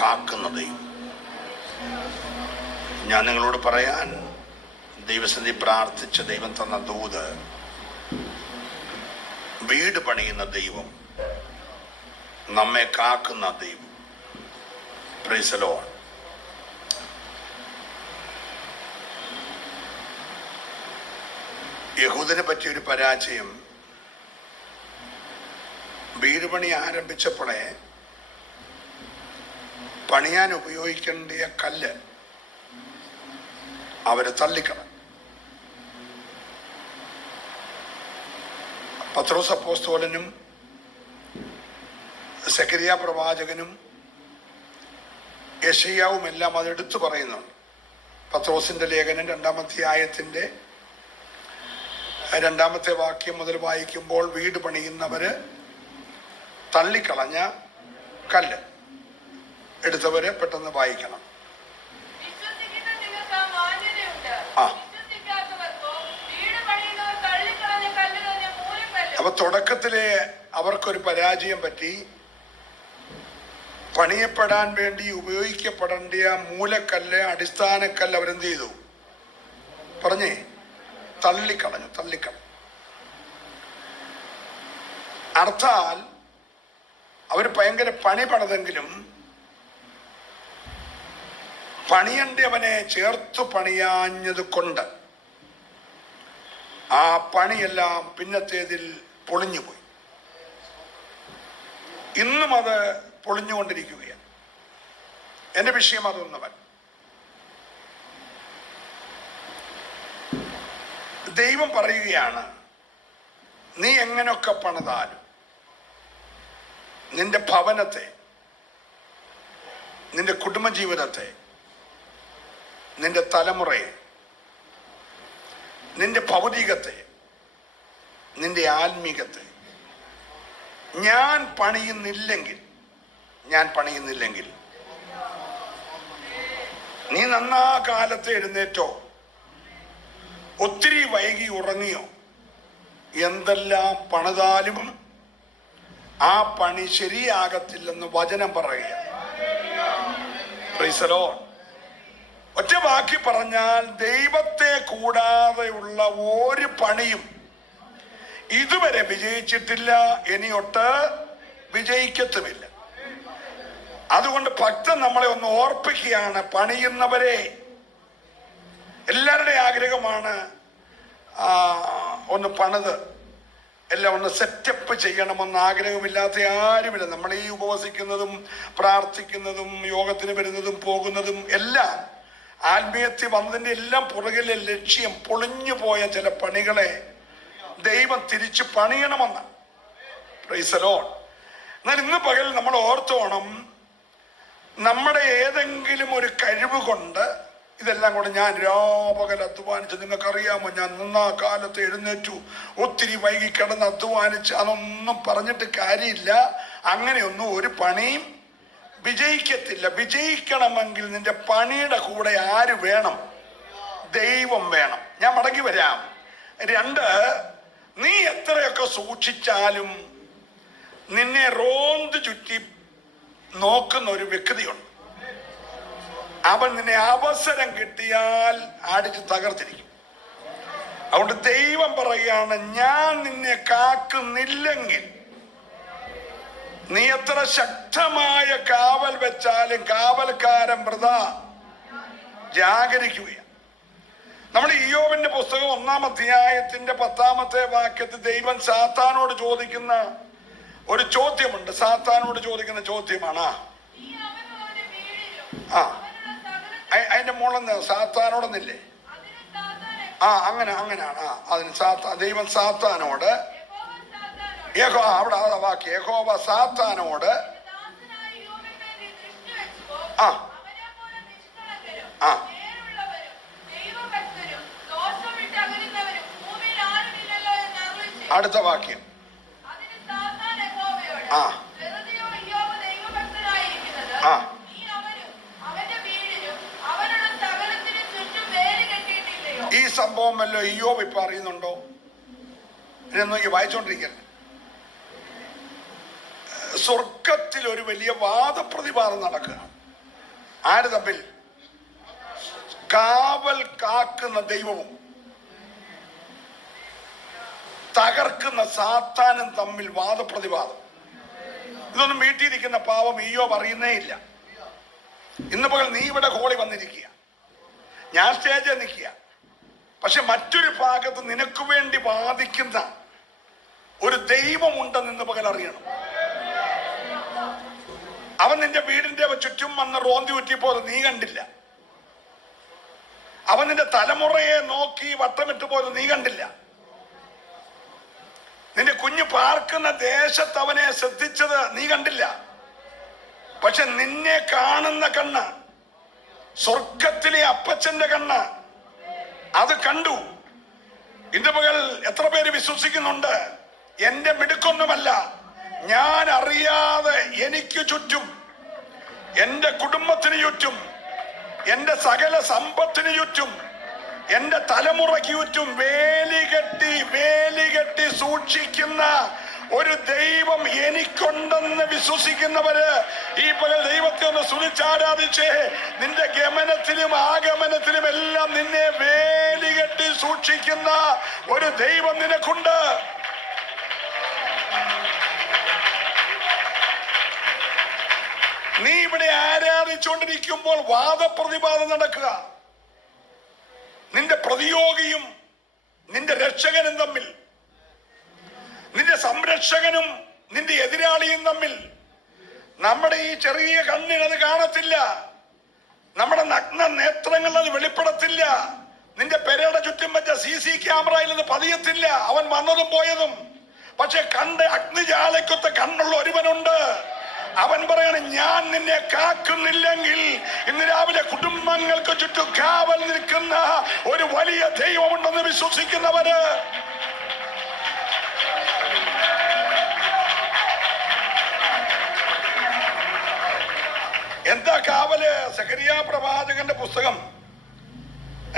കാക്കുന്ന ദൈവം. ഞാൻ നിങ്ങളോട് പറയാൻ ദൈവസന്നിധി പ്രാർത്ഥിച്ച ദൈവം തന്ന ദൂത്, വീട് പണിയുന്ന ദൈവം, നമ്മെ കാക്കുന്ന ദൈവം. Price the Lord. യഹൂദനെ പറ്റിയൊരു പരാജയം, വീട് പണി ആരംഭിച്ചപ്പോഴേ പണിയാൻ ഉപയോഗിക്കേണ്ട കല്ല് അവര് തള്ളിക്കളഞ്ഞു. പത്രോസ് അപ്പോസ്തലനും സെഖരിയ പ്രവാചകനും യെശയ്യാവും എല്ലാം അതെടുത്തു പറയുന്നുണ്ട്. പത്രോസിന്റെ ലേഖനം 2-ാം അധ്യായത്തിന്റെ 2-ാമത്തെ വാക്യം മുതൽ വായിക്കുമ്പോൾ, വീട് പണിയുന്നവര് തള്ളിക്കളഞ്ഞ കല്ല്. എടുത്തവരെ പെട്ടെന്ന് വായിക്കണം. അപ്പൊ തുടക്കത്തിലെ അവർക്കൊരു പരാജയം പറ്റി. പണിയപ്പെടാൻ വേണ്ടി ഉപയോഗിക്കപ്പെടേണ്ട മൂലക്കല്ല്, അടിസ്ഥാനക്കല്ല് അവരെന്ത് ചെയ്തു? പറഞ്ഞേ, തള്ളിക്കളഞ്ഞു. അർത്ഥാൽ അവർ ഭയങ്കര പണി പണിതെങ്കിലും പണിയണ്ടവനെ ചേർത്തു പണിയാഞ്ഞത് കൊണ്ട് ആ പണിയെല്ലാം പിന്നത്തേതിൽ പൊളിഞ്ഞുപോയി. ഇന്നും അത് പൊളിഞ്ഞുകൊണ്ടിരിക്കുകയാണ്. എന്റെ വിഷയം അതൊന്നവൻ. ദൈവം പറയുകയാണ്, നീ എങ്ങനെയൊക്കെ പണിതാലും നിന്റെ ഭവനത്തെ, നിന്റെ കുടുംബജീവിതത്തെ, നിന്റെ തലമുറയെ, നിന്റെ ഭൗതികത്തെ, നിന്റെ ആത്മീകത്തെ ഞാൻ പണിയുന്നില്ലെങ്കിൽ നീ നന്നാ കാലത്ത് എഴുന്നേറ്റോ, ഒത്തിരി വൈകി ഉറങ്ങിയോ, എന്തെല്ലാം പണിതാലും ആ പണി ശരിയാകത്തില്ലെന്ന് വചനം പറയുക. Price the Lord. ഒറ്റ വാക്കി പറഞ്ഞാൽ, ദൈവത്തെ കൂടാതെയുള്ള ഒരു പണിയും ഇതുവരെ വിജയിച്ചിട്ടില്ല, ഇനിയൊട്ട് വിജയിക്കത്തുമില്ല. അതുകൊണ്ട് ഭക്തൻ നമ്മളെ ഒന്ന് ഓർപ്പിക്കുകയാണ്, പണിയുന്നവരെ, എല്ലാവരുടെയും ആഗ്രഹമാണ് ഒന്ന് പണിത് എല്ലാം ഒന്ന് സെറ്റപ്പ് ചെയ്യണമെന്ന്. ആഗ്രഹമില്ലാത്ത ആരുമില്ല. നമ്മൾ ഈ ഉപവസിക്കുന്നതും പ്രാർത്ഥിക്കുന്നതും യോഗത്തിന് വരുന്നതും പോകുന്നതും എല്ലാം ആത്മീയത്തിൽ വന്നതിൻ്റെ എല്ലാം പുറകിലെ ലക്ഷ്യം പൊളിഞ്ഞു പോയ ചില പണികളെ ദൈവം തിരിച്ചു പണിയണമെന്ന്. Price the Lord. എന്നാൽ ഇന്ന് പകൽ നമ്മൾ ഓർത്തോണം, നമ്മുടെ ഏതെങ്കിലും ഒരു കഴിവ് കൊണ്ട് ഇതെല്ലാം കൂടെ ഞാൻ രാപകൽ അധ്വാനിച്ച്, നിങ്ങൾക്കറിയാമോ, ഞാൻ നന്നാ കാലത്ത് എഴുന്നേറ്റു, ഒത്തിരി വൈകി കിടന്ന് അധ്വാനിച്ച്, അതൊന്നും പറഞ്ഞിട്ട് കാര്യമില്ല. അങ്ങനെയൊന്നും ഒരു പണിയും വിജയിക്കത്തില്ല. വിജയിക്കണമെങ്കിൽ നിന്റെ പണിയുടെ കൂടെ ആര് വേണം? ദൈവം വേണം. ഞാൻ മടങ്ങി വരാം. 2, നീ എത്രയൊക്കെ സൂക്ഷിച്ചാലും നിന്നെ റോന്ത് ചുറ്റി നോക്കുന്ന ഒരു വ്യക്തിയുണ്ട്. അവൻ നിന്നെ അവസരം കിട്ടിയാൽ അടിച്ച് തകർത്തിരിക്കും. അതുകൊണ്ട് ദൈവം പറയുകയാണ്, ഞാൻ നിന്നെ കാക്കുന്നില്ലെങ്കിൽ നീ എത്ര ശക്തമായ കാവൽ വെച്ചാലും കാവൽക്കാരൻ വൃഥാ ജാഗരിക്കുകയാണ്. നമ്മൾ ഇയ്യോബിന്റെ പുസ്തകം 1-ാം അധ്യായത്തിന്റെ 10-ാമത്തെ വാക്യത്തിൽ ദൈവം സാത്താനോട് ചോദിക്കുന്ന ഒരു ചോദ്യമുണ്ട്. സാത്താനോട് ചോദിക്കുന്ന ചോദ്യമാണ്, അതിന്റെ മുകളിൽ സാത്താനോടൊന്നില്ലേ? അങ്ങനെയാണ്. അതിന് ദൈവം സാത്താനോട്, അവിടെ വാക്യ, യഹോവ സാത്താനോട് അടുത്ത വാക്യം ഈ സംഭവം വല്ലോ ഇയ്യോബ് ഇപ്പൊ അറിയുന്നുണ്ടോ? നോക്കി വായിച്ചോണ്ടിരിക്കല്ലേ. സ്വർഗത്തിൽ ഒരു വലിയ വാദപ്രതിവാദം നടക്കുകയാണ്. ആര് തമ്മിൽ? കാവൽ കാക്കുന്ന ദൈവവും തകർക്കുന്ന സാത്താനും തമ്മിൽ വാദപ്രതിവാദം. ഇതൊന്നും വീട്ടിയിരിക്കുന്ന പാവം ഇയ്യോബ് അറിയുന്നേ ഇല്ല. ഇന്ന് പകൽ നീ ഇവിടെ ഹോളി വന്നിരിക്കുക, ഞാൻ സ്റ്റേജിൽ നിൽക്കുക. പക്ഷെ മറ്റൊരു ഭാഗത്ത് നിനക്ക് വേണ്ടി വാദിക്കുന്ന ഒരു ദൈവമുണ്ടെന്ന് ഇന്ന് പകൽ അറിയണം. അവൻ നിന്റെ വീടിന്റെ ചുറ്റും വന്ന് റോന്തി ഉറ്റിപ്പോൾ നീ കണ്ടില്ല. അവൻ നിന്റെ തലമുറയെ നോക്കി വട്ടമിട്ട് പോയത് നീ കണ്ടില്ല. നിന്റെ കുഞ്ഞു പാർക്കുന്ന ദേശത്ത് അവനെ ശ്രദ്ധിച്ചത് നീ കണ്ടില്ല. പക്ഷെ നിന്നെ കാണുന്ന കണ്ണ്, സ്വർഗത്തിലെ അപ്പച്ചന്റെ കണ്ണ്, അത് കണ്ടു. ഇന്ന് പകൽ എത്ര പേര് വിശ്വസിക്കുന്നുണ്ട്? എന്റെ മിടുക്കൊന്നുമല്ല, ഞാൻ അറിയാതെ എനിക്ക് ചുറ്റും, എന്റെ കുടുംബത്തിന് ചുറ്റും, എന്റെ സകല സമ്പത്തിന് ചുറ്റും, എന്റെ തലമുറയ്ക്ക് ചുറ്റും വേലി കെട്ടി സൂക്ഷിക്കുന്ന ഒരു ദൈവം എനിക്കുണ്ടെന്ന് വിശ്വസിക്കുന്നവര് ഈ പകൽ ദൈവത്തെ ഒന്ന് സ്തുതിച്ചാരാധിച്ചേ. നിന്റെ ഗമനത്തിലും ആഗമനത്തിലും എല്ലാം നിന്നെ വേലി കെട്ടി സൂക്ഷിക്കുന്ന ഒരു ദൈവം നിനക്കുണ്ട്. നീ ഇവിടെ ആരാധിച്ചുകൊണ്ടിരിക്കുമ്പോൾ വാദപ്രതിവാദം നടക്കുക. നിന്റെ പ്രതിയോഗിയും നിന്റെ രക്ഷകനും തമ്മിൽ, നിന്റെ സംരക്ഷകനും നിന്റെ എതിരാളിയും തമ്മിൽ. നമ്മുടെ ഈ ചെറിയ കണ്ണിനത് കാണത്തില്ല, നമ്മുടെ നഗ്ന നേത്രങ്ങൾ അത് വെളിപ്പെടത്തില്ല. നിന്റെ പെരയുടെ ചുറ്റും വെച്ച CC ക്യാമറയിൽ അത് പതിയത്തില്ല, അവൻ വന്നതും പോയതും. പക്ഷെ കണ്ട് അഗ്നിജാലയ്ക്കൊത്ത കണ്ണുള്ള ഒരുവനുണ്ട്. അവൻ പറയണം, ഞാൻ നിന്നെ കാക്കുന്നില്ലെങ്കിൽ ഇന്ന് രാവിലെ കുടുംബങ്ങൾക്ക് ചുറ്റും കാവൽ നിൽക്കുന്ന ഒരു വലിയ ദൈവമുണ്ടെന്ന് വിശ്വസിക്കുന്നവര് എന്താ കാവല്? സെഖരിയാ പ്രവാചകന്റെ പുസ്തകം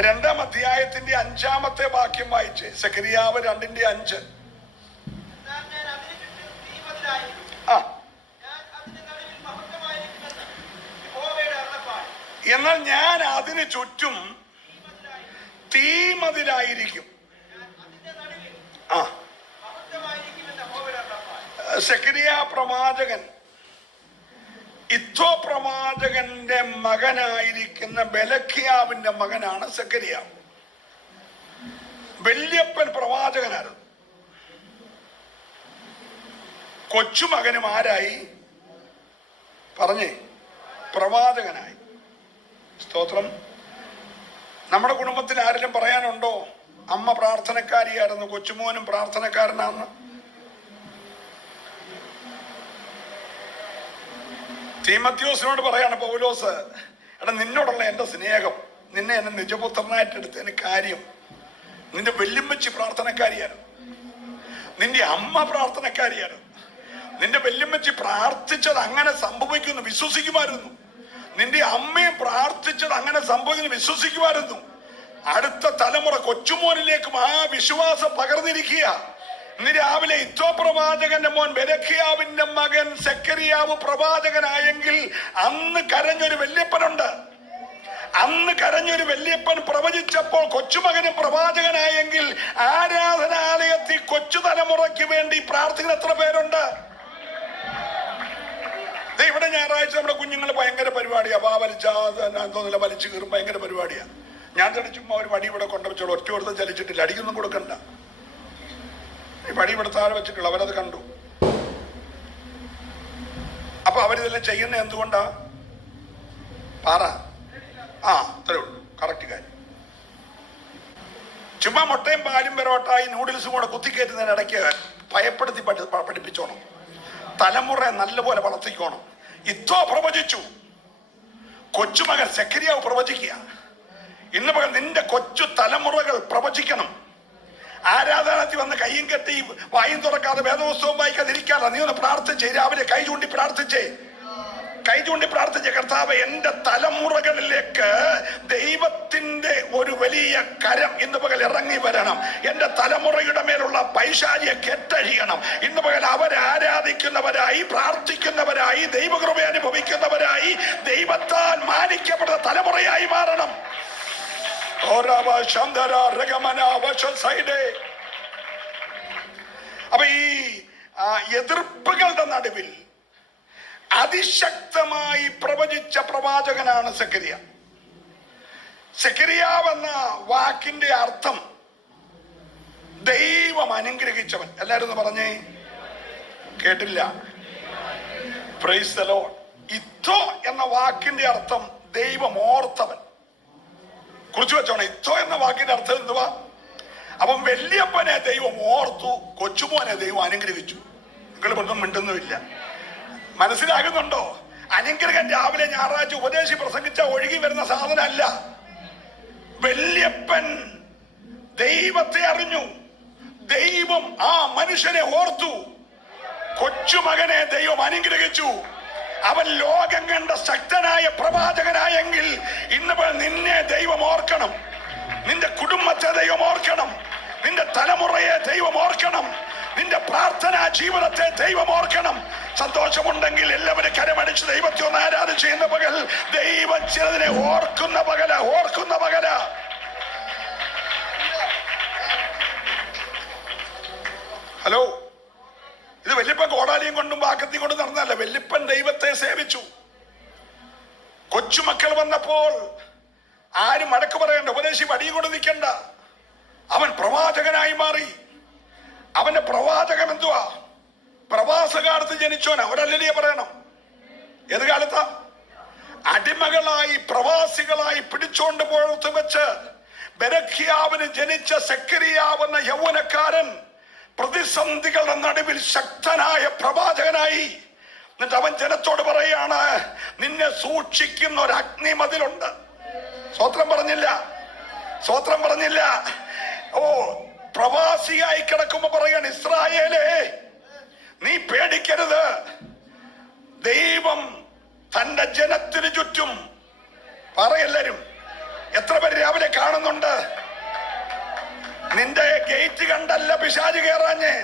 2-ാം അധ്യായത്തിന്റെ 5-ാമത്തെ വാക്യം വായിച്ച്. സെഖരിയാവ് 2:5. എന്നാൽ ഞാൻ അതിന് ചുറ്റും തീമതിലായിരിക്കും. സെഖരിയാ പ്രവാചകൻ ഇദ്ദോ പ്രവാചകന്റെ മകനായിരിക്കുന്ന ബെലഖ്യാവിന്റെ മകനാണ് സെഖരിയാവ്. വല്യപ്പൻ പ്രവാചകനായിരുന്നു. കൊച്ചുമകനും ആരായി? പറഞ്ഞേ, പ്രവാചകനായി. സ്തോത്രം. നമ്മുടെ കുടുംബത്തിൽ ആരെങ്കിലും പറയാനുണ്ടോ അമ്മ പ്രാർത്ഥനക്കാരിയായിരുന്നു, കൊച്ചുമോനും പ്രാർത്ഥനക്കാരനാന്ന്? തീമത്യോസിനോട് പറയാണ് പൗലോസ്, എടാ നിന്നോടുള്ള എന്റെ സ്നേഹം, നിന്നെ എന്നെ നിജപുത്രനായിട്ട് എടുത്തതിന് കാര്യം നിന്റെ വല്യമ്മച്ചി പ്രാർത്ഥനക്കാരിയായിരുന്നു, നിന്റെ അമ്മ പ്രാർത്ഥനക്കാരിയായിരുന്നു. നിന്റെ വല്യമ്മച്ചി പ്രാർത്ഥിച്ചത് അങ്ങനെ സംഭവിക്കുന്നു വിശ്വസിക്കുമായിരുന്നു. നിന്റെ അമ്മയും പ്രാർത്ഥിച്ചത് അങ്ങനെ സംഭവിക്കുന്നു വിശ്വസിക്കുമായിരുന്നു. അടുത്ത തലമുറ കൊച്ചുമോനിലേക്കും ആ വിശ്വാസം പകർന്നിരിക്കുക. ഇന്ന് രാവിലെ ഇദ്ദോ പ്രവാചകന്റെ മോൻ ബെലഖ്യാവിന്റെ മകൻ സെഖരിയാവ് പ്രവാചകനായെങ്കിൽ അന്ന് കരഞ്ഞൊരു വല്യപ്പനുണ്ട്. അന്ന് കരഞ്ഞൊരു വല്യപ്പൻ പ്രവചിച്ചപ്പോൾ കൊച്ചുമകനും പ്രവാചകനായെങ്കിൽ ആരാധനാലയത്തിൽ കൊച്ചു തലമുറയ്ക്ക് വേണ്ടി പ്രാർത്ഥിക്കുന്ന എത്ര പേരുണ്ട്? ഇവിടെ ഞായറാഴ്ച നമ്മുടെ കുഞ്ഞുങ്ങൾ ഭയങ്കര പരിപാടിയാ. വലിച്ചാന്തോന്നില്ല, വലിച്ചു കീറും, ഭയങ്കര പരിപാടിയാ. ഞാൻ തന്നെ ചുമ്മാ ഒരു വടി ഇവിടെ കൊണ്ടുവച്ചോളൂ, ഒറ്റ കൊടുത്തും ചലിച്ചിട്ടില്ല, അടിക്കൊന്നും കൊടുക്കണ്ട. ഈ വടി ഇവിടെ താഴെ വെച്ചിട്ടുള്ളൂ, അവരത് കണ്ടു. അപ്പൊ അവരിതെല്ലാം ചെയ്യുന്നത് എന്തുകൊണ്ടാ? പറ. അത്രേ ഉള്ളൂ, കറക്റ്റ് കാര്യം. ചുമ്മാ മുട്ടയും പാലും പെരോട്ടായി നൂഡിൽസും കൂടെ കുത്തിക്കയറ്റുന്നതിനിടയ്ക്ക് ഭയപ്പെടുത്തി പഠിപ്പിച്ചോണം, തലമുറ നല്ലപോലെ വളർത്തിക്കോണം. ഇദ്ദോ പ്രവചിച്ചു, കൊച്ചുമകൻ സെഖരിയാവ് പ്രവചിക്കുക. ഇന്ന് പകൽ നിന്റെ കൊച്ചു തലമുറകൾ പ്രവചിക്കണം. ആരാധനത്തിൽ വന്ന് കയ്യും കെട്ടി വായും തുറക്കാതെ വേദപുസ്തകം വായിക്കാതിരിക്കാതെ നീ ഒന്ന് പ്രാർത്ഥിച്ചേ. രാവിലെ കൈ ചൂണ്ടി പ്രാർത്ഥിച്ചേ. കർത്താവ്, എന്റെ തലമുറകളിലേക്ക് ദൈവത്തിന്റെ ഒരു വലിയ കരം ഇന്ന് പകൽ ഇറങ്ങി വരണം. എന്റെ തലമുറയുടെ മേലുള്ള പൈശാചിയെ കെട്ടഴിയണം. ഇന്ന് പകൽ അവരെ ആരാധിക്കുന്നവരായി, പ്രാർത്ഥിക്കുന്നവരായി, ദൈവകൃപ അനുഭവിക്കുന്നവരായി, ദൈവത്താൽ അപ്പൊ ഈ എതിർപ്പുകളുടെ നടുവിൽ അതിശക്തമായി പ്രവചിച്ച പ്രവാചകനാണ് സെഖരിയ. സെഖരിയാവ് എന്ന വാക്കിന്റെ അർത്ഥം ദൈവം അനുഗ്രഹിച്ചവൻ. എല്ലാരും ഒന്ന് പറഞ്ഞേ, കേട്ടില്ല? Price the Lord. ഇത്തോ എന്ന വാക്കിന്റെ അർത്ഥം ദൈവം ഓർത്തവൻ. കുറിച്ച് വെച്ചോണം, ഇത്തോ എന്ന വാക്കിന്റെ അർത്ഥം എന്തുവാ? അപ്പം വല്യപ്പനെ ദൈവം ഓർത്തു, കൊച്ചുമോനെ ദൈവം അനുഗ്രഹിച്ചു. നിങ്ങൾ ഒന്നും മിണ്ടുന്നുമില്ല. മനസ്സിലാകുന്നുണ്ടോ? അനുഗ്രഹം രാവിലെ ഞായറാഴ്ച ഉപദേശി പ്രസംഗിച്ച ഒഴുകി വരുന്ന സാധനമല്ല. വല്യപ്പൻ ദൈവത്തെ അറിഞ്ഞു, ദൈവം ആ മനുഷ്യനെ ഓർത്തു, കൊച്ചുമകനെ ദൈവം അനുഗ്രഹിച്ചു. അവൻ ലോകം കണ്ട ശക്തനായ പ്രവാചകനായെങ്കിൽ ഇന്നിപ്പോൾ നിന്നെ ദൈവം ഓർക്കണം, നിന്റെ കുടുംബത്തെ ദൈവം ഓർക്കണം, നിന്റെ തലമുറയെ ദൈവം ഓർക്കണം, നിന്റെ പ്രാർത്ഥനാ ജീവിതത്തെ ദൈവം ഓർക്കണം. സന്തോഷമുണ്ടെങ്കിൽ എല്ലാവരും കരമടിച്ച് ദൈവത്തെ ഒന്ന് ആരാധന ചെയ്യുന്ന പകൽ ദൈവം ചിലതിനെ ഓർക്കുന്ന പകല, ഓർക്കുന്ന പകല. ഹലോ, ഇത് വല്യപ്പൻ കോടാലിയും കൊണ്ടും വാക്കത്തിയും കൊണ്ടും നടന്നല്ല. വല്യപ്പൻ ദൈവത്തെ സേവിച്ചു. കൊച്ചുമക്കൾ വന്നപ്പോൾ ആരും മടക്ക് പറയണ്ട, ഉപദേശി വടിയും കൊണ്ട് നിൽക്കണ്ട. അവൻ പ്രവാചകനായി മാറി. അവന്റെ പ്രവാചകം എന്തുവാ? പ്രവാസകാലത്ത് ജനിച്ചോൻ. അവരല്ലേ പറയണം. ഏത് കാലത്താ? അടിമകളായി പ്രവാസികളായി പിടിച്ചോണ്ട് പോഴത്ത് വെച്ച് ബെരഖ്യാവിന് ജനിച്ച സെഖരിയാവെന്ന യൗവനക്കാരൻ പ്രതിസന്ധികളുടെ നടുവിൽ ശക്തനായ പ്രവാചകനായി. എന്നിട്ട് അവൻ ജനത്തോട് പറയാണ്, നിന്നെ സൂക്ഷിക്കുന്ന ഒരു അഗ്നിമതിലുണ്ട്. സ്വത്രം പറഞ്ഞില്ല, സ്വത്രം പറഞ്ഞില്ല. ഓ, പ്രവാസിയായി കിടക്കുമ്പോ പറയാണ്, ഇസ്രായേലേ നീ പേടിക്കരുത്, ദൈവം തന്റെ ജനത്തിന് ചുറ്റും. പറയെല്ലാരും, എത്ര പേര് രാവിലെ കാണുന്നുണ്ട്? നിന്റെ ഗേറ്റ് കണ്ടല്ല പിശാച് കയറാഞ്ഞേ,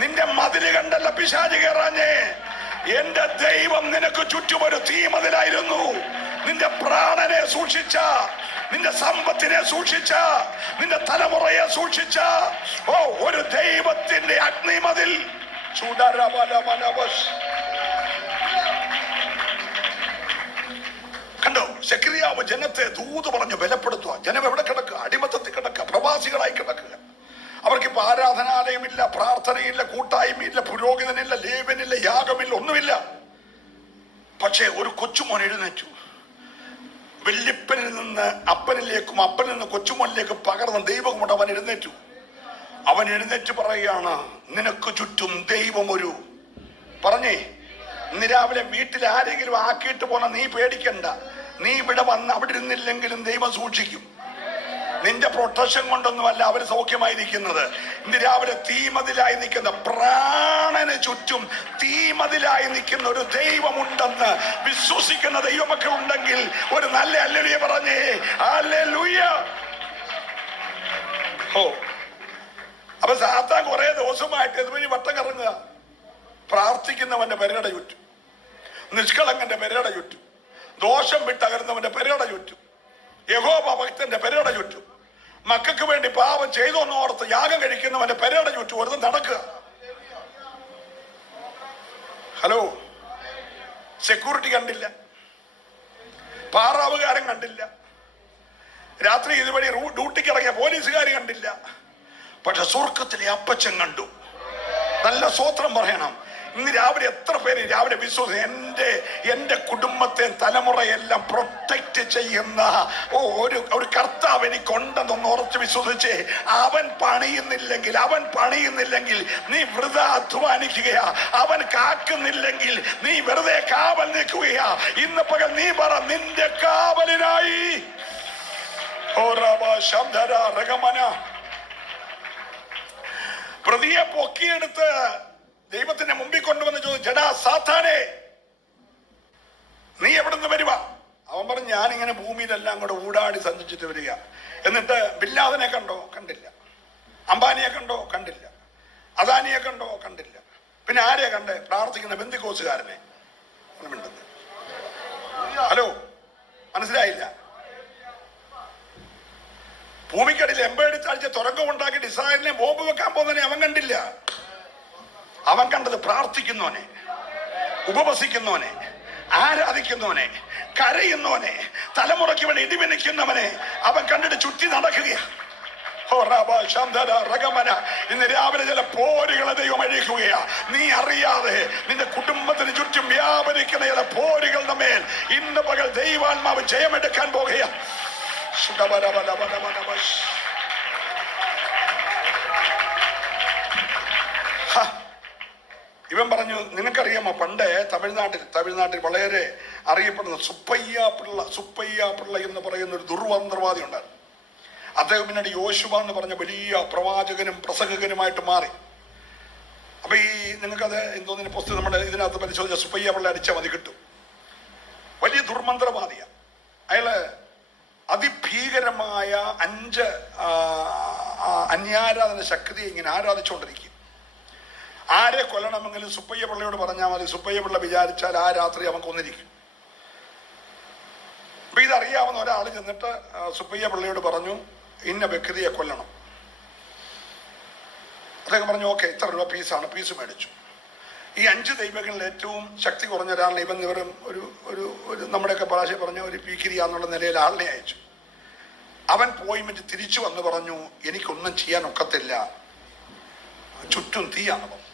നിന്റെ മതില് കണ്ടല്ല പിശാച് കയറാഞ്ഞേ. എന്റെ ദൈവം നിനക്ക് ചുറ്റും ഒരു തീമതിലായിരുന്നു. നിന്റെ പ്രാണനെ സൂക്ഷിച്ച, നിന്റെ സമ്പത്തിനെ സൂക്ഷിച്ച, നിന്റെ തലമുറയെ സൂക്ഷിച്ച ഓ ഒരു ദൈവത്തിന്റെ അഗ്നിമതിൽ. കണ്ടോ? സെഖരിയാവ് ജനത്തെ ദൂത് പറഞ്ഞ് ബലപ്പെടുത്തുക. ജനം എവിടെ കിടക്കുക? അടിമത്തത്തിൽ കിടക്കുക, പ്രവാസികളായി കിടക്കുക. അവർക്കിപ്പോ ആരാധനാലയമില്ല, പ്രാർത്ഥനയില്ല, കൂട്ടായ്മയില്ല, പുരോഹിതനില്ല, ലേവ്യനില്ല, യാഗമില്ല, ഒന്നുമില്ല. പക്ഷേ ഒരു കൊച്ചുമോൻ എഴുന്നേറ്റു. വല്യപ്പനിൽ നിന്ന് അപ്പനിലേക്കും അപ്പനിൽ നിന്ന് കൊച്ചുമോനിലേക്കും പകർന്ന ദൈവം കൊണ്ട് അവൻ എഴുന്നേറ്റു. അവൻ എഴുന്നേറ്റ് പറയുകയാണ്, നിനക്ക് ചുറ്റും ദൈവം ഒരു. പറഞ്ഞേ, ഇന്ന് രാവിലെ വീട്ടിൽ ആരെങ്കിലും ആക്കിയിട്ട് പോന്ന നീ പേടിക്കണ്ട. നീ ഇവിടെ വന്ന് അവിടെ ഇരുന്നില്ലെങ്കിലും ദൈവം സൂക്ഷിക്കും. നിന്റെ പ്രൊട്ടക്ഷൻ കൊണ്ടൊന്നുമല്ല അവർ സൗഖ്യമായിരിക്കുന്നത്. ഇന്ന് രാവിലെ തീമതിലായി നിൽക്കുന്ന, പ്രാണന് ചുറ്റും തീമതിലായി നിൽക്കുന്ന ഒരു ദൈവമുണ്ടെന്ന് വിശ്വസിക്കുന്ന ദൈവമക്കൾ ഉണ്ടെങ്കിൽ ഒരു നല്ല ഹല്ലേലൂയ പറഞ്ഞേ. ഹല്ലേലൂയ. ഓ, അപ്പൊ സാത്താൻ കുറെ ദിവസമായിട്ട് ഇതുവഴി വട്ടം കറങ്ങുക. പ്രാർത്ഥിക്കുന്നവന്റെ പെരട ചുറ്റും, നിഷ്കളങ്കന്റെ പെരട ചുറ്റും, ദോഷം വിട്ടകരുന്നവന്റെ പെരട ചുറ്റും, യഹോവ ഭക്തന്റെ പെരട ചുറ്റും, മക്കൾക്ക് വേണ്ടി പാപം ചെയ്തോന്ന് ഓർത്ത് യാഗം കഴിക്കുന്നവന്റെ പെരട ചുറ്റും ഒരു നടക്കുക. ഹലോ, സെക്യൂരിറ്റി കണ്ടില്ല, പാറാവുകാരൻ കണ്ടില്ല, രാത്രി ഇതുവഴി ഡ്യൂട്ടിക്ക് ഇറങ്ങിയ പോലീസുകാർ കണ്ടില്ല. പക്ഷെ സ്വർഗത്തിലെ അപ്പച്ചൻ കണ്ടു. നല്ല സ്തോത്രം പറയണം. ഇന്ന് രാവിലെ എത്ര പേര് രാവിലെ വിശ്വസിച്ച് എന്റെ കുടുംബത്തെ തലമുറയെല്ലാം പ്രൊട്ടക്ട് ചെയ്യുന്ന ഒരു കർത്താവ് എനിക്കുണ്ടെന്നൊന്ന് ഉറച്ച് വിശ്വസിച്ച് അവൻ പണിയുന്നില്ലെങ്കിൽ നീ വൃഥാ അധ്വാനിക്കുകയാ. അവൻ കാക്കുന്നില്ലെങ്കിൽ നീ വെറുതെ കാവൽ നിൽക്കുകയാ. ഇന്ന് പകൽ നീ പറ, നിന്റെ കാവലിനായി പ്രതിയെ പൊക്കിയെടുത്ത് ദൈവത്തിന്റെ മുമ്പിൽ കൊണ്ടുവന്ന് ചോദിച്ചു, ജടാ സാത്താനെ, നീ എവിടുന്ന് വരുവാ? അവൻ പറഞ്ഞു, ഞാനിങ്ങനെ ഭൂമിയിലെല്ലാം കൂടെ ഊടാടി സഞ്ചരിച്ചിട്ട് വരിക. എന്നിട്ട് ബില്ലാദിനെ കണ്ടോ? കണ്ടില്ല. അംബാനിയെ കണ്ടോ? കണ്ടില്ല. അദാനിയെ കണ്ടോ? കണ്ടില്ല. പിന്നെ ആരെയാ കണ്ടേ? പ്രാർത്ഥിക്കുന്ന ബെന്തിക്കോസുകാരനെ. ഹലോ, മനസ്സിലായില്ല? ഭൂമിക്കടിയിൽ എമ്പേടിച്ചാഴ്ച തുരങ്കമുണ്ടാക്കി ഇസ്രായേലിനെ ബോംബ് വെക്കാൻ പോകുന്നതിനെ അവൻ കണ്ടില്ല. അവൻ കണ്ടത് പ്രാർത്ഥിക്കുന്നവനെ, ഉപവസിക്കുന്നവനെ, ആരാധിക്കുന്നവനെ, കരയുന്നവനെ, തലമുറയ്ക്ക് വേണ്ടി ഇടിമിനിക്കുന്നവനെ അവൻ കണ്ടിട്ട് ചുറ്റി നടക്കുകയാണ്. ഇന്ന് രാവിലെ ചില പോരുകളെ ദൈവം അഴിക്കുകയാ. നീ അറിയാതെ നിന്റെ കുടുംബത്തിന് ചുറ്റും വ്യാപരിക്കുന്ന ചില പോരുകളുടെ മേൽ ഇന്ന് പകൽ ദൈവാത്മാവ് ജയമെടുക്കാൻ പോകുകയാ. ഇവൻ പറഞ്ഞു, നിങ്ങൾക്കറിയാമോ പണ്ട് തമിഴ്നാട്ടിൽ വളരെ അറിയപ്പെടുന്ന സുപ്പയ്യ പിള്ള എന്ന് പറയുന്ന ഒരു ദുർമന്ത്രവാദി ഉണ്ടായിരുന്നു. അദ്ദേഹം പിന്നീട് യോശുവ എന്ന് പറഞ്ഞ വലിയ പ്രവാചകനും പ്രസംഗകനുമായിട്ട് മാറി. അപ്പൊ നിങ്ങൾക്കത് എന്തോന്നിന് പുസ്തകം നമ്മുടെ ഇതിനകത്ത് പരിശോധിച്ച സുപ്പയ്യ പിള്ള അടിച്ചാൽ മതി കിട്ടും. വലിയ ദുർമന്ത്രവാദിയാണ് അയാള്. അതിഭീകരമായ 5 അന്യാരാധന ശക്തിയെ ഇങ്ങനെ ആരാധിച്ചുകൊണ്ടിരിക്കും. ആരെ കൊല്ലണമെങ്കിലും സുപ്പയ്യ പിള്ളയോട് പറഞ്ഞാൽ മതി. സുപ്പയ്യ പിള്ള വിചാരിച്ചാൽ ആ രാത്രി അവൻ കൊന്നിരിക്കും. അപ്പൊ ഇതറിയാവുന്ന ഒരാൾ ചെന്നിട്ട് സുപ്പയ്യ പിള്ളയോട് പറഞ്ഞു, ഇന്ന വ്യക്തിയെ കൊല്ലണം. അദ്ദേഹം പറഞ്ഞു, ഓക്കെ, ഇത്ര രൂപ പീസാണ്. പീസ് മേടിച്ചു. ഈ 5 ദൈവങ്ങളിൽ ഏറ്റവും ശക്തി കുറഞ്ഞ ഒരാളിനെ ഇവൻ വെറും ഒരു നമ്മുടെയൊക്കെ ഭാഷ പറഞ്ഞ ഒരു പീക്കിരിയാന്നുള്ള നിലയിൽ ആളിനെ അയച്ചു. അവൻ പോയി മറ്റ് തിരിച്ചു വന്ന് പറഞ്ഞു, എനിക്കൊന്നും ചെയ്യാൻ ഒക്കത്തില്ല, ചുറ്റും തീയാന്ന് പറഞ്ഞു.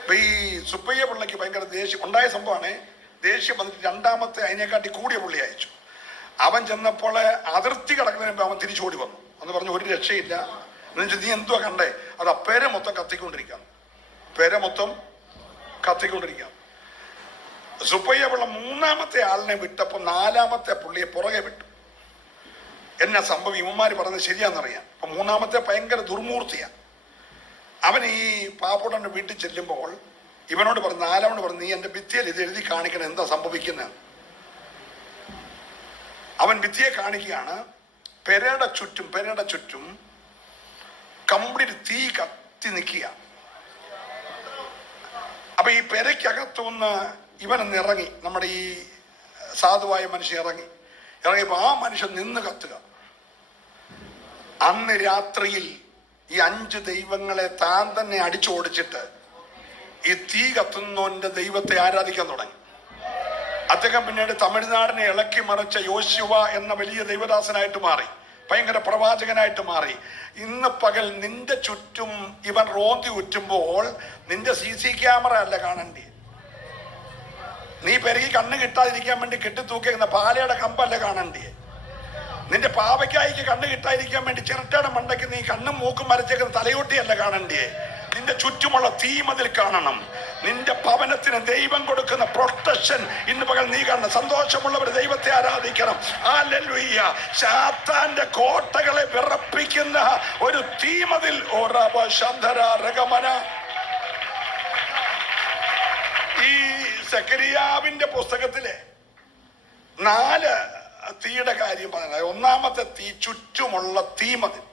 അപ്പൊ ഈ സുപ്പയ്യ പിള്ളയ്ക്ക് ഭയങ്കര ദേഷ്യം ഉണ്ടായ സംഭവമാണ്. ദേഷ്യം വന്നിട്ട് രണ്ടാമത്തെ അതിനെക്കാട്ടി കൂടിയ പുള്ളി അയച്ചു. അവൻ ചെന്നപ്പോൾ അതിർത്തി കിടക്കുന്നതിന് മുമ്പ് അവൻ തിരിച്ചോടി വന്നു. എന്ന് പറഞ്ഞു, ഒരു രക്ഷയില്ല. എന്നുവെച്ചാൽ നീ എന്തുവാ കണ്ടേ? അത് ആ പെര മൊത്തം കത്തിക്കൊണ്ടിരിക്കാം. സുപ്പയ്യ പിള്ള 3ാമത്തെ ആളിനെ വിട്ടപ്പോൾ 4ാമത്തെ പുള്ളിയെ പുറകെ വിട്ടു. എന്നാ സംഭവം ഇവന്മാര് പറഞ്ഞത് ശരിയാണെന്നറിയാം. അപ്പൊ 3ാമത്തെ ഭയങ്കര ദുർമൂർത്തിയാണ്. അവൻ ഈ പാപ്പോടന്റെ വീട്ടിൽ ചെല്ലുമ്പോൾ ഇവനോട് പറഞ്ഞു, 4ാമനോട് പറഞ്ഞു, നീ എന്റെ ഭിത്തിയിൽ ഇത് എഴുതി കാണിക്കണം, എന്താ സംഭവിക്കുന്നത്. അവൻ ഭിത്തിയെ കാണിക്കുകയാണ്. പെരയുടെ ചുറ്റും കംപ്ലീറ്റ് തീ കത്തി നിൽക്കുക. അപ്പൊ ഈ പെരയ്ക്കകത്തുനിന്ന് ഇവനൊന്ന് ഇറങ്ങി, നമ്മുടെ ഈ സാധുവായ മനുഷ്യൻ ഇറങ്ങിയപ്പോ ആ മനുഷ്യൻ നിന്ന് കത്തുക. അന്ന് രാത്രിയിൽ ഈ 5 ദൈവങ്ങളെ താൻ തന്നെ അടിച്ചോടിച്ചിട്ട് ഈ തീ കത്തുന്നവന്റെ ദൈവത്തെ ആരാധിക്കാൻ തുടങ്ങി. അദ്ദേഹം പിന്നീട് തമിഴ്നാടിനെ ഇളക്കി മറിച്ച യോശുവ എന്ന വലിയ ദൈവദാസനായിട്ട് മാറി, ഭയങ്കര പ്രവാചകനായിട്ട് മാറി. ഇന്ന് പകൽ നിന്റെ ചുറ്റും ഇവൻ റോന്തി ഉറ്റുമ്പോൾ നിന്റെ CC ക്യാമറ അല്ല കാണണ്ടേ. നീ പെരുകി കണ്ണ് കിട്ടാതിരിക്കാൻ വേണ്ടി കെട്ടിത്തൂക്കുന്ന പാലയുടെ കമ്പല്ല കാണണ്ടേ. നിന്റെ പാവയ്ക്കായിക്ക് കണ്ണ് കിട്ടാതിരിക്കാൻ വേണ്ടി ചിരട്ടയുടെ മണ്ടയ്ക്ക് നീ കണ്ണും മൂക്കും മരച്ചേക്കുന്ന തലയോട്ടിയല്ല കാണണ്ടേ. നിന്റെ ചുറ്റുമുള്ള തീമതിൽ കാണണം. നിന്റെ ഭവനത്തിന് ദൈവം കൊടുക്കുന്ന പ്രൊട്ടക്ഷൻ ഇന്ന് പകൽ നീ കാണണം. സന്തോഷമുള്ളവർ ദൈവത്തെ ആരാധിക്കണം. ഹല്ലേലൂയ. സാത്താന്റെ കോട്ടകളെ വിറപ്പിക്കുന്ന ഒരു തീമതിൽ. ഈ സെക്കരിയാവിന്റെ പുസ്തകത്തിലെ 4 തീയുടെ കാര്യം പറഞ്ഞത്. 1ാമത്തെ തീ ചുറ്റുമുള്ള തീമതിൽ.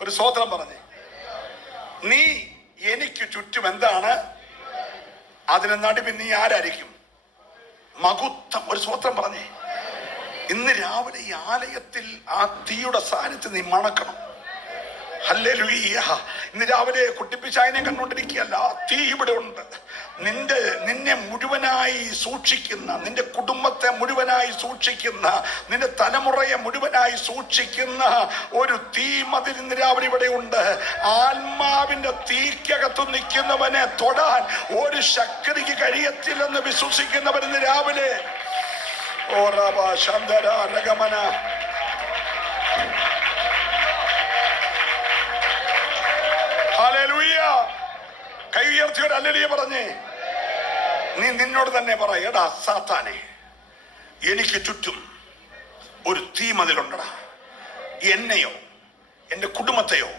ഒരു സ്തോത്രം പറഞ്ഞേ. നീ എനിക്ക് ചുറ്റും എന്താണ്? അതിന് നടുവിൽ നീ ആരായിരിക്കും? മഹത്വം. ഒരു സ്തോത്രം പറഞ്ഞേ. ഇന്ന് രാവിലെ ഈ ആലയത്തിൽ ആ തീയുടെ സാന്നിധ്യം നീ മണക്കണം. ഹല്ലേലൂയ. ഇന്ന് രാവിലെ കുട്ടിപ്പിശായനെ കണ്ടുകൊണ്ടിരിക്കുകയല്ല, തീ ഇവിടെ ഉണ്ട്. നിന്നെ മുഴുവനായി സൂക്ഷിക്കുന്ന, നിന്റെ കുടുംബത്തെ മുഴുവനായി സൂക്ഷിക്കുന്ന, നിന്റെ തലമുറയെ മുഴുവനായി സൂക്ഷിക്കുന്ന ഒരു തീ മതിൽ ഇന്ന് രാവിലെ ഇവിടെ ഉണ്ട്. ആത്മാവിന്റെ തീക്കകത്ത് നിൽക്കുന്നവനെ തൊടാൻ ഒരു ശക്തിക്ക് കഴിയത്തില്ലെന്ന് വിശ്വസിക്കുന്നവർ ഇന്ന് രാവിലെ കൈ ഉയർത്തിയൊരു ഹല്ലേലൂയ പറഞ്ഞേ. നീ നിന്നോട് തന്നെ പറ, എടാ സാത്താനെ, എനിക്ക് ചുറ്റും ഒരു തീമതിലുണ്ടടാ. എന്നെയോ എൻ്റെ കുടുംബത്തെയോ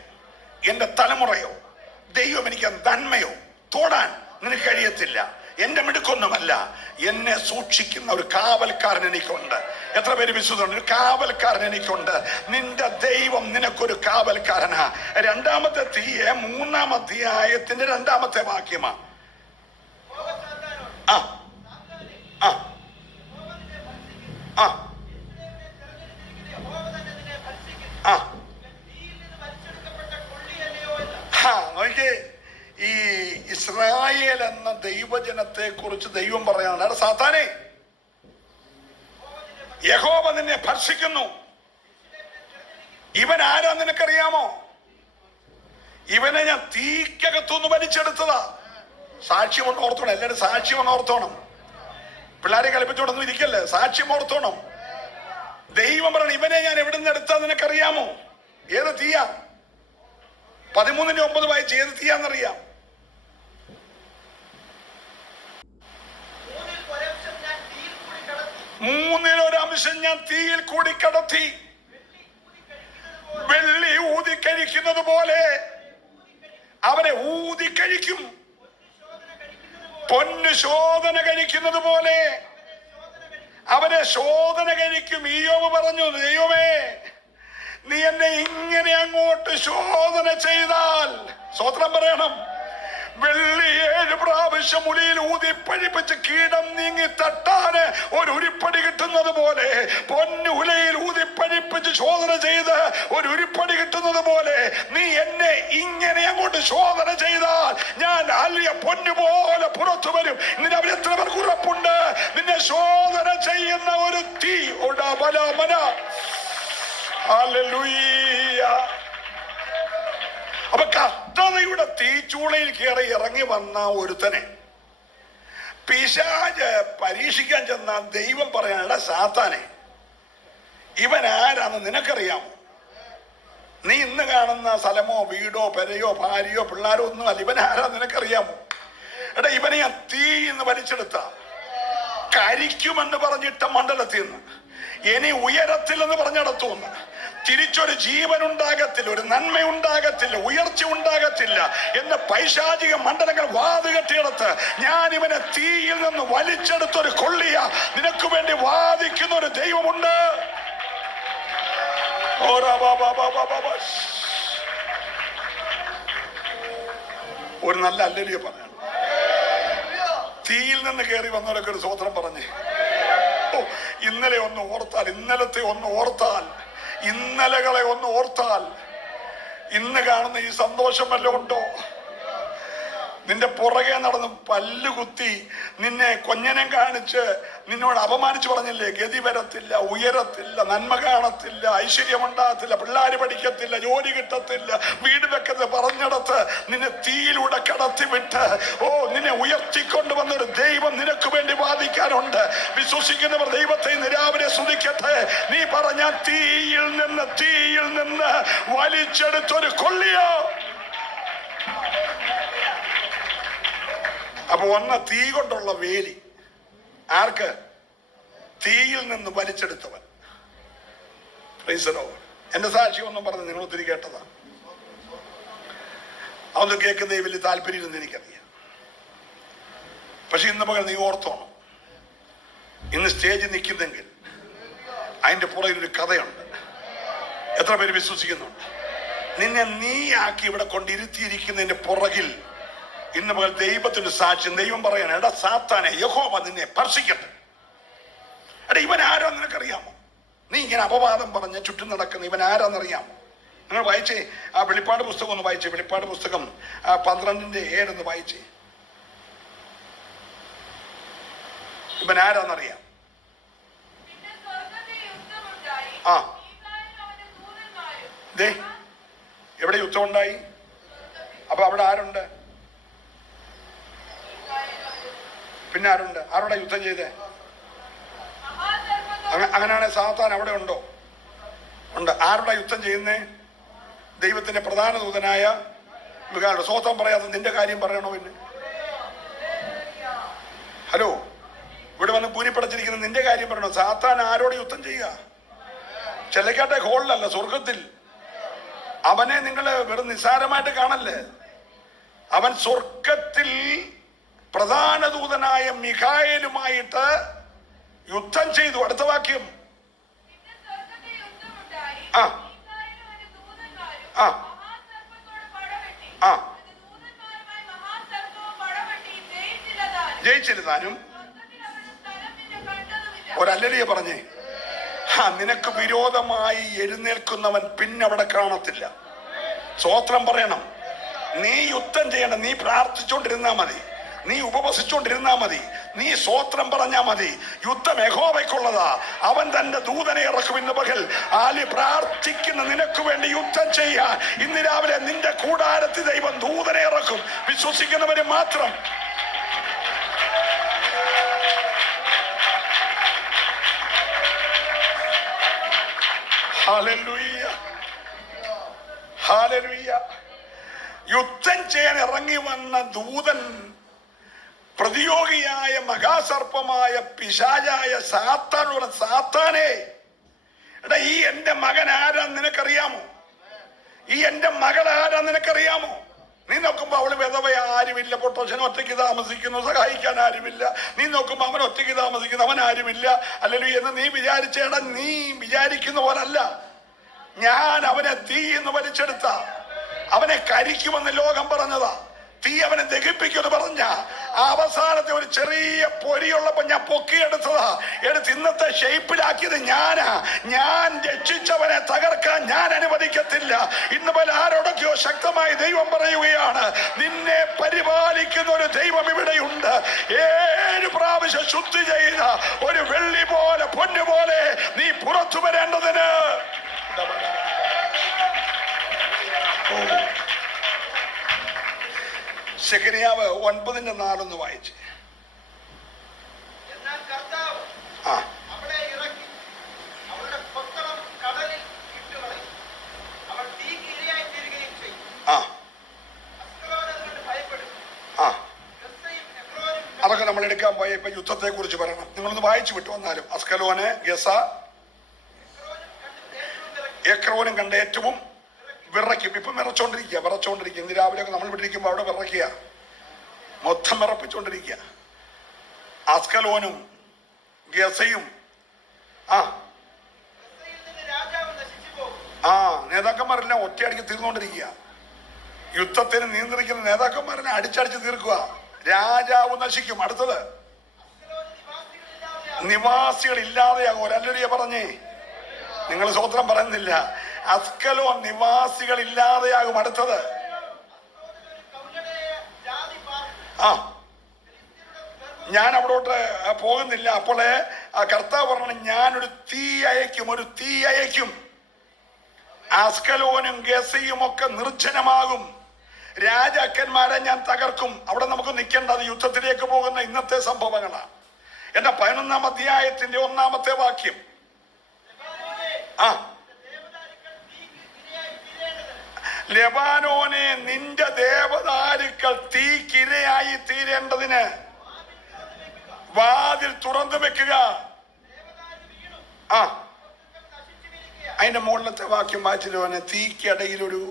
എൻ്റെ തലമുറയോ ദൈവം എനിക്ക് നന്മയോ തൊടാൻ നിനക്ക് കഴിയത്തില്ല. എന്റെ മിടുക്കൊന്നുമല്ല, എന്നെ സൂക്ഷിക്കുന്ന ഒരു കാവൽക്കാരൻ എനിക്കുണ്ട്. എത്ര പേര് വിശ്വസിക്കുന്നുണ്ട്? ഒരു കാവൽക്കാരൻ എനിക്കുണ്ട്. നിന്റെ ദൈവം നിനക്കൊരു കാവൽക്കാരനാ. 2ാമത്തെ തീയെ 3-ാം അധ്യായത്തിന്റെ 2ാമത്തെ വാക്യമാ. ആ ആ ആ ആ ദൈവജനത്തെ കുറിച്ച് ദൈവം പറയാണ്, എടാ സാത്താനെ, യഹോവ നിന്നെ ഭർഷിക്കുന്നു. ഇവൻ ആരാ നിനക്കറിയാമോ? ഇവനെ ഞാൻ തീക്കകത്തുനിന്ന് വലിച്ചെടുത്തതാ. സാക്ഷ്യം ഒന്ന് ഓർത്തോണം, എല്ലാവരും സാക്ഷ്യം ഒന്ന് ഓർത്തോണം. പിള്ളേരെ കളിപ്പിച്ചോടൊന്നും ഇരിക്കല്ലേ, സാക്ഷ്യം ഓർത്തോണം. ദൈവം പറയണം, ഇവനെ ഞാൻ എവിടെ നിന്ന് എടുത്താ നിനക്കറിയാമോ? ഏത് തീയാ? 13:9 വായിച്ച് ഏത് തീയാന്നറിയാം? മൂന്നിലൊരംശം ഞാൻ തീയിൽ കൂടി കടത്തി. വെള്ളി ഊതി കഴിക്കുന്നത് പോലെ അവരെ ഊതി കഴിക്കും. പൊന്ന് ശോധന കഴിക്കുന്നത് പോലെ അവരെ ശോധന കഴിക്കും. ഇയ്യോബ് പറഞ്ഞു, ദൈവമേ, നീ എന്നെ ഇങ്ങനെ അങ്ങോട്ട് ശോധന ചെയ്താൽ, സ്തോത്രം പറയണം, വെള്ളി 7 പ്രാവശ്യം ഉളിയിൽ ഊതി പഴിപ്പിച്ച് കീടം നീങ്ങി തട്ടാന് ഒരു ഉരുപ്പടി കിട്ടുന്നത് പോലെ, പൊന്നു ഉലയിൽ ഊതി പഴിപ്പിച്ച് ശോധന ചെയ്ത് ഒരു ഉരുപ്പടി കിട്ടുന്നത് പോലെ നീ എന്നെ ഇങ്ങനെ അങ്ങോട്ട് ശോധന ചെയ്താൽ ഞാൻ അല്ലിയ പൊന്നു പോലെ പുറത്തു വരും. നിന്നെ അവർ എത്ര പേർക്ക് ഉറപ്പുണ്ട്? നിന്നെ ശോധന ചെയ്യുന്ന ഒരു തീ ബലമന. ഹല്ലേലൂയ. അപ്പൊ കഷ്ടതയുടെ തീച്ചൂളയിൽ കയറി ഇറങ്ങി വന്ന ഒരുത്തനെ പിശാച് പരീക്ഷിക്കാൻ ചെന്ന ദൈവം പറയാനുള്ള, സാത്താനെ, ഇവൻ ആരാന്ന് നിനക്കറിയാമോ? നീ ഇന്ന് കാണുന്ന സ്ഥലമോ വീടോ പെരയോ ഭാര്യയോ പിള്ളാരോ ഒന്നും അല്ല. ഇവൻ ആരാ നിനക്കറിയാമോ? എടാ, ഇവനെ ഞാൻ തീ എന്ന് വലിച്ചെടുത്ത, കരിക്കുമെന്ന് പറഞ്ഞിട്ട മണ്ഡലത്തിൽ നിന്ന് ഇനി ഉയരത്തിൽ എന്ന് പറഞ്ഞിടത്തുനിന്ന് തിരിച്ചൊരു ജീവൻ ഉണ്ടാകത്തില്ല, ഒരു നന്മ ഉണ്ടാകത്തില്ല, ഉയർച്ച ഉണ്ടാകത്തില്ല എന്ന് പൈശാചിക മണ്ഡലങ്ങൾ വാതുകെട്ടിയെടുത്ത് ഞാൻ ഇവനെ തീയിൽ നിന്ന് വലിച്ചെടുത്തൊരു കൊള്ളിയ നിനക്ക് വേണ്ടി വാദിക്കുന്ന ഒരു ദൈവമുണ്ട്. ഒരു നല്ല അല്ലരിയ പറയണം. തീയിൽ നിന്ന് കയറി വന്നവരൊക്കെ ഒരു സ്വോത്രം പറഞ്ഞേ. ഇന്നലെ ഒന്ന് ഓർത്താൽ, ഇന്നലത്തെ ഒന്ന് ഓർത്താൽ, ഇന്നലകളെ ഒന്ന് ഓർത്താൽ ഇന്ന് കാണുന്ന ഈ സന്തോഷം വല്ലതും ഉണ്ടോ? നിന്റെ പുറകെ നടന്ന് പല്ലുകുത്തി നിന്നെ കൊഞ്ഞനം കാണിച്ച് നിന്നോട് അപമാനിച്ചു പറഞ്ഞില്ലേ, ഗതി വരത്തില്ല, ഉയരത്തില്ല, നന്മ കാണത്തില്ല, ഐശ്വര്യമുണ്ടാകത്തില്ല, പിള്ളേര് പഠിക്കത്തില്ല, ജോലി കിട്ടത്തില്ല, വീട് വെക്കത്ത് പറഞ്ഞിടത്ത് നിന്നെ തീയിലൂടെ കടത്തിവിട്ട് നിന്നെ ഉയർത്തിക്കൊണ്ട് വന്നൊരു ദൈവം നിനക്ക് വേണ്ടി വാദിക്കാനുണ്ട്. വിശ്വസിക്കുന്നവർ ദൈവത്തെ രാവിലെ സ്തുതിക്കട്ടെ. നീ പറഞ്ഞ തീയിൽ നിന്ന് വലിച്ചെടുത്തൊരു കൊള്ളിയോ. അപ്പൊ ഒന്ന് തീ കൊണ്ടുള്ള വേലി. ആർക്ക്? തീയിൽ നിന്ന് വലിച്ചെടുത്തവൻ. എന്റെ സാക്ഷ്യം ഒന്നും പറഞ്ഞ് നിങ്ങൾ ഒത്തിരി കേട്ടതാ. അതൊന്നും കേൾക്കുന്നേ വലിയ താല്പര്യമെന്ന് എനിക്കറിയാം. പക്ഷെ ഇന്ന് പകൽ നീ ഓർത്തോണം, ഇന്ന് സ്റ്റേജിൽ നിൽക്കുന്നെങ്കിൽ അതിന്റെ പുറകിൽ ഒരു കഥയുണ്ട്. എത്ര പേര് വിശ്വസിക്കുന്നുണ്ട്? നിന്നെ നീയാക്കി ഇവിടെ കൊണ്ടിരുത്തിയിരിക്കുന്നതിന്റെ പുറകിൽ ഇന്ന് പകൽ ദൈവത്തിന്റെ സാക്ഷ്യം. ദൈവം പറയാണ്, എടാ സാത്താനെ, യഹോവ നിന്നെ ഭർഷിക്കട്ടെ. എടാ, ഇവൻ ആരാ നിനക്കറിയാമോ? നീ ഇങ്ങനെ അപവാദം പറഞ്ഞ് ചുറ്റും നടക്കുന്ന ഇവൻ ആരാന്നറിയാമോ? നിങ്ങൾ വായിച്ചേ ആ വെളിപ്പാട് പുസ്തകം ഒന്ന് വായിച്ചേ. വെളിപ്പാട് പുസ്തകം 12:7 വായിച്ചേ. ഇവൻ ആരാന്നറിയാം? ആ, ദേ എവിടെ യുദ്ധം ഉണ്ടായി? അപ്പൊ അവിടെ ആരുണ്ട്? പിന്നെ ആരുണ്ട്? ആരോടാ യുദ്ധം ചെയ്തേ? അങ്ങനെയാണെ സാത്താൻ അവിടെ ഉണ്ടോ? ഉണ്ട്. ആരോടാ യുദ്ധം ചെയ്യുന്നേ? ദൈവത്തിന്റെ പ്രധാന ദൂതനായ മിഖായേൽ. സ്വതം പറയാതെ നിന്റെ കാര്യം പറയണോ? പിന്നെ ഹലോ, ഇവിടെ വന്ന് പൂരിപ്പടച്ചിരിക്കുന്ന നിന്റെ കാര്യം പറയണോ? സാത്താൻ ആരോട് യുദ്ധം ചെയ്യുക? ചെല്ലക്കാട്ടെ ഹോളിലല്ല, സ്വർഗത്തിൽ. അവനെ നിങ്ങൾ വെറും നിസ്സാരമായിട്ട് കാണല്ലേ. അവൻ സ്വർഗത്തിൽ പ്രധാന ദൂതനായ മിഖായേലുമായിട്ട് യുദ്ധം ചെയ്തു. അടുത്ത വാക്യം. ആ ആ ആ ജയിച്ചിരുന്നാലും ഒരല്ലരിയെ പറഞ്ഞേ, നിനക്ക് വിരോധമായി എഴുന്നേൽക്കുന്നവൻ പിന്നെ അവിടെ കാണത്തില്ല. സ്വോത്രം പറയണം. നീ യുദ്ധം ചെയ്യണം, നീ പ്രാർത്ഥിച്ചുകൊണ്ടിരുന്നാ മതി. നീ ഉപവസിച്ചുകൊണ്ടിരുന്നാ മതി, നീ സ്വോത്രം പറഞ്ഞാ മതി. യുദ്ധം യഹോവയ്ക്കുള്ളതാ, അവൻ തന്റെ ദൂതനെ ഇറക്കും. ഇന്ന് പകൽ ആലി പ്രാർത്ഥിക്കുന്ന നിനക്ക് വേണ്ടി യുദ്ധം ചെയ്യാൻ ഇന്ന് രാവിലെ നിന്റെ കൂടാരത്തിൽ ദൈവം ദൂതനെ ഇറക്കും. വിശ്വസിക്കുന്നവര് മാത്രം. Hallelujah, hallelujah. യുദ്ധം ചെയ്യാൻ ഇറങ്ങി വന്ന ദൂതൻ പ്രതിയോഗിയായ മഹാസർപ്പമായ പിശാചായ സാത്താനോട്, സാത്താനെ, എടാ ഈ എന്റെ മകൻ ആരാ നിനക്കറിയാമോ? ഈ എന്റെ മകൾ ആരാ നിനക്കറിയാമോ? നീ നോക്കുമ്പോ അവള് വിധവ, ആരുമില്ല, പൊട്ടോശൻ ഒറ്റയ്ക്ക് താമസിക്കുന്നു, സഹായിക്കാൻ ആരുമില്ല. നീ നോക്കുമ്പോ അവൻ ഒറ്റയ്ക്ക് താമസിക്കുന്നു, അവൻ ആരുമില്ല. അല്ലല്ലോ എന്ന് നീ വിചാരിച്ചേടാ, നീ വിചാരിക്കുന്ന പോലല്ല. ഞാൻ അവനെ തീ എന്ന് വലിച്ചെടുത്ത, അവനെ കരിക്കുമെന്ന് ലോകം പറഞ്ഞതാ. തീ അവനെ ദഹിപ്പിക്കുമെന്ന് പറഞ്ഞ അവസാനത്തെ ഒരു ചെറിയ പൊരിയുള്ളപ്പോ ഞാൻ പൊക്കിയെടുത്തതാ. എടുത്ത് ഇന്നത്തെ ഷേപ്പിലാക്കിയത് ഞാനാ. ഞാൻ രക്ഷിച്ചവനെ തകർക്കാൻ ഞാൻ അനുവദിക്കത്തില്ല. ഇന്ന് പല ആരോടൊക്കെയോ ശക്തമായി ദൈവം പറയുകയാണ്, നിന്നെ പരിപാലിക്കുന്ന ഒരു ദൈവം ഇവിടെയുണ്ട്. 7 പ്രാവശ്യം ശുദ്ധി ചെയ്ത ഒരു വെള്ളി പോലെ, പൊന്നു പോലെ നീ പുറത്തു വരേണ്ടതിന്. സെഖനിയാവ് 9:4 വായിച്ച്. അതൊക്കെ നമ്മൾ എടുക്കാൻ പോയ ഇപ്പൊ യുദ്ധത്തെ കുറിച്ച് പറയണം. നിങ്ങളൊന്ന് വായിച്ചു വിട്ടു വന്നാലും. അസ്കലോന്, ഗസ, എക്രോനും കണ്ട ഏറ്റവും വിറയ്ക്കും. ഇപ്പൊ വിറച്ചോണ്ടിരിക്കുക. ഇന്ന് രാവിലെ നമ്മൾ ഇവിടെ ഇരിക്കുമ്പോ അവിടെ വിറയ്ക്കുക, മൊത്തം വിറപ്പിച്ചോണ്ടിരിക്കുക. അസ്കലോനും ഗസയും നേതാക്കന്മാരെല്ലാം ഒറ്റയടിക്ക് തീർന്നുകൊണ്ടിരിക്കുക. യുദ്ധത്തിന് നിയന്ത്രിക്കുന്ന നേതാക്കന്മാരെല്ലാം അടിച്ചടിച്ച് തീർക്കുക. രാജാവ് നശിക്കും. അടുത്തത് നിവാസികൾ ഇല്ലാതെയാകും. ഒരല്ലടിയ പറഞ്ഞേ, നിങ്ങൾ സ്വത്രം പറയുന്നില്ല. അസ്കലോൻ നിവാസികൾ ഇല്ലാതെയാകും. അടുത്തത് ഞാൻ അവിടോട്ട് പോകുന്നില്ല. അപ്പോൾ കർത്താവ് പറഞ്ഞു, ഞാനൊരു തീ അയക്കും. അസ്കലോനും ഗസയും ഒക്കെ നിർജ്ജനമാകും. രാജാക്കന്മാരെ ഞാൻ തകർക്കും. അവിടെ നമുക്ക് നിൽക്കേണ്ടത് യുദ്ധത്തിലേക്ക് പോകുന്ന ഇന്നത്തെ സംഭവങ്ങളാണ്. എന്റെ 11-ാം അധ്യായത്തിന്റെ 1-ാമത്തെ വാക്യം. ലെബാനോനെ, നിന്റെ ദേവദാരുക്കൾ തീക്കിരയായി തീരേണ്ടതിന് വാതിൽ തുറന്നു വെക്കുക. അതിന്റെ മുകളിലത്തെ വാക്യം വായിച്ചില്ലോനെ, തീക്കിടയിലൊരു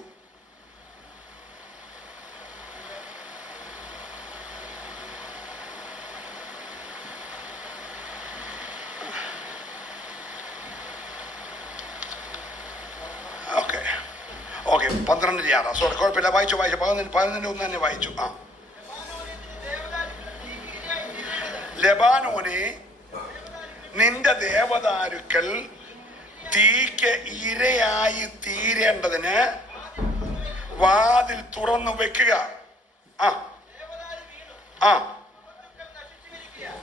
ഓക്കെ 12:6. സോറി, കുഴപ്പമില്ല, വായിച്ചു 11:1 തന്നെ വായിച്ചു. ലെബാനോനെ, നിന്റെ ദേവദാരുക്കൾ തീക്ക് ഇരയായി തീരേണ്ടതിന് വാതിൽ തുറന്നു വെക്കുക.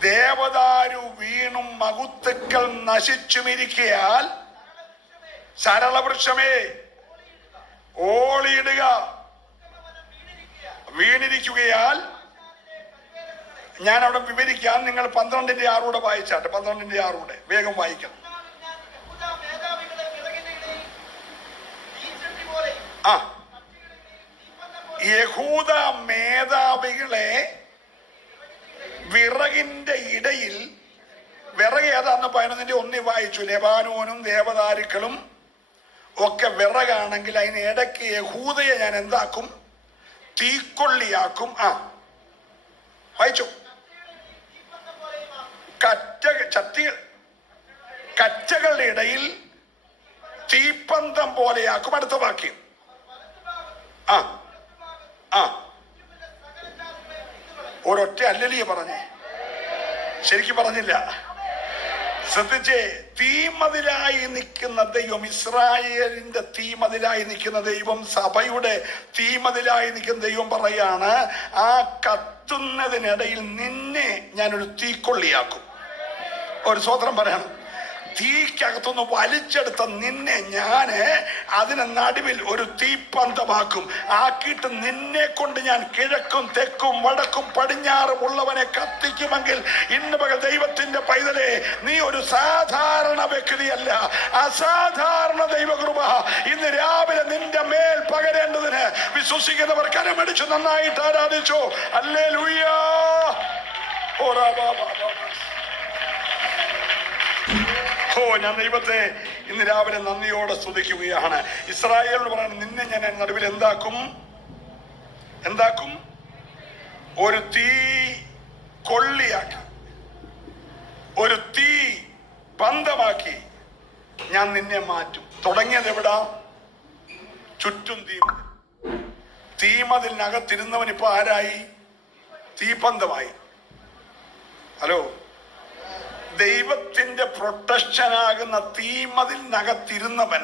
ദേവദാരു വീണും മകുത്തുക്കൾ നശിച്ചുമിരിക്കയാൽ സരളവൃക്ഷമേ ഓളിയിടുക. വീണിരിക്കുകയാൽ ഞാൻ അവിടെ വിവരിക്കാം. നിങ്ങൾ 12:6 വായിച്ചാട്ടെ. 12:6 വേഗം വായിക്കണം. യഹൂദ മേധാവികളെ വിറകിന്റെ ഇടയിൽ, വിറക് ഏതാന്ന് 11:1 വായിച്ചു. ലെബാനോനും ദേവദാരുക്കളും ഒക്കെ വിറകാണെങ്കിൽ അതിന് ഇടയ്ക്ക് യഹൂദയെ ഞാൻ എന്താക്കും? തീക്കൊള്ളിയാക്കും. വായിച്ചു. കച്ചകളുടെ ഇടയിൽ തീപ്പന്തം പോലെയാക്കും. അടുത്ത വാക്യം. ഒരൊറ്റ അല്ലലിയ പറഞ്ഞേ, ശരിക്കും പറഞ്ഞില്ല. ശ്രദ്ധിച്ചേ, തീമതിലായി നിൽക്കുന്ന ദൈവം, ഇസ്രായേലിന്റെ തീമതിലായി നിൽക്കുന്ന ദൈവം, സഭയുടെ തീമതിലായി നിൽക്കുന്ന ദൈവം പറയാണ്, ആ കത്തി കത്തുന്നതിനിടയിൽ നിന്നെ ഞാനൊരു തീക്കൊള്ളിയാക്കും. ഒരു സ്വതന്ത്രം പറയണം. തീക്കകത്തുനിന്ന് വലിച്ചെടുത്ത നിന്നെ ഞാന് അതിന് നടുവിൽ ഒരു തീപ്പന്തമാക്കും. ആക്കിയിട്ട് നിന്നെ കൊണ്ട് ഞാൻ കിഴക്കും തെക്കും വടക്കും പടിഞ്ഞാറും ഉള്ളവനെ കത്തിക്കുമെങ്കിൽ ഇന്ന് പകൽ ദൈവത്തിന്റെ പൈതലേ, നീ ഒരു സാധാരണ വ്യക്തിയല്ല, അസാധാരണ ദൈവകൃപ ഇന്ന് രാവിലെ നിന്റെ മേൽ പകരേണ്ടതിന് വിശ്വസിക്കുന്നവർ കരമടിച്ചു നന്നായിട്ട് ആരാധിച്ചോ. ഹല്ലേലൂയ. ഞാൻ ദൈവത്തെ ഇന്ന് രാവിലെ നന്ദിയോടെ സ്തുതിക്കുകയാണ്. ഇസ്രായേലിനോട് പറയുന്നത്, നിന്നെ ഞാൻ നടുവിൽ എന്താക്കും? ഒരു തീ കൊള്ളിയാക്കി, ഒരു തീ പന്തമാക്കി ഞാൻ നിന്നെ മാറ്റും. തുടങ്ങിയത് എവിടാ? ചുറ്റും തീമതിലിനകത്തിരുന്നവൻ ഇപ്പൊ ആരായി? തീപന്തമായി. ഹലോ, ദൈവത്തിന്റെ പ്രൊട്ടക്ഷനാകുന്ന തീമതിലിനകത്തിരുന്നവൻ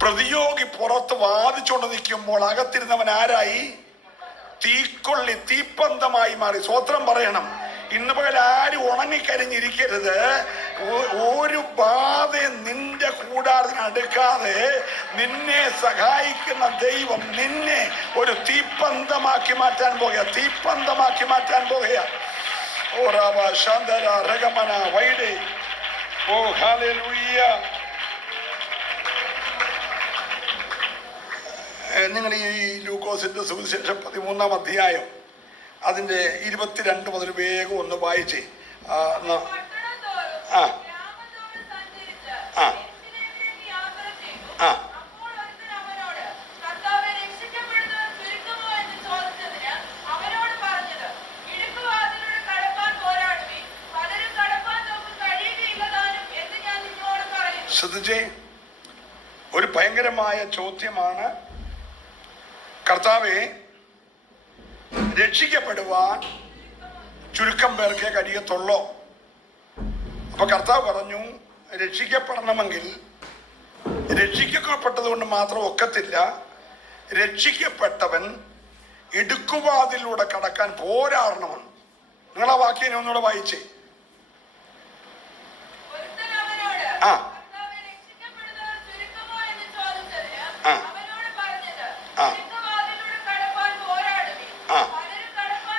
പ്രതിയോഗി പുറത്ത് വാദിച്ചുകൊണ്ട് നിൽക്കുമ്പോൾ അകത്തിരുന്നവൻ ആരായി? തീക്കൊള്ളി, തീപ്പന്തമായി മാറി. സ്വോത്രം പറയണം. ഇന്ന് പകൽ ആരും ഉണങ്ങിക്കരിഞ്ഞിരിക്കരുത്. ഒരു ബാധ നിന്റെ കൂടാരത്തിനടുക്കാതെ നിന്നെ സഹായിക്കുന്ന ദൈവം നിന്നെ ഒരു തീപ്പന്തമാക്കി മാറ്റാൻ പോകുക. തീപ്പന്തമാക്കി മാറ്റാൻ പോകുക. ഓ റാബ ശാന്തര രഗമന വൈഡേ. ഓ ഹല്ലേലൂയ. നിങ്ങൾ ഈ ലൂക്കോസിന്റെ സുവിശേഷം 13-ാം അധ്യായം അതിന്റെ 22 മുതൽ വേഗം ഒന്ന് വായിച്ചേ. ശ്രദ്ധിച്ചേ, ഒരു ഭയങ്കരമായ ചോദ്യമാണ്. കർത്താവേ, രക്ഷിക്കപ്പെടുവാൻ ചുരുക്കം പേർക്കേ കഴിയത്തുള്ളൂ. അപ്പൊ കർത്താവ് പറഞ്ഞു, രക്ഷിക്കപ്പെടണമെങ്കിൽ രക്ഷിക്കപ്പെട്ടത് കൊണ്ട് മാത്രം ഒക്കത്തില്ല. രക്ഷിക്കപ്പെട്ടവൻ ഇടുക്കുവാതിലൂടെ കടക്കാൻ പോരാടണമെന്ന്. നിങ്ങൾ ആ വാക്യം ഒന്നുകൂടെ വായിച്ചേ.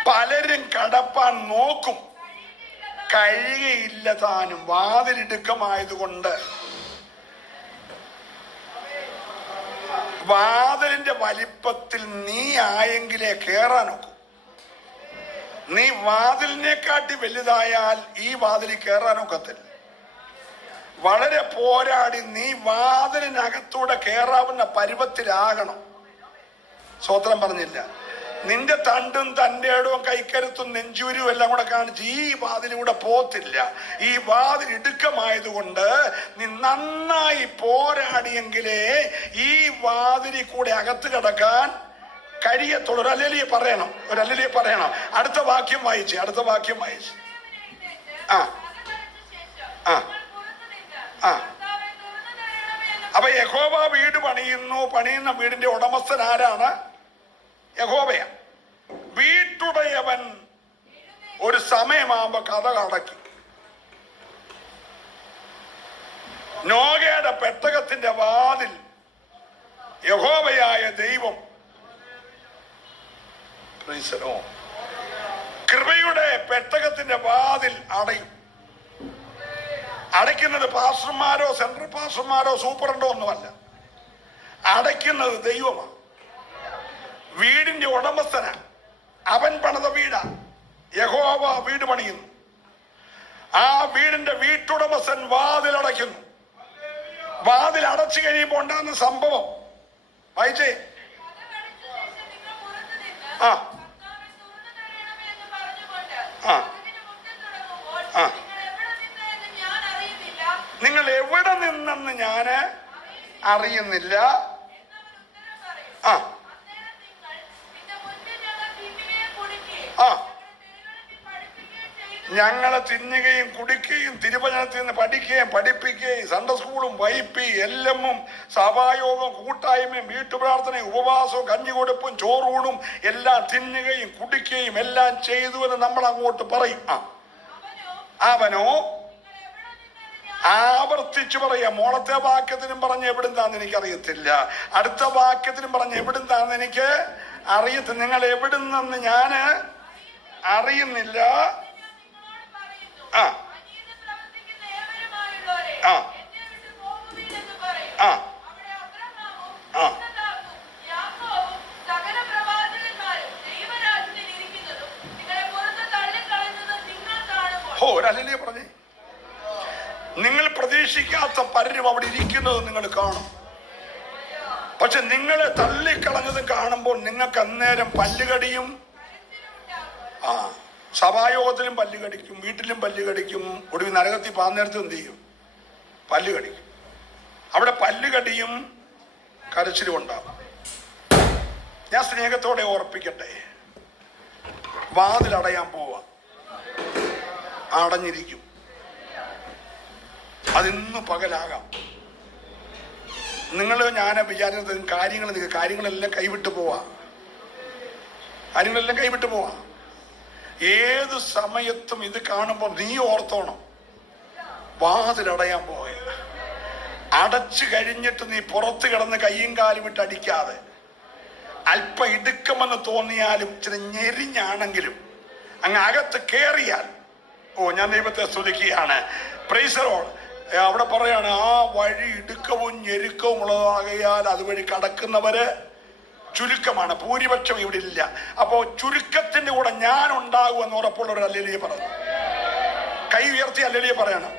പലരും കടപ്പാൻ നോക്കും, കഴിയുകയില്ല താനും. വാതിലിടുക്കമായതുകൊണ്ട് വാതിലിന്റെ വലിപ്പത്തിൽ നീ ആയെങ്കിലേ കേറാൻ നോക്കും. നീ വാതിലിനെക്കാട്ടി വലുതായാൽ ഈ വാതിലിൽ കയറാൻ ഒക്കത്തില്ല. വളരെ പോരാടി നീ വാതിലിനകത്തൂടെ കയറാവുന്ന പരുവത്തിലാകണം. സ്വോത്രം പറഞ്ഞില്ല. നിന്റെ തണ്ടും തൻ്റെ ഇടവും കൈക്കരുത്തും നെഞ്ചൂരും എല്ലാം കൂടെ കാണിച്ച് ഈ വാതിലൂടെ പോത്തില്ല. ഈ വാതിൽ ഇടുക്കമായതുകൊണ്ട് നീ നന്നായി പോരാടിയെങ്കിലേ ഈ വാതിലിൽ കൂടെ അകത്ത് കിടക്കാൻ കഴിയത്തുള്ളൂ. ഒരു അല്ലലിയെ പറയണം. അടുത്ത വാക്യം വായിച്ചേ. അപ്പൊ യഹോവ വീട് പണിയുന്ന വീടിന്റെ ഉടമസ്ഥൻ ആരാണ്? യഹോവയാ. വീട്ടുടയവൻ ഒരു സമയമാകുമ്പോ കതക് അടക്കി. നോഗയുടെ പെട്ടകത്തിന്റെ വാതിൽ യഹോവയായ ദൈവം കൃപയുടെ പെട്ടകത്തിന്റെ വാതിൽ അടയും. അടയ്ക്കുന്നത് പാസ്റ്റർമാരോ സെൻട്രൽ പാസ്റ്റർമാരോ സൂപ്രണ്ടോ ഒന്നുമല്ല. അടയ്ക്കുന്നത് ദൈവമാണ്. വീടിന്റെ ഉടമസ്ഥന. അവൻ പണിത വീടാ. യഹോവ വീട് പണിയുന്നു. ആ വീടിന്റെ വീട്ടുടമസ്ഥൻ വാതിൽ അടയ്ക്കുന്നു. വാതിൽ അടച്ചു കഴിയുമ്പോൾ ഉണ്ടാകുന്ന സംഭവം വായിച്ചേ. നിങ്ങൾ എവിടെ നിന്നെന്ന് ഞാന് അറിയുന്നില്ല. ഞങ്ങളെ തിന്നുകയും കുടിക്കുകയും തിരുവചനത്തിൽ നിന്ന് പഠിക്കുകയും പഠിപ്പിക്കുകയും സൺഡേ സ്കൂളും വൈപ്പി എല്ലമ്മും സഭായോഗം കൂട്ടായ്മയും വീട്ടുപ്രാർത്ഥനയും ഉപവാസവും കഞ്ഞികൊടുപ്പും ചോറൂണും എല്ലാം തിന്നുകയും കുടിക്കുകയും എല്ലാം ചെയ്തു എന്ന് നമ്മൾ അങ്ങോട്ട് പറയും. അവനോ ആവർത്തിച്ചു പറയാം. മോളത്തെ വാക്യത്തിനും പറഞ്ഞ് എവിടുന്നാന്ന് എനിക്കറിയത്തില്ല, അടുത്ത വാക്യത്തിനും പറഞ്ഞ് എവിടുന്നാന്ന് എനിക്ക് അറിയത്തില്ല. നിങ്ങൾ എവിടുന്നെന്ന് ഞാൻ അറിയുന്നില്ല. ആ ആ ആ ആ ഒരല്ലേ പറഞ്ഞേ, നിങ്ങൾ പ്രതീക്ഷിക്കാത്ത പലരും അവിടെ ഇരിക്കുന്നത് നിങ്ങൾ കാണും. പക്ഷെ നിങ്ങളെ തള്ളിക്കളഞ്ഞത് കാണുമ്പോൾ നിങ്ങൾക്ക് അന്നേരം പല്ലുകടിയും, സഭായോഗത്തിലും പല്ല് കടിക്കും, വീട്ടിലും പല്ല് കടിക്കും, ഒടുവിൽ നരകത്തിൽ പാന്നേരത്ത് എന്ത് ചെയ്യും? പല്ല് കടിക്കും. അവിടെ പല്ല് കടിയും കരച്ചിലും ഉണ്ടാവും. ഞാൻ സ്നേഹത്തോടെ ഓർപ്പിക്കട്ടെ, വാതിലടയാൻ പോവാ, അടഞ്ഞിരിക്കും. അതിന്ന് പകലാകാം. നിങ്ങൾ ഞാൻ വിചാരിക്കുന്നത് കാര്യങ്ങളെല്ലാം കൈവിട്ട് പോവാ, കാര്യങ്ങളെല്ലാം കൈവിട്ട് പോവാ. ഏത് സമയത്തും ഇത് കാണുമ്പോൾ നീ ഓർത്തോണം, വാതിലടയാൻ പോയ. അടച്ചു കഴിഞ്ഞിട്ട് നീ പുറത്ത് കിടന്ന് കയ്യും കാലും ഇട്ട് അടിക്കാതെ, അല്പം ഇടുക്കമെന്ന് തോന്നിയാലും ചില ഞെരിഞ്ഞാണെങ്കിലും അങ്ങ് അകത്ത് കയറിയാൽ, ഞാൻ ദൈവത്തെ സ്തുതിക്കുകയാണ്. Price the Lord. അവിടെ പറയാണ്, ആ വഴി ഇടുക്കവും ഞെരുക്കവും ഉള്ളതാകയാൽ അതുവഴി കടക്കുന്നവര് ചുരുക്കമാണ്, ഭൂരിപക്ഷം ഇവിടെ ഇല്ല. അപ്പോ ചുരുക്കത്തിന്റെ കൂടെ ഞാൻ ഉണ്ടാകുമെന്ന് ഉറപ്പുള്ളവർ ഹല്ലേലൂയ പറഞ്ഞു. കൈ ഉയർത്തി ഹല്ലേലൂയ പറയണം.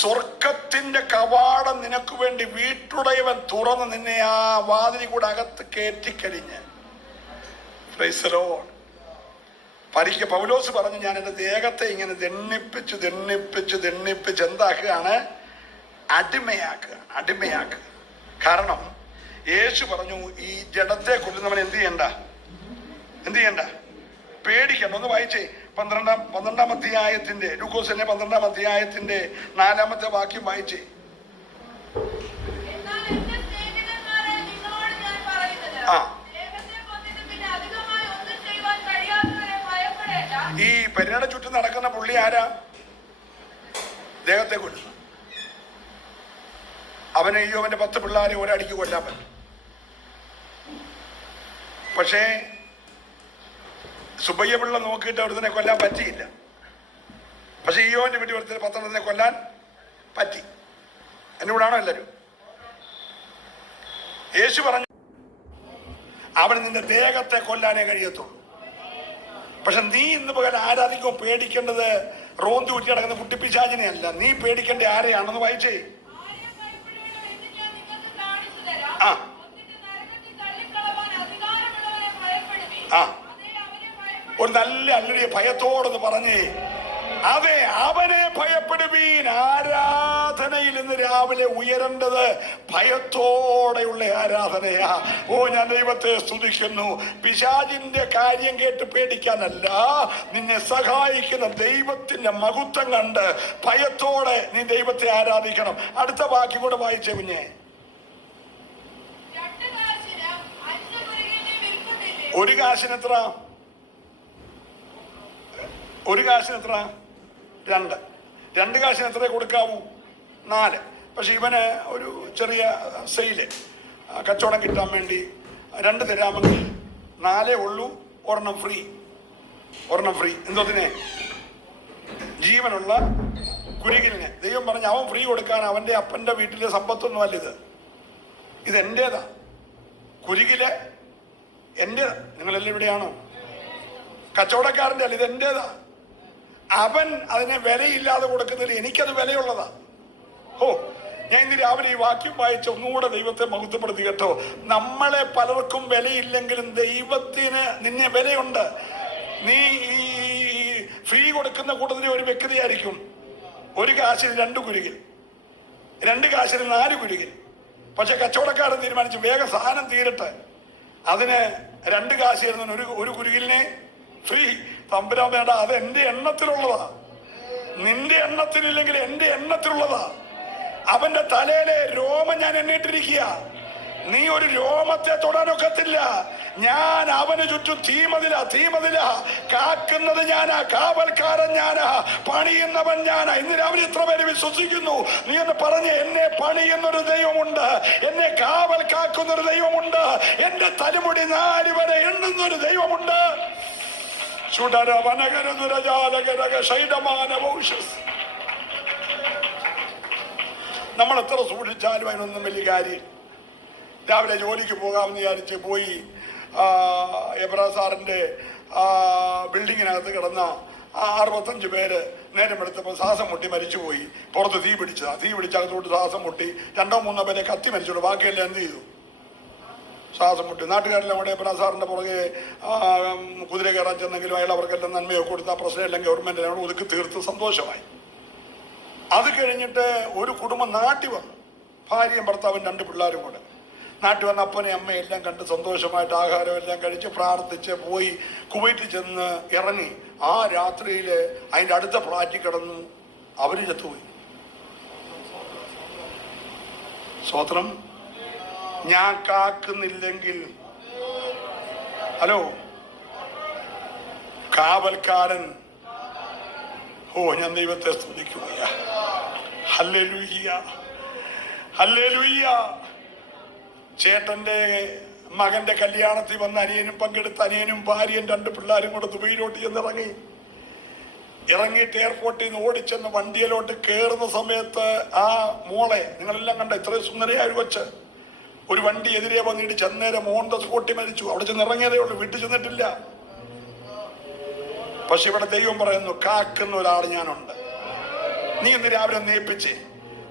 സ്വർഗത്തിന്റെ കവാടം നിനക്ക് വേണ്ടി വീട്ടുടയവൻ തുറന്ന് നിന്നെ ആ വാതിലിൽ കൂടെ അകത്ത് കയറ്റിക്കഴിഞ്ഞ്, പ്രൈസ് ദി ലോർഡ്. പൗലോസ് പറഞ്ഞു, ഞാൻ എൻ്റെ ദേഹത്തെ ഇങ്ങനെ ദണ്ണിപ്പിച്ച് എന്താക്കുകയാണ്? അടിമയാക്കുക. കാരണം യേശു പറഞ്ഞു, ഈ ജഡത്തെ കൊല്ലുന്നവൻ എന്ത് ചെയ്യണ്ട? പേടിക്കണ്ട. ഒന്ന് വായിച്ചേ, 12-ാം അധ്യായത്തിന്റെ, ലൂക്കോസിന്റെ 12-ാം അധ്യായത്തിന്റെ 4-ാമത്തെ വാക്യം വായിച്ചേ. ഈ പെരയുടെ ചുറ്റും നടക്കുന്ന പുള്ളി ആരാ? ദേഹത്തെ കൊല്ലുന്നു. അവനെയോ അവന്റെ 10 പിള്ളേരെ ഒരടിക്ക് കൊല്ലാൻ പറ്റും. പക്ഷേ സുബയ്യ പിള്ള നോക്കിയിട്ട് ഒരുത്തനെ കൊല്ലാൻ പറ്റിയില്ല. പക്ഷെ ഈയോന്റെ വീട്ടിൽ ഒരുത്തനെ 10 കൊല്ലാൻ പറ്റി. എന്റെ കൂടാണോ എല്ലാവരും? യേശു പറഞ്ഞു, അവൻ നിന്റെ ദേഹത്തെ കൊല്ലാനേ കഴിയത്തുള്ളൂ. പക്ഷെ നീ ഇന്ന് പകൽ ആരാധിക്കോ പേടിക്കേണ്ടത് റോന്തി ഊറ്റി കിടക്കുന്ന കുട്ടിപ്പിശാചിനെ അല്ല. നീ പേടിക്കേണ്ട ആരെയാണെന്ന് വായിച്ചേ. ഒരു നല്ല അല്ലടിയ ഭയത്തോടെന്ന് പറഞ്ഞേ. അതെ, അവനെ ഭയപ്പെടുവീൻ. ആരാധനയിൽ ഇന്ന് രാവിലെ ഉയരേണ്ടത് ഭയത്തോടെയുള്ള ആരാധനയാ. ഞാൻ ദൈവത്തെ സ്തുതിക്കുന്നു. പിശാചിന്റെ കാര്യം കേട്ട് പേടിക്കാനല്ല, നിന്നെ സഹായിക്കുന്ന ദൈവത്തിന്റെ മഹത്വം കണ്ട് ഭയത്തോടെ നീ ദൈവത്തെ ആരാധിക്കണം. അടുത്ത വാക്യം കൂടെ വായിച്ചേ കുഞ്ഞെ. ഒരു കാശിനെത്ര? 2 കാശിന് എത്ര കൊടുക്കാവൂ? 4. പക്ഷെ ഇവന് ഒരു ചെറിയ സെയില് കച്ചവടം കിട്ടാൻ വേണ്ടി 2 തരാമെങ്കിൽ 4 ഉള്ളൂ, ഒരെണ്ണം ഫ്രീ. എന്തോതിനെ? ജീവനുള്ള കുരുകിലിന്. ദൈവം പറഞ്ഞ അവൻ ഫ്രീ കൊടുക്കാൻ അവന്റെ അപ്പന്റെ വീട്ടിലെ സമ്പത്തൊന്നും അല്ല ഇത് എന്റേതാ. കുരുകില് എന്റേതാ. നിങ്ങളെല്ലാം ഇവിടെയാണോ? കച്ചവടക്കാരൻ്റെ അല്ല, ഇത് എന്റേതാ. അവൻ അതിനെ വിലയില്ലാതെ കൊടുക്കുന്നതിൽ എനിക്കത് വിലയുള്ളതാ. ഞാൻ ഇന്ന് രാവിലെ ഈ വാക്യം വായിച്ച ഒന്നുകൂടെ ദൈവത്തെ മഹത്വപ്പെടുത്തി കേട്ടോ. നമ്മളെ പലർക്കും വിലയില്ലെങ്കിലും ദൈവത്തിന് നിന്നെ വിലയുണ്ട്. നീ ഈ ഫ്രീ കൊടുക്കുന്ന കൂട്ടത്തിൽ ഒരു വ്യക്തിയായിരിക്കും. 1 കാശിന് 2 കുരുകിൽ, 2 കാശിന് 4 കുരുകിൽ. പക്ഷെ കച്ചവടക്കാരൻ തീരുമാനിച്ചു വേഗം സാധനം തീരട്ടെ, അതിന് 2 കാശ് തരുന്ന ഒരു കുരുകിലിനെ ഫ്രീ. തമ്പുരാൻ വേണ്ട, അത് എന്റെ എണ്ണത്തിലുള്ളതാ. നിന്റെ എണ്ണത്തിലില്ലെങ്കിൽ എന്റെ എണ്ണത്തിലുള്ളതാ. അവന്റെ തലയിലെ രോമം ഞാൻ എണ്ണിട്ടിരിക്കുക. നീ ഒരു രോമത്തെ തൊടാനൊക്കത്തില്ല. ഞാൻ അവന് ചുറ്റും തീമതില കാക്കുന്നത് ഞാനാ, കാവൽക്കാരൻ ഞാനാ, പണിയുന്നവൻ ഞാനാ. ഇന്ന് രാവിലെ ഇത്ര പേര് വിശ്വസിക്കുന്നു. നീ എന്ന് പറഞ്ഞ് എന്നെ പണിയുന്നൊരു ദൈവമുണ്ട്, എന്നെ കാവൽ കാക്കുന്നൊരു ദൈവമുണ്ട്, എന്റെ തലമുടി 4 വരെ എണ്ണുന്നൊരു ദൈവമുണ്ട്. നമ്മൾ എത്ര സൂക്ഷിച്ചാലും അതിനൊന്നും വലിയ കാര്യം. രാവിലെ ജോലിക്ക് പോകാമെന്ന് വിചാരിച്ച് പോയി എബ്രാ സാറിൻ്റെ ബിൽഡിങ്ങിനകത്ത് കിടന്ന 65 പേര് നേരം എടുത്തപ്പോൾ ശ്വാസം മുട്ടി മരിച്ചുപോയി. പുറത്ത് തീ പിടിച്ചകത്തോട്ട് ശ്വാസം മുട്ടി 2-3 പേരെ കത്തി മരിച്ചോളൂ. ബാക്കിയെല്ലാം എന്ത് ചെയ്തു? ശ്വാസം മുട്ടി. നാട്ടുകാരെല്ലാം കൂടെ എബ്രാ സാറിൻ്റെ പുറകെ കുതിര കയറാൻ ചെന്നെങ്കിലും അയാൾ അവർക്കെല്ലാം നന്മയൊക്കെ കൊടുത്ത് ആ പ്രശ്നമെല്ലാം ഗവൺമെൻറ്റിനോട് ഒതുക്കി തീർത്ത് സന്തോഷമായി. അത് കഴിഞ്ഞിട്ട് ഒരു കുടുംബം നാട്ടിൽ വന്നു. ഭാര്യയും ഭർത്താവും 2 പിള്ളേരും കൂടെ നാട്ടിൽ വന്ന അപ്പനെയും അമ്മയും എല്ലാം കണ്ട് സന്തോഷമായിട്ട് ആഹാരം എല്ലാം കഴിച്ച് പ്രാർത്ഥിച്ച് പോയി കുവൈറ്റിൽ ചെന്ന് ഇറങ്ങി. ആ രാത്രിയിൽ അതിൻ്റെ അടുത്ത ഫ്ലാറ്റിൽ കിടന്നു. അവര് ചത്തുപോയി. സ്വത്രം. ഞാൻ കാക്കുന്നില്ലെങ്കിൽ, ഹലോ, കാവൽക്കാരൻ. ഞാൻ ദൈവത്തെ സ്തുതിക്കുകയാ. Hallelujah, hallelujah. ചേട്ടന്റെ മകന്റെ കല്യാണത്തിൽ വന്ന അനിയനും പങ്കെടുത്ത അനിയനും ഭാര്യയും 2 പിള്ളേരും കൂടെ ദുബൈയിലോട്ട് ചെന്നിറങ്ങി. ഇറങ്ങിയിട്ട് എയർപോർട്ടിൽ നിന്ന് ഓടിച്ചെന്ന് വണ്ടിയിലോട്ട് കയറുന്ന സമയത്ത് ആ മോളെ നിങ്ങളെല്ലാം കണ്ട, ഇത്രയും സുന്ദരയായ ഒരു കൊച്ച്, ഒരു വണ്ടി എതിരെ വന്നിട്ട് ചെന്നേരം മോന്റെ സ്പോട്ടി മരിച്ചു. അവിടെ ചെന്ന് ഇറങ്ങിയതേ ഉള്ളൂ, വീട്ടിൽ ചെന്നിട്ടില്ല. പക്ഷെ ഇവിടെ ദൈവം പറയുന്നു, കാക്കുന്ന ഒരാൾ ഞാനുണ്ട്. നീ ഇന്ന് രാവിലെ നേപ്പിച്ച്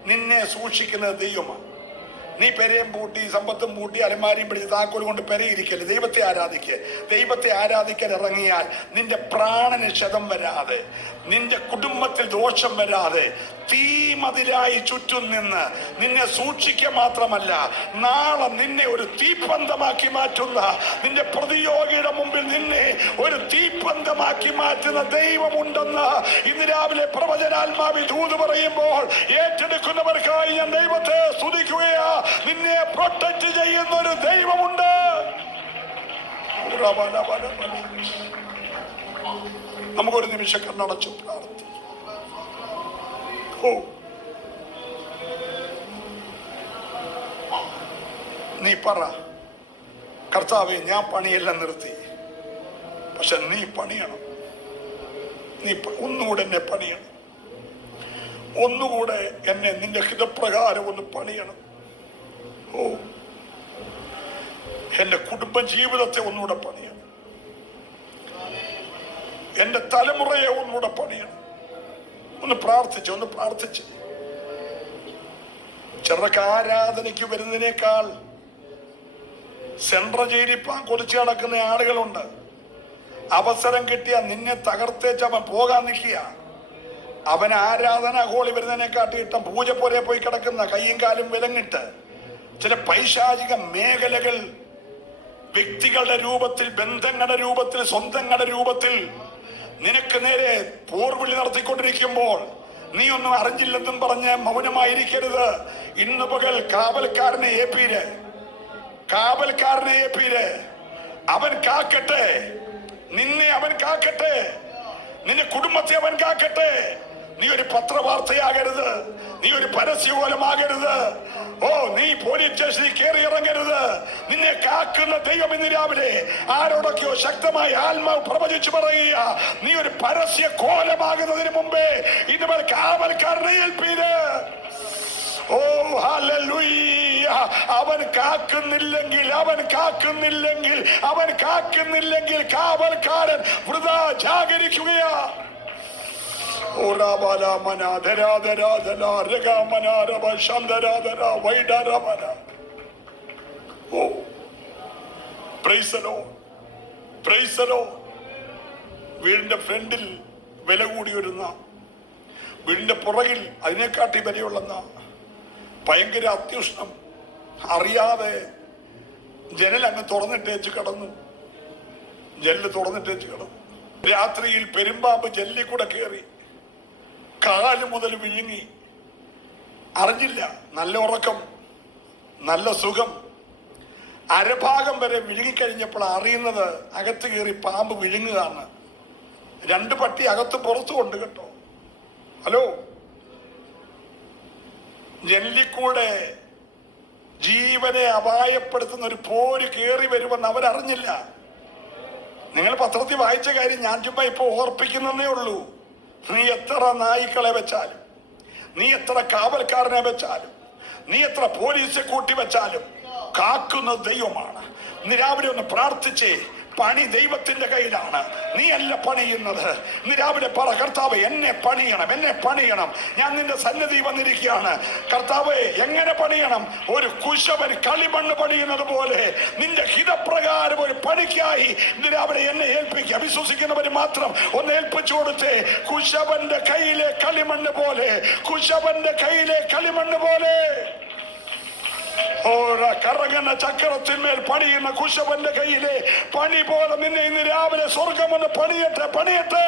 നിന്നെ സൂക്ഷിക്കുന്നത് ദൈവമാണ്. നീ പെരയും പൂട്ടി സമ്പത്തും പൂട്ടി അലമാരിയും പിടിച്ച് താക്കോൽ കൊണ്ട് പെരയിരിക്കല്ലേ. ദൈവത്തെ ആരാധിക്കുക. ദൈവത്തെ ആരാധിക്കാൻ ഇറങ്ങിയാൽ നിന്റെ പ്രാണന് ക്ഷതം വരാതെ, നിന്റെ കുടുംബത്തിൽ ദോഷം വരാതെ തീമതിലായി ചുറ്റും നിന്ന് നിന്നെ സൂക്ഷിക്കുക മാത്രമല്ല, നാളെ നിന്നെ ഒരു തീപ്പന്തമാക്കി മാറ്റുന്ന, നിന്റെ പ്രതിയോഗിയുടെ മുമ്പിൽ നിന്നെ ഒരു തീപ്പന്തമാക്കി മാറ്റുന്ന ദൈവമുണ്ടെന്ന് ഇന്ന് രാവിലെ പ്രവചനാത്മാവിൽ ദൂത് പറയുമ്പോൾ ഏറ്റെടുക്കുന്നവർക്കായി ഞാൻ ദൈവത്തെ സ്തുതിക്കുകയാ. നിന്നെ പ്രൊട്ടക്ട് ചെയ്യുന്ന ഒരു ദൈവമുണ്ട്. നമുക്കൊരു നിമിഷം കണ്ണടച്ചു പ്രാർത്ഥിക്കാം. നീ പറ, കർത്താവേ, ഞാൻ പണിയെല്ലാം നിർത്തി, പക്ഷെ നീ പണിയണം. നീ ഒന്നുകൂടെ എന്നെ പണിയണം. ഒന്നുകൂടെ എന്നെ നിന്റെ ഹിതപ്രകാരം ഒന്ന് പണിയണം. എന്റെ കുടുംബ ജീവിതത്തെ ഒന്നുകൂടെ പണിയണം. എന്റെ തലമുറയെ ഒന്നുകൂടെ പണിയണം. ഒന്ന് പ്രാർത്ഥിച്ച് ചിലർക്ക് ആരാധനയ്ക്ക് വരുന്നതിനേക്കാൾ സെൻട്രൽ ജയിലിപ്പാൻ കൊതിച്ച് നടക്കുന്ന ആളുകളുണ്ട്. അവസരം കിട്ടിയ നിന്നെ തകർത്തേച്ച് അവൻ പോകാൻ നിൽക്കുക. അവൻ ആരാധന ഹോളി വരുന്നതിനെക്കാട്ടി ഇഷ്ടം പൂജ പോലെ പോയി കിടക്കുന്ന, കയ്യും കാലും വിലങ്ങിട്ട് ചില പൈശാചിക മേഖലകൾ വ്യക്തികളുടെ രൂപത്തിൽ, ബന്ധങ്ങളുടെ രൂപത്തിൽ, സ്വന്തങ്ങളുടെ രൂപത്തിൽ നിനക്ക് നേരെ പോർവിളി നടത്തിക്കൊണ്ടിരിക്കുമ്പോൾ നീ ഒന്നും അറിഞ്ഞില്ലെന്നും പറഞ്ഞ് മൗനമായിരിക്കരുത്. ഇന്ന് പകൽ കാവൽക്കാരനെ ഏപ്പീര് അവൻ കാക്കട്ടെ. നിന്നെ അവൻ കാക്കട്ടെ. നിന്റെ കുടുംബത്തെ അവൻ കാക്കട്ടെ. നീ ഒരു പത്രവാർത്തയാകരുത്. നീ ഒരു പരസ്യകോലമാകരുത്. നീ പോലീസ് സ്റ്റേഷനിൽ കയറി ഇറങ്ങരുത്. നിന്നെ കാക്കുന്ന ദൈവം ഇന്ന് രാവിലെ ആരോടൊക്കെയോ ശക്തമായി ആത്മാവ് പ്രവചിച്ചു പറയുക. നീ ഒരു പരസ്യ കോലമാകുന്നതിന് മുമ്പേ ഇന്ന് കാവൽക്കാരനെ ഏൽപ്പീര്. അവൻ കാക്കുന്നില്ലെങ്കിൽ കാവൽക്കാരൻ വൃഥാ ജാഗരിക്കുകയാ. വീടിന്റെ ഫ്രണ്ടിൽ വില കൂടി വരുന്ന, വീടിന്റെ പുറകിൽ അതിനെക്കാട്ടി വിലയുള്ളെന്ന ഭയങ്കര അത്യുഷ്ണം. അറിയാതെ ജനൽ അങ്ങ് തുറന്നിട്ടേച്ച് കിടന്നു. രാത്രിയിൽ പെരുമ്പാമ്പ് ജെല്ലിക്കൂടെ കയറി, കാല് മുതൽ വിഴുങ്ങി. അറിഞ്ഞില്ല. നല്ല ഉറക്കം, നല്ല സുഖം. അരഭാഗം വരെ വിഴുങ്ങിക്കഴിഞ്ഞപ്പോൾ അറിയുന്നത് അകത്ത് കയറി പാമ്പ് വിഴുങ്ങുകയാണ്. 2 പട്ടി അകത്ത് പുറത്തു കൊണ്ട് കേട്ടോ. ഹലോ, ജെല്ലിക്കൂടെ ജീവനെ അപായപ്പെടുത്തുന്ന ഒരു പോര് കയറി വരുമെന്ന് അവരറിഞ്ഞില്ല. നിങ്ങൾ പത്രത്തിൽ വായിച്ച കാര്യം ഞാൻ ചുമ്മാ ഇപ്പൊ ഓർപ്പിക്കുന്നതേ ഉള്ളൂ. നീ എത്ര നായ്ക്കളെ വെച്ചാലും, നീ എത്ര കാവൽക്കാരനെ വെച്ചാലും, നീ എത്ര പോലീസെ കൂട്ടി വെച്ചാലും കാക്കുന്ന ദൈവമാണ്. നീ രാവിലെ ഒന്ന് പ്രാർത്ഥിച്ചേ. പണി ദൈവത്തിന്റെ കയ്യിലാണ്, നീ അല്ല പണിയുന്നത്. നീ രാവിലെ പറ, കർത്താവേ എന്നെ പണിയണം, എന്നെ പണിയണം. ഞാൻ നിന്റെ സന്നിധി വന്നിരിക്കുകയാണ്. കർത്താവേ എങ്ങനെ പണിയണം? ഒരു കുശവൻ കളിമണ്ണ് പണിയുന്നത് പോലെ നിന്റെ ഹിതപ്രകാരം ഒരു പണിക്കായി ഇന്ന് രാവിലെ എന്നെ ഏൽപ്പിക്കുക. വിശ്വസിക്കുന്നവർ മാത്രം ഒന്ന് ഏൽപ്പിച്ചു കൊടുത്തേ. കുശവന്റെ കയ്യിലെ കളിമണ്ണ് പോലെ, കുശവന്റെ കയ്യിലെ കളിമണ്ണ് പോലെ. കറങ്ങുന്ന ചക്രത്തിന്മേൽ പണിയുന്ന കുശവന്റെ കയ്യിലെ പണി പോലെ നിന്നെ ഇന്ന് രാവിലെ സ്വർഗമൊന്ന് പണിയട്ടെ, പണിയട്ടെ.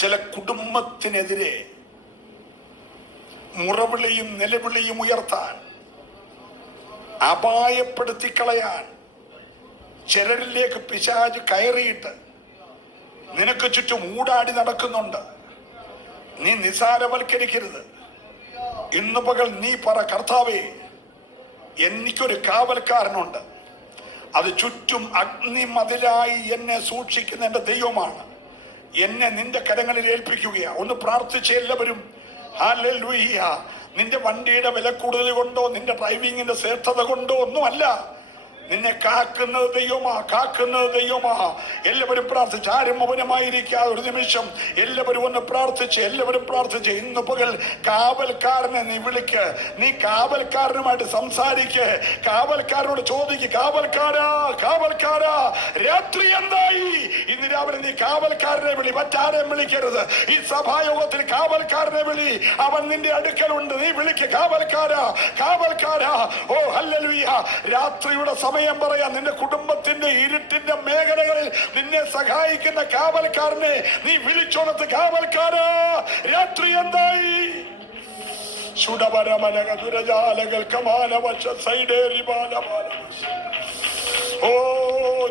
ചില കുടുംബത്തിനെതിരെ മുറവിളിയും നിലവിളിയും ഉയർത്താൻ, അപായപ്പെടുത്തി കളയാൻ ചിലരിലേക്ക് പിശാച് കയറിയിട്ട് നിനക്ക് ചുറ്റും ഊടാടി നടക്കുന്നുണ്ട്. നീ നിസാരവൽക്കരിക്കരുത്. ഇന്ന് പകൽ നീ പറ, കർത്താവേ എനിക്കൊരു കാവൽക്കാരനുണ്ട്. അത് ചുറ്റും അഗ്നിമതിലായി എന്നെ സൂക്ഷിക്കുന്ന എന്റെ ദൈവമാണ്. എന്നെ നിന്റെ കരങ്ങളിൽ ഏൽപ്പിക്കുകയാ. ഒന്ന് പ്രാർത്ഥിച്ച എല്ലാവരും. ഹല്ലേലൂയ. നിന്റെ വണ്ടിയുടെ വില കൂടുതൽ കൊണ്ടോ, നിന്റെ ഡ്രൈവിങ്ങിന്റെ ശ്രേഷ്ഠത കൊണ്ടോ ഒന്നുമല്ല. നിന്നെ കാക്കുന്നത് ദൈവമാ, കാക്കുന്നത് ദൈവമാ. എല്ലാവരും പ്രാർത്ഥിച്ച്, ആരും മൗനമായിരിക്കാതെ ഒരു നിമിഷം എല്ലാവരും ഒന്ന് പ്രാർത്ഥിച്ച്, എല്ലാവരും പ്രാർത്ഥിച്ച്. ഇന്ന് പകൽ കാവൽക്കാരനെ നീ വിളിക്ക്. നീ കാവൽക്കാരനുമായിട്ട് സംസാരിക്ക്. കാവൽക്കാരനോട് ചോദിക്ക്, കാവൽക്കാരാ, കാവൽക്കാരാ രാത്രി എന്തായി? ഇന്ന് രാവിലെ നീ കാവൽക്കാരനെ വിളി, മറ്റാരെയും വിളിക്കരുത്. ഈ സഭായോഗത്തിൽ കാവൽക്കാരനെ വിളി. അവൻ നിന്റെ അടുക്കലുണ്ട്. നീ വിളിക്ക്, കാവൽക്കാരാ, കാവൽക്കാരാ. ഓ ഹല്ലേലൂയ. രാത്രിയുടെ സമയം പറയാം. നിന്റെ കുടുംബത്തിന്റെ ഇരുട്ടിന്റെ മേഖലകളിൽ നിന്നെ സഹായിക്കുന്ന കാവൽക്കാരനെ നീ വിളിച്ചോണത്ത്. കാവൽക്കാരാ രാത്രി എന്തായി? ശുഡപരമലക ദുരജാലകൾ കമാനവശ സൈഡേരി ബാലബാല. ഓ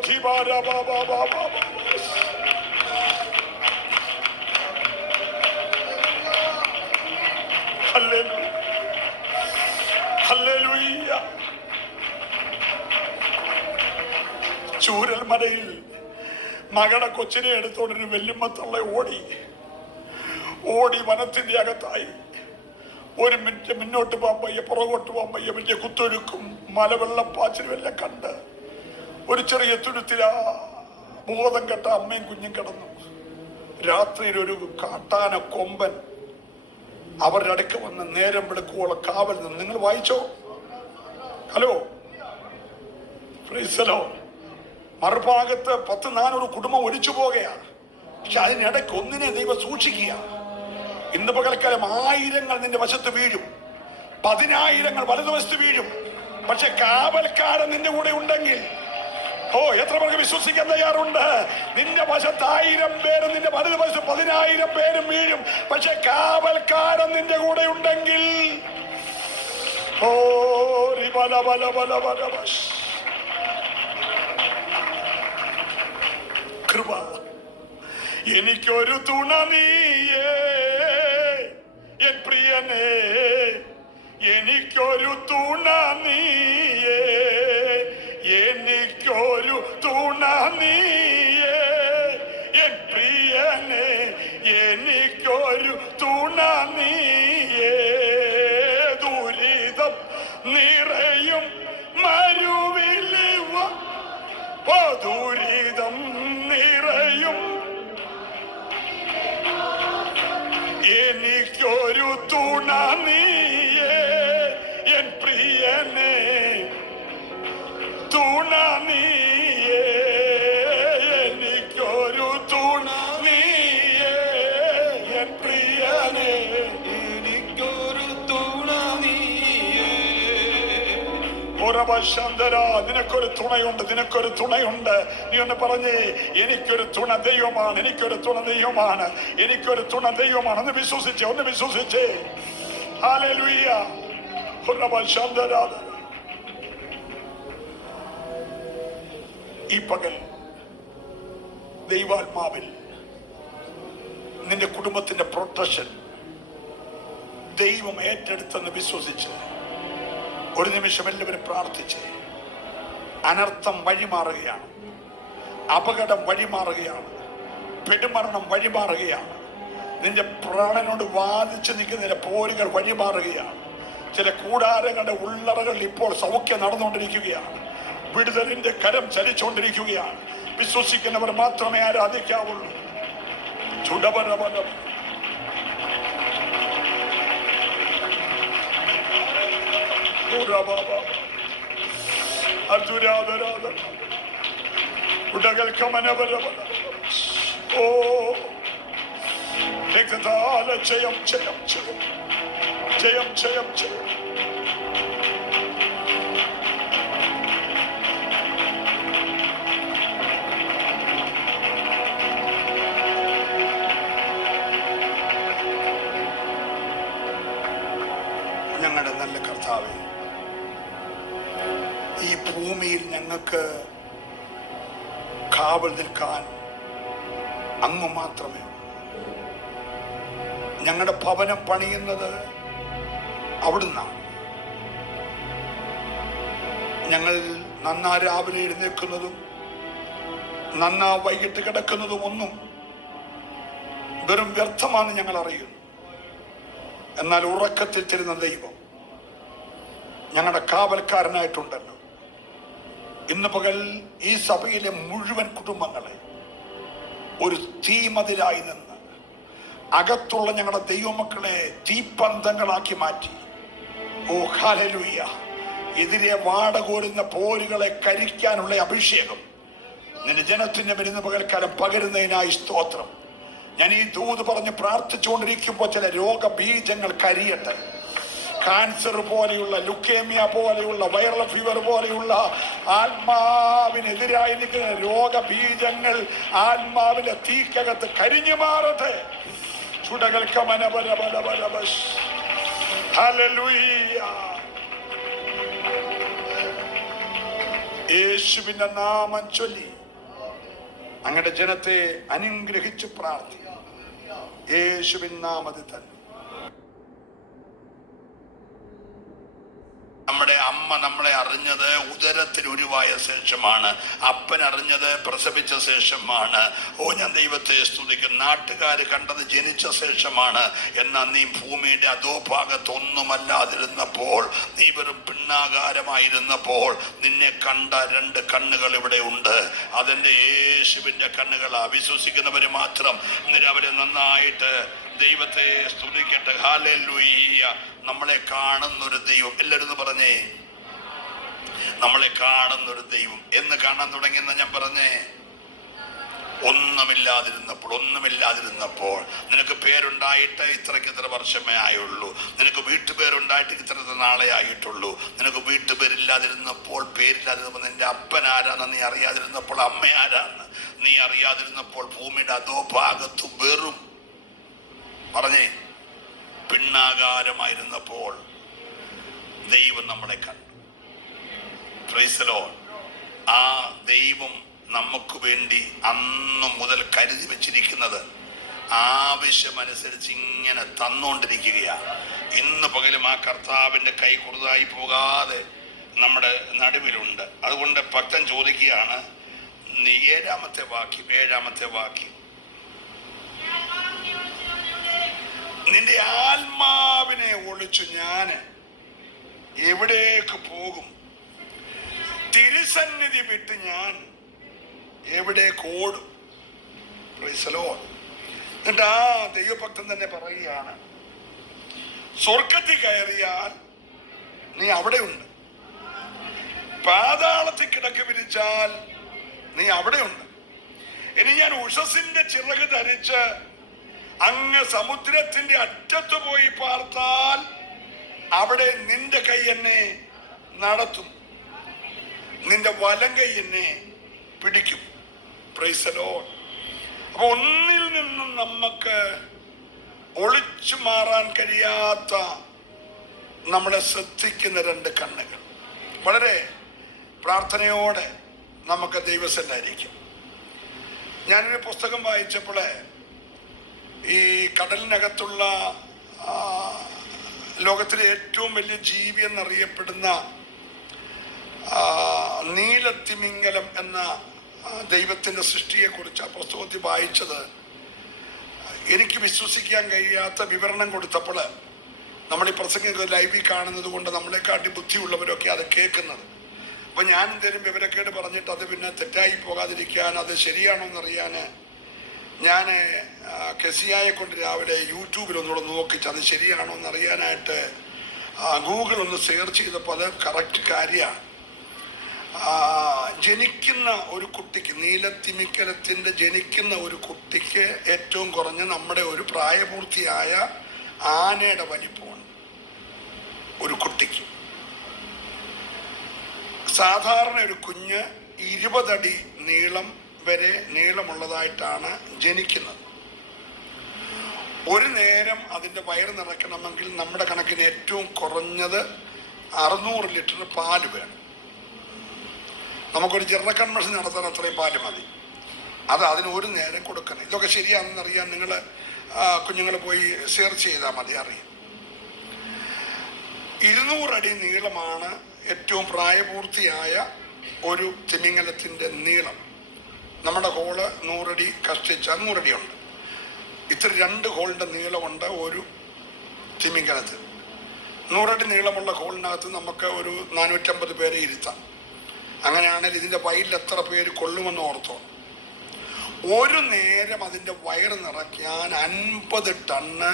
ജീവാര ബാബാ ബാബാ. Hallelujah, hallelujah. ചൂരൽമലയിൽ മകളുടെ കൊച്ചിനെ എടുത്തോണ്ടൊരു വെല്ലുമ്മത്തള്ള ഓടി വനത്തിന്റെ അകത്തായി. 1 മിനിറ്റ് മുന്നോട്ട് പോകാൻ വയ്യ, പുറകോട്ട് പോകാൻ വയ്യ. വലിയ കുത്തൊഴുക്കും മലവെള്ളപ്പാച്ചിലും എല്ലാം കണ്ട് ഒരു ചെറിയ തുരുത്തിലാ ബോധം കെട്ട അമ്മയും കുഞ്ഞും കിടന്നു. രാത്രിയിൽ ഒരു കാട്ടാന കൊമ്പൻ അവരുടെ അടുക്ക വന്ന് നേരം വെളുക്കുവോളം കാവൽ നിന്ന്. നിങ്ങൾ വായിച്ചോ? Hello, praise the Lord. മറുഭാഗത്ത് 100-400 കുടുംബം ഒലിച്ചു പോകുകയാണ്. പക്ഷെ അതിനിടയ്ക്ക് ഒന്നിനെ ദൈവം സൂക്ഷിക്കുക. ഇന്ന് പകൽക്കാലം 1000 നിന്റെ വശത്ത് വീഴും, 10,000 വലതുവശത്ത് വീഴും. പക്ഷെ കാവൽക്കാരൻ നിന്റെ കൂടെ ഉണ്ടെങ്കിൽ, ഓ എത്ര പേർക്ക് വിശ്വസിക്കാൻ തയ്യാറുണ്ട്? നിന്റെ വശത്ത് 1000 പേരും നിന്റെ വലതുവശത്ത് 10,000 പേരും വീഴും. പക്ഷെ കാവൽക്കാരൻ നിന്റെ കൂടെ ഉണ്ടെങ്കിൽ, ഓ ബല ബല ബല ബല. കൃപ എനിക്കൊരു തുണ നീയേ എൻ പ്രിയനേ, എനിക്കൊരു തുണ നീയേ, എനിക്കൊരു തുണ നീയേ എൻ പ്രിയനേ, എനിക്കൊരു തുണ നീയേ. ദുരിതം നിറയും മരുവിലിവ, ദുരിതം നിറയും, എനിക്കൊരു തുണ നീയേ എൻ പ്രിയനേ, തുണ നീയേ, എനിക്കൊരു തുണ നീയേ എൻ പ്രിയനേ, നിനക്കൊരു തുണയുണ്ട്, നിനക്കൊരു തുണയുണ്ട്. നീ ഒന്ന് പറഞ്ഞേ, എനിക്കൊരു തുണ ദൈവമാണ്, എനിക്കൊരു തുണ ദൈവമാണ്, എനിക്കൊരു തുണ ദൈവമാണ്. ഒന്ന് വിശ്വസിച്ചേ, ഒന്ന് വിശ്വസിച്ചേ. ഹല്ലേലൂയ. ഈ പകൽ ദൈവാത്മാവിൽ നിന്റെ കുടുംബത്തിന്റെ പ്രൊട്ടക്ഷൻ ദൈവം ഏറ്റെടുത്തെന്ന് വിശ്വസിച്ച് ഒരു നിമിഷം എല്ലാവരും പ്രാർത്ഥിച്ച്. അനർത്ഥം വഴിമാറുകയാണ്, അപകടം വഴിമാറുകയാണ്, പെരുമരണം വഴിമാറുകയാണ്, നിന്റെ പ്രാണനോട് വാദിച്ചു നിൽക്കുന്ന പോരുകൾ വഴിമാറുകയാണ്. ചില കൂടാരങ്ങളുടെ ഉള്ളറകളിൽ ഇപ്പോൾ സൗഖ്യം നടന്നുകൊണ്ടിരിക്കുകയാണ്, വിടുതലിന്റെ കരം ചലിച്ചുകൊണ്ടിരിക്കുകയാണ്. വിശ്വസിക്കുന്നവർ മാത്രമേ ആരാധിക്കാവുള്ളൂ. ചുടപരമനം ഓ ജയം ജയം ജയം ജയം ജയം ജയം. ഞങ്ങളുടെ നല്ല കർത്താവേ, ഈ ഭൂമിയിൽ ഞങ്ങൾക്ക് കാവൽ നിൽക്കാൻ അങ്ങ് മാത്രമേ. ഞങ്ങളുടെ ഭവനം പണിയുന്നത് അവിടുന്നാണ്. ഞങ്ങൾ നന്നാ രാവിലെ എഴുന്നേൽക്കുന്നതും നന്നാ വൈകിട്ട് കിടക്കുന്നതും ഒന്നും വെറും വ്യർത്ഥമാണെന്ന് ഞങ്ങൾ അറിയുന്നു. എന്നാൽ ഉറക്കത്തിൽ തരുന്ന ദൈവം ഞങ്ങളുടെ കാവൽക്കാരനായിട്ടുണ്ടല്ലോ. ഇന്ന് പകൽ ഈ സഭയിലെ മുഴുവൻ കുടുംബങ്ങളെ ഒരു തീമതിലായി നിന്ന് അകത്തുള്ള ഞങ്ങളുടെ ദൈവമക്കളെ തീപ്പന്തങ്ങളാക്കി മാറ്റി. ഓ ഹല്ലേലൂയ. എതിരെ വാടകോരുന്ന പോരുകളെ കരിക്കാനുള്ള അഭിഷേകം നിന്റെ ജനത്തിന് വരുന്ന പകൽക്കാലം പകരുന്നതിനായി സ്തോത്രം. ഞാൻ ഈ ദൂത് പറഞ്ഞ് പ്രാർത്ഥിച്ചുകൊണ്ടിരിക്കുമ്പോൾ ചില രോഗബീജങ്ങൾ കരിയട്ടെ. കാൻസർ പോലെയുള്ള, ലുക്കേമിയ പോലെയുള്ള, വൈറൽ ഫീവർ പോലെയുള്ള ആത്മാവിനെതിരായി നിൽക്കുന്ന രോഗബീജങ്ങൾ ആത്മാവിന്റെ തീക്കകത്ത് കരിഞ്ഞു മാറട്ടെ. ചുടകൾക്ക് യേശുവിന്റെ നാമം ചൊല്ലി അങ്ങയുടെ ജനത്തെ അനുഗ്രഹിച്ചു പ്രാർത്ഥിക്കും. യേശുവിൻ നാമത്തിൽ തന്നെ. നമ്മുടെ അമ്മ നമ്മളെ അറിഞ്ഞത് ഉദരത്തിൽ ഉരുവായ ശേഷമാണ്. അപ്പൻ അറിഞ്ഞത് പ്രസവിച്ച ശേഷമാണ്. ഓ, ഞാൻ ദൈവത്തെ സ്തുതിക്കും. നാട്ടുകാർ കണ്ടത് ജനിച്ച ശേഷമാണ്. എന്നാൽ നീ ഭൂമിയുടെ അധോഭാഗത്തൊന്നുമല്ലാതിരുന്നപ്പോൾ, നീ വെറും പിണ്ണാകാരമായിരുന്നപ്പോൾ നിന്നെ കണ്ട 2 കണ്ണുകൾ ഇവിടെ ഉണ്ട്. അതെന്റെ യേശുവിന്റെ കണ്ണുകളാ. വിശ്വസിക്കുന്നവര് മാത്രം ഇന്ന് രാവിലെ നന്നായിട്ട് ദൈവത്തെ സ്തുതിക്കട്ടെ. ഹല്ലേലൂയ. നമ്മളെ കാണുന്നൊരു ദൈവം. എല്ലാവരും പറഞ്ഞേ, നമ്മളെ കാണുന്നൊരു ദൈവം. എന്ന് കാണാൻ തുടങ്ങിയെന്ന് ഞാൻ പറഞ്ഞേ, ഒന്നുമില്ലാതിരുന്നപ്പോൾ നിനക്ക് പേരുണ്ടായിട്ട് ഇത്ര വർഷമേ ആയുള്ളൂ. നിനക്ക് വീട്ടുപേരുണ്ടായിട്ട് ഇത്ര നാളെ ആയിട്ടുള്ളൂ. നിനക്ക് വീട്ടുപേരില്ലാതിരുന്നപ്പോൾ, പേരില്ലാതിരുന്നപ്പോൾ നിന്റെ അപ്പൻ ആരാന്ന് നീ അറിയാതിരുന്നപ്പോൾ, അമ്മ ആരാന്ന് നീ അറിയാതിരുന്നപ്പോൾ, ഭൂമിയുടെ അധോഭാഗത്ത് വെറും പറഞ്ഞേ പിണ്ണാകാരമായിരുന്നപ്പോൾ ദൈവം നമ്മളെ കണ്ടു. Price the Lord. ആ ദൈവം നമുക്ക് വേണ്ടി അന്നു മുതൽ കരുതി വെച്ചിരിക്കുന്നത് ആവശ്യമനുസരിച്ച് ഇങ്ങനെ തന്നുകൊണ്ടിരിക്കുകയാണ്. ഇന്ന് പകലും ആ കർത്താവിന്റെ കൈ കുറുതായി പോകാതെ നമ്മുടെ നടുവിലുണ്ട്. അതുകൊണ്ട് ഭക്തൻ ചോദിക്കുകയാണ്, നീ 7-ാമത്തെ വാക്യം, നിന്റെ ആത്മാവിനെ ഒളിച്ചു ഞാൻ എവിടേക്ക് പോകും? തിരുസന്നിധി വിട്ട് ഞാൻ എവിടേക്ക് ഓടും? Price the Lord. എന്നിട്ട് ആ ദൈവഭക്തൻ തന്നെ പറയുകയാണ്, സ്വർഗത്തിൽ കയറിയാൽ നീ അവിടെയുണ്ട്, പാതാളത്തിൽ കിടക്ക് വിരിച്ചാൽ നീ അവിടെയുണ്ട്. ഇനി ഞാൻ ഉഷസിന്റെ ചിറക് ധരിച്ച് അങ്ങ് സമുദ്രത്തിന്റെ അറ്റത്ത് പോയി പാർത്താൽ അവിടെ നിന്റെ കൈ എന്നെ നടത്തും. നിന്റെ വലങ്കൈ എന്നെ പിടിക്കും. Price the lord. അപ്പൊ ഒന്നിൽ നിന്നും നമുക്ക് ഒളിച്ചു മാറാൻ കഴിയാത്ത, നമ്മളെ ശ്രദ്ധിക്കുന്ന രണ്ട് കണ്ണുകൾ. വളരെ പ്രാർത്ഥനയോടെ നമുക്ക് ദൈവസന്നിധിയിലായിരിക്കും. ഞാനൊരു പുസ്തകം വായിച്ചപ്പോൾ ഈ കടലിനകത്തുള്ള ലോകത്തിലെ ഏറ്റവും വലിയ ജീവി എന്നറിയപ്പെടുന്ന നീലത്തിമിംഗലം എന്ന ദൈവത്തിൻ്റെ സൃഷ്ടിയെക്കുറിച്ച് ആ പുസ്തകത്തിൽ വായിച്ചത് എനിക്ക് വിശ്വസിക്കാൻ കഴിയാത്ത വിവരണം കൊടുത്തപ്പോൾ, നമ്മൾ ഈ പ്രസംഗം ലൈവിൽ കാണുന്നത് കൊണ്ട് നമ്മളെക്കാട്ടി ബുദ്ധിയുള്ളവരൊക്കെ അത് കേൾക്കുന്നത്. അപ്പം ഞാൻ എന്തെങ്കിലും വിവരക്കേട് പറഞ്ഞിട്ട് അത് പിന്നെ തെറ്റായി പോകാതിരിക്കാൻ, അത് ശരിയാണോ എന്നറിയാൻ ഞാൻ കെസിയായെ കൊണ്ട് രാവിലെ യൂട്യൂബിൽ ഒന്നുകൂടെ നോക്കിച്ച് അത് ശരിയാണോ എന്നറിയാനായിട്ട് ഗൂഗിൾ ഒന്ന് സെർച്ച് ചെയ്തപ്പോൾ അത് കറക്റ്റ് കാര്യമാണ്. ജനിക്കുന്ന ഒരു കുട്ടിക്ക്, നീലത്തിമിംഗലത്തിൻ്റെ ജനിക്കുന്ന ഒരു കുട്ടിക്ക് ഏറ്റവും കുറഞ്ഞ നമ്മുടെ ഒരു പ്രായപൂർത്തിയായ ആനയുടെ വലിപ്പമാണ് ഒരു കുട്ടിക്ക്. സാധാരണ ഒരു കുഞ്ഞ് 20 അടി നീളം വരെ നീളമുള്ളതായിട്ടാണ് ജനിക്കുന്നത്. ഒരു നേരം അതിൻ്റെ വയറ് നിറയ്ക്കണമെങ്കിൽ നമ്മുടെ കണക്കിന് ഏറ്റവും കുറഞ്ഞത് 600 ലിറ്റർ പാല് വേണം. നമുക്കൊരു ജനറൽ കൺവെൻഷൻ നടത്താൻ അത്രയും പാല് മതി. അത് അതിന് ഒരു നേരം കൊടുക്കണം. ഇതൊക്കെ ശരിയാണെന്നറിയാൻ നിങ്ങൾ കുഞ്ഞുങ്ങൾ പോയി സെർച്ച് ചെയ്താൽ മതി, അറിയാം. 200 അടി നീളമാണ് ഏറ്റവും പ്രായപൂർത്തിയായ ഒരു തിമിംഗലത്തിൻ്റെ നീളം. നമ്മുടെ ഹോള് 100 അടി കഷ്ടിച്ചാൽ 100 അടിയുണ്ട്. ഇത്ര 2 ഹോളിൻ്റെ നീളമുണ്ട് ഒരു തിമിംഗലത്തിന്. 100 അടി നീളമുള്ള ഹോളിനകത്ത് നമുക്ക് ഒരു 450 പേരെ ഇരുത്താം. അങ്ങനെയാണെങ്കിൽ ഇതിൻ്റെ വയലിൽ എത്ര പേര് കൊള്ളുമെന്ന് ഓർത്തോ. ഒരു നേരം അതിൻ്റെ വയറ് നിറയ്ക്കാൻ 50 ടണ്ണ്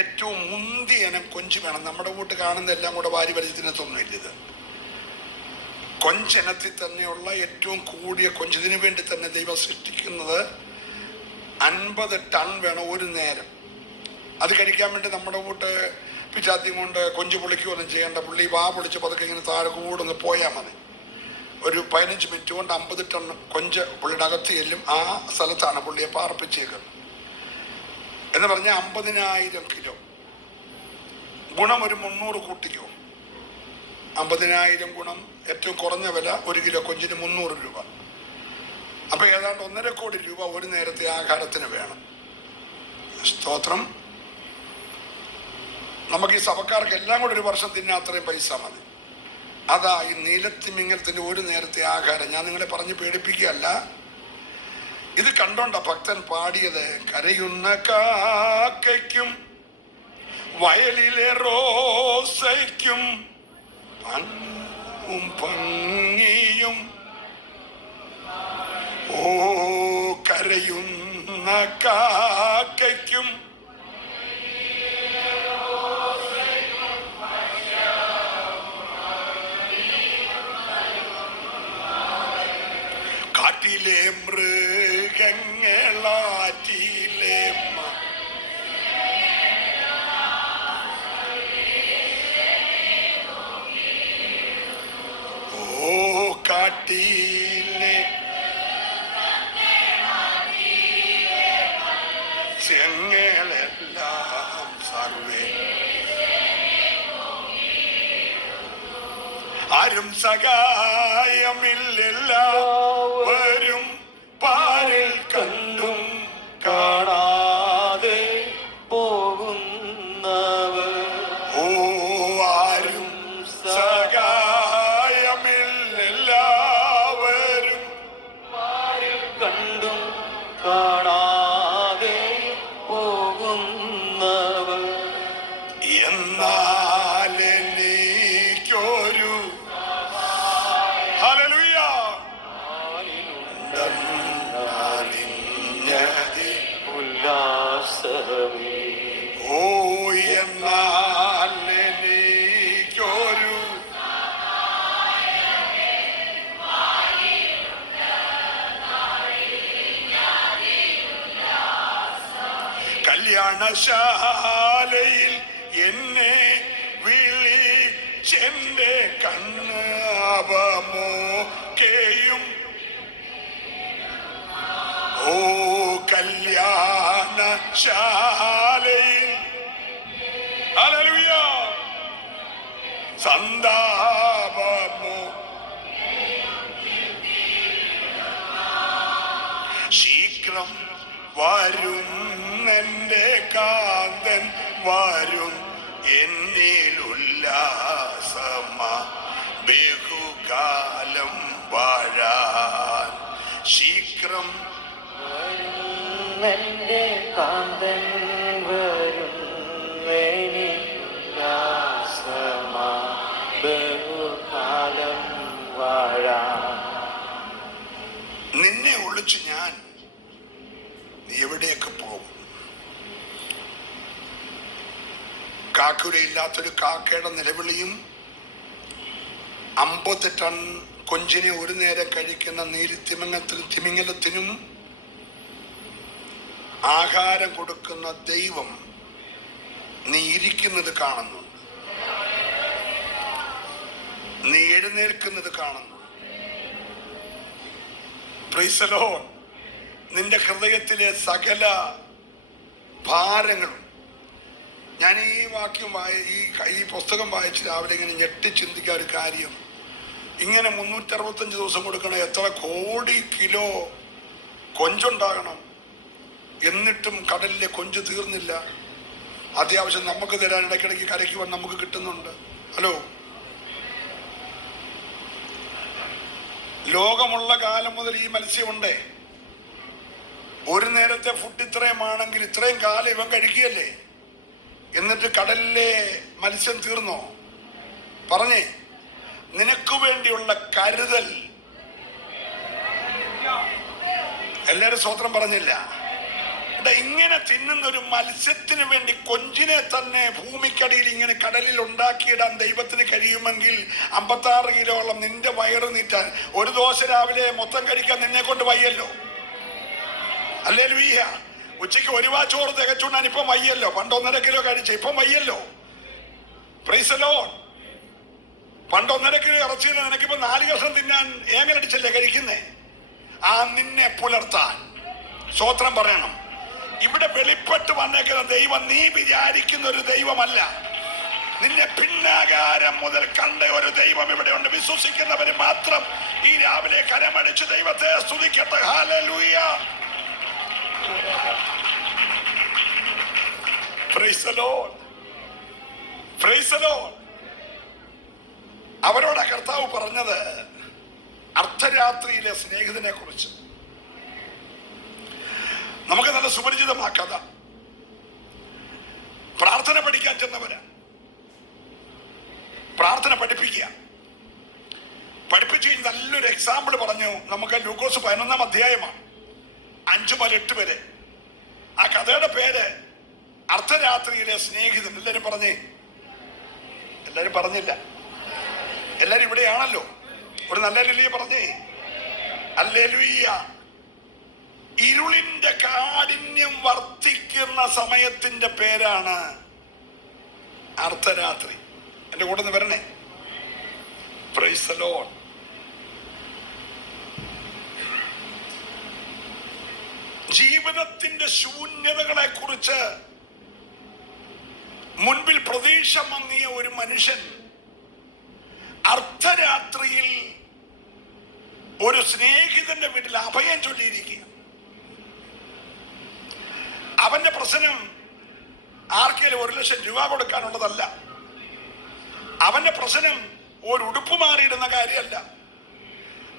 ഏറ്റവും മുന്തിയ ഇനം കൊഞ്ച് വേണം. നമ്മുടെ വീട്ടിൽ കാണുന്നതെല്ലാം കൂടെ വാരി വലിച്ചതിനകത്തൊന്നുമില്ല. ഇത് കൊഞ്ചിനത്തിൽ തന്നെയുള്ള ഏറ്റവും കൂടിയ കൊഞ്ചിന് വേണ്ടി തന്നെ ദൈവം സൃഷ്ടിക്കുന്നത് 50 ടൺ വേണം ഒരു നേരം. അത് കഴിക്കാൻ വേണ്ടി നമ്മുടെ വീട്ട് പിച്ചാത്തിയും കൊണ്ട് കൊഞ്ച് പൊളിക്കുകയൊന്നും ചെയ്യേണ്ട. പുള്ളി വാ പൊളിച്ച് പതുക്കെ ഇങ്ങനെ താഴെ കൂടുന്ന് പോയാൽ മതി. ഒരു 15 മിനിറ്റ് കൊണ്ട് 50 ടൺ കൊഞ്ച് പുള്ളിയുടെ അകത്ത് ചെല്ലും. ആ സ്ഥലത്താണ് പുള്ളിയെ പാർപ്പിച്ചേക്കുന്നത്. എന്ന് പറഞ്ഞാൽ 50,000 കിലോ. ഗുണം ഒരു 300 കൂട്ടിക്കോ. 50,000 ഗുണം ഏറ്റവും കുറഞ്ഞ വില 1 കിലോ കൊഞ്ചിന് 300 രൂപ. അപ്പം ഏതാണ്ട് 1.5 കോടി രൂപ ഒരു നേരത്തെ ആഹാരത്തിന് വേണം. സ്തോത്രം. നമുക്ക് ഈ സഭക്കാർക്ക് എല്ലാം കൂടെ ഒരു വർഷം തിന്നാൻ അത്രയും പൈസ മതി. അതാ ഈ നീലത്തിമിംഗലത്തിൻ്റെ ഒരു നേരത്തെ ആഹാരം. ഞാൻ നിങ്ങളെ പറഞ്ഞ് പേടിപ്പിക്കുകയല്ല. ഇത് കണ്ടോണ്ട ഭക്തൻ പാടിയത്. കരയുന്ന കാക്കയ്ക്കും വയലിലെ റോസയ്ക്കും ഭംഗിയും, ഓ കരയുന്ന കാക്കയ്ക്കും കാട്ടിലെ മൃഗങ്ങളാറ്റിലെ കാട്ടിലെ ചെങ്ങളെല്ലാം സർവേ ആരും സഹായമില്ലെല്ലാവരും പാരിൽ കണ്ടും കാണാതെ പോകുന്നവർ. ഓ ആരും സഹായമില്ലെല്ലാവരും പാരിൽ കണ്ടും കാണാതെ പോകുന്നവർ. എന്നാൽ എനിക്കൊരു ഉല്ലാസമേ. ഓ എന്നാൽ എനിക്കൊരു കല്യാണശാലയിൽ എന്നെ വിളിച്ചെന്റെ കണ്ണ് സന്താപമോക്കെയും ഓ കല്യാണശാലയിൽ ഹല്ലേലൂയ സന്താപമോ ശീഘ്രം വരും എന്റെ കാന്തൻ വരും എന്നിലുല്ലാസമാ ബഹുകാലം വാഴാൻ ശീഘ്രം എന്റെ കാന്തൻ വരും എനിലുല്ലാസമാ ബഹുകാലം വാഴാൻ. നിന്നെ ഒളിച്ച് ഞാൻ നീ എവിടെയൊക്കെ പോകും? കാക്കുരയില്ലാത്തൊരു കാക്കയുടെ നിലവിളിയും 50 ടൺ കൊഞ്ചിനെ ഒരു നേരം കഴിക്കുന്ന തിമിംഗലത്തിനും ആഹാരം കൊടുക്കുന്ന ദൈവം നീ ഇരിക്കുന്നത് കാണുന്നുണ്ട്, നീ എഴുന്നേൽക്കുന്നത് കാണുന്നു. Price the Lord. നിന്റെ ഹൃദയത്തിലെ സകല ഭാരങ്ങളും ഞാൻ ഈ വാക്യം ഈ പുസ്തകം വായിച്ച് രാവിലെ ഇങ്ങനെ ഞെട്ടി ചിന്തിക്കുക ഒരു കാര്യം. ഇങ്ങനെ 365 ദിവസം കൊടുക്കണം, എത്ര കോടി കിലോ കൊഞ്ചുണ്ടാകണം, എന്നിട്ടും കടലിലെ കൊഞ്ച് തീർന്നില്ല. അത്യാവശ്യം നമുക്ക് തരാൻ ഇടയ്ക്കിടയ്ക്ക് കരയ്ക്ക് വന്ന് നമുക്ക് കിട്ടുന്നുണ്ട്. ഹലോ, ലോകമുള്ള കാലം മുതൽ ഈ മത്സ്യമുണ്ടേ. ഒരു നേരത്തെ ഫുഡ് ഇത്രയുമാണെങ്കിൽ ഇത്രയും കാലം ഇവൻ കഴിക്കുകയല്ലേ, എന്നിട്ട് കടലിലെ മത്സ്യം തീർന്നോ? പറഞ്ഞേ, നിനക്ക് വേണ്ടിയുള്ള കരുതൽ. എല്ലാരും സ്വത്രം പറഞ്ഞില്ല. ഇങ്ങനെ തിന്നുന്ന ഒരു മത്സ്യത്തിന് വേണ്ടി കൊഞ്ചിനെ തന്നെ ഭൂമിക്കടിയിൽ ഇങ്ങനെ കടലിൽ ഉണ്ടാക്കിയിടാൻ ദൈവത്തിന് കഴിയുമെങ്കിൽ 56 കിലോളം നിന്റെ വയറ് നീറ്റാൻ ഒരു ദോശ രാവിലെ മൊത്തം കഴിക്കാൻ നിന്നെ കൊണ്ട് വയ്യല്ലോ. ഹല്ലേലൂയ. ഉച്ചയ്ക്ക് ഒരു വാച്ചോറ് തികച്ചുകൊണ്ടാൻ ഇപ്പം വയ്യല്ലോ. പണ്ട് 1.5 കിലോ കഴിച്ച ഇപ്പം വയ്യല്ലോ. Praise the lord. പണ്ട് 1.5 കിലോ ഇറച്ചിയിൽ നിനക്കിപ്പോ 4 കഷ്ണം തിന്നാൻ ഏങ്ങലടിച്ചല്ലേ കഴിക്കുന്നേ. ആ നിന്നെ പുലർത്താൻ സ്വോത്രം പറയണം. ഇവിടെ വെളിപ്പെട്ട് വന്നേക്കുന്ന ദൈവം നീ വിചാരിക്കുന്ന ഒരു ദൈവമല്ല. നിന്നെ പിന്നാകാരം മുതൽ കണ്ട ഒരു ദൈവം ഇവിടെ ഉണ്ട്. വിശ്വസിക്കുന്നവര് മാത്രം ഈ രാവിലെ കരമടിച്ച് ദൈവത്തെ സ്തുതിക്കട്ടെ. Hallelujah. Praise the lord. Praise the lord. അവരോട് കർത്താവ് പറഞ്ഞത് അർദ്ധരാത്രിയിലെ സ്നേഹിതനെ കുറിച്ച്. നമുക്ക് നല്ല സുപരിചിതമാ കഥ. പ്രാർത്ഥന പഠിക്കാൻ ചെന്നവരാ. പ്രാർത്ഥന പഠിപ്പിക്കുക. പഠിപ്പിച്ചു നല്ലൊരു എക്സാമ്പിൾ പറഞ്ഞു. നമുക്ക് ലൂക്കോസ് 11-ാം അധ്യായമാണ്, 5 മുതൽ 8 വരെ. ആ കഥയുടെ പേര് അർദ്ധരാത്രിയിലെ സ്നേഹിതൻ. എല്ലാരും പറഞ്ഞേ. എല്ലാരും പറഞ്ഞില്ല. എല്ലാരും ഇവിടെയാണല്ലോ. ഒരു നല്ല ലിലിയെ പറഞ്ഞേ. ഹല്ലേലൂയ. ഇരുളിന്റെ കാഠിന്യം വർദ്ധിക്കുന്ന സമയത്തിന്റെ പേരാണ് അർദ്ധരാത്രി. എന്റെ കൂടെ ഒന്ന് വരണേ. Price the Lord. ജീവിതത്തിന്റെ ശൂന്യതകളെ കുറിച്ച് മുൻപിൽ പ്രതീക്ഷ മങ്ങിയ ഒരു മനുഷ്യൻ അർദ്ധരാത്രിയിൽ ഒരു സ്നേഹിതന്റെ വീട്ടിൽ അഭയം ചൊല്ലിയിരിക്കുക. അവന്റെ പ്രശ്നം ആർക്കേലും 1 ലക്ഷം രൂപ കൊടുക്കാനുള്ളതല്ല. അവന്റെ പ്രശ്നം ഒരു ഉടുപ്പ് മാറിയിടുന്ന കാര്യമല്ല.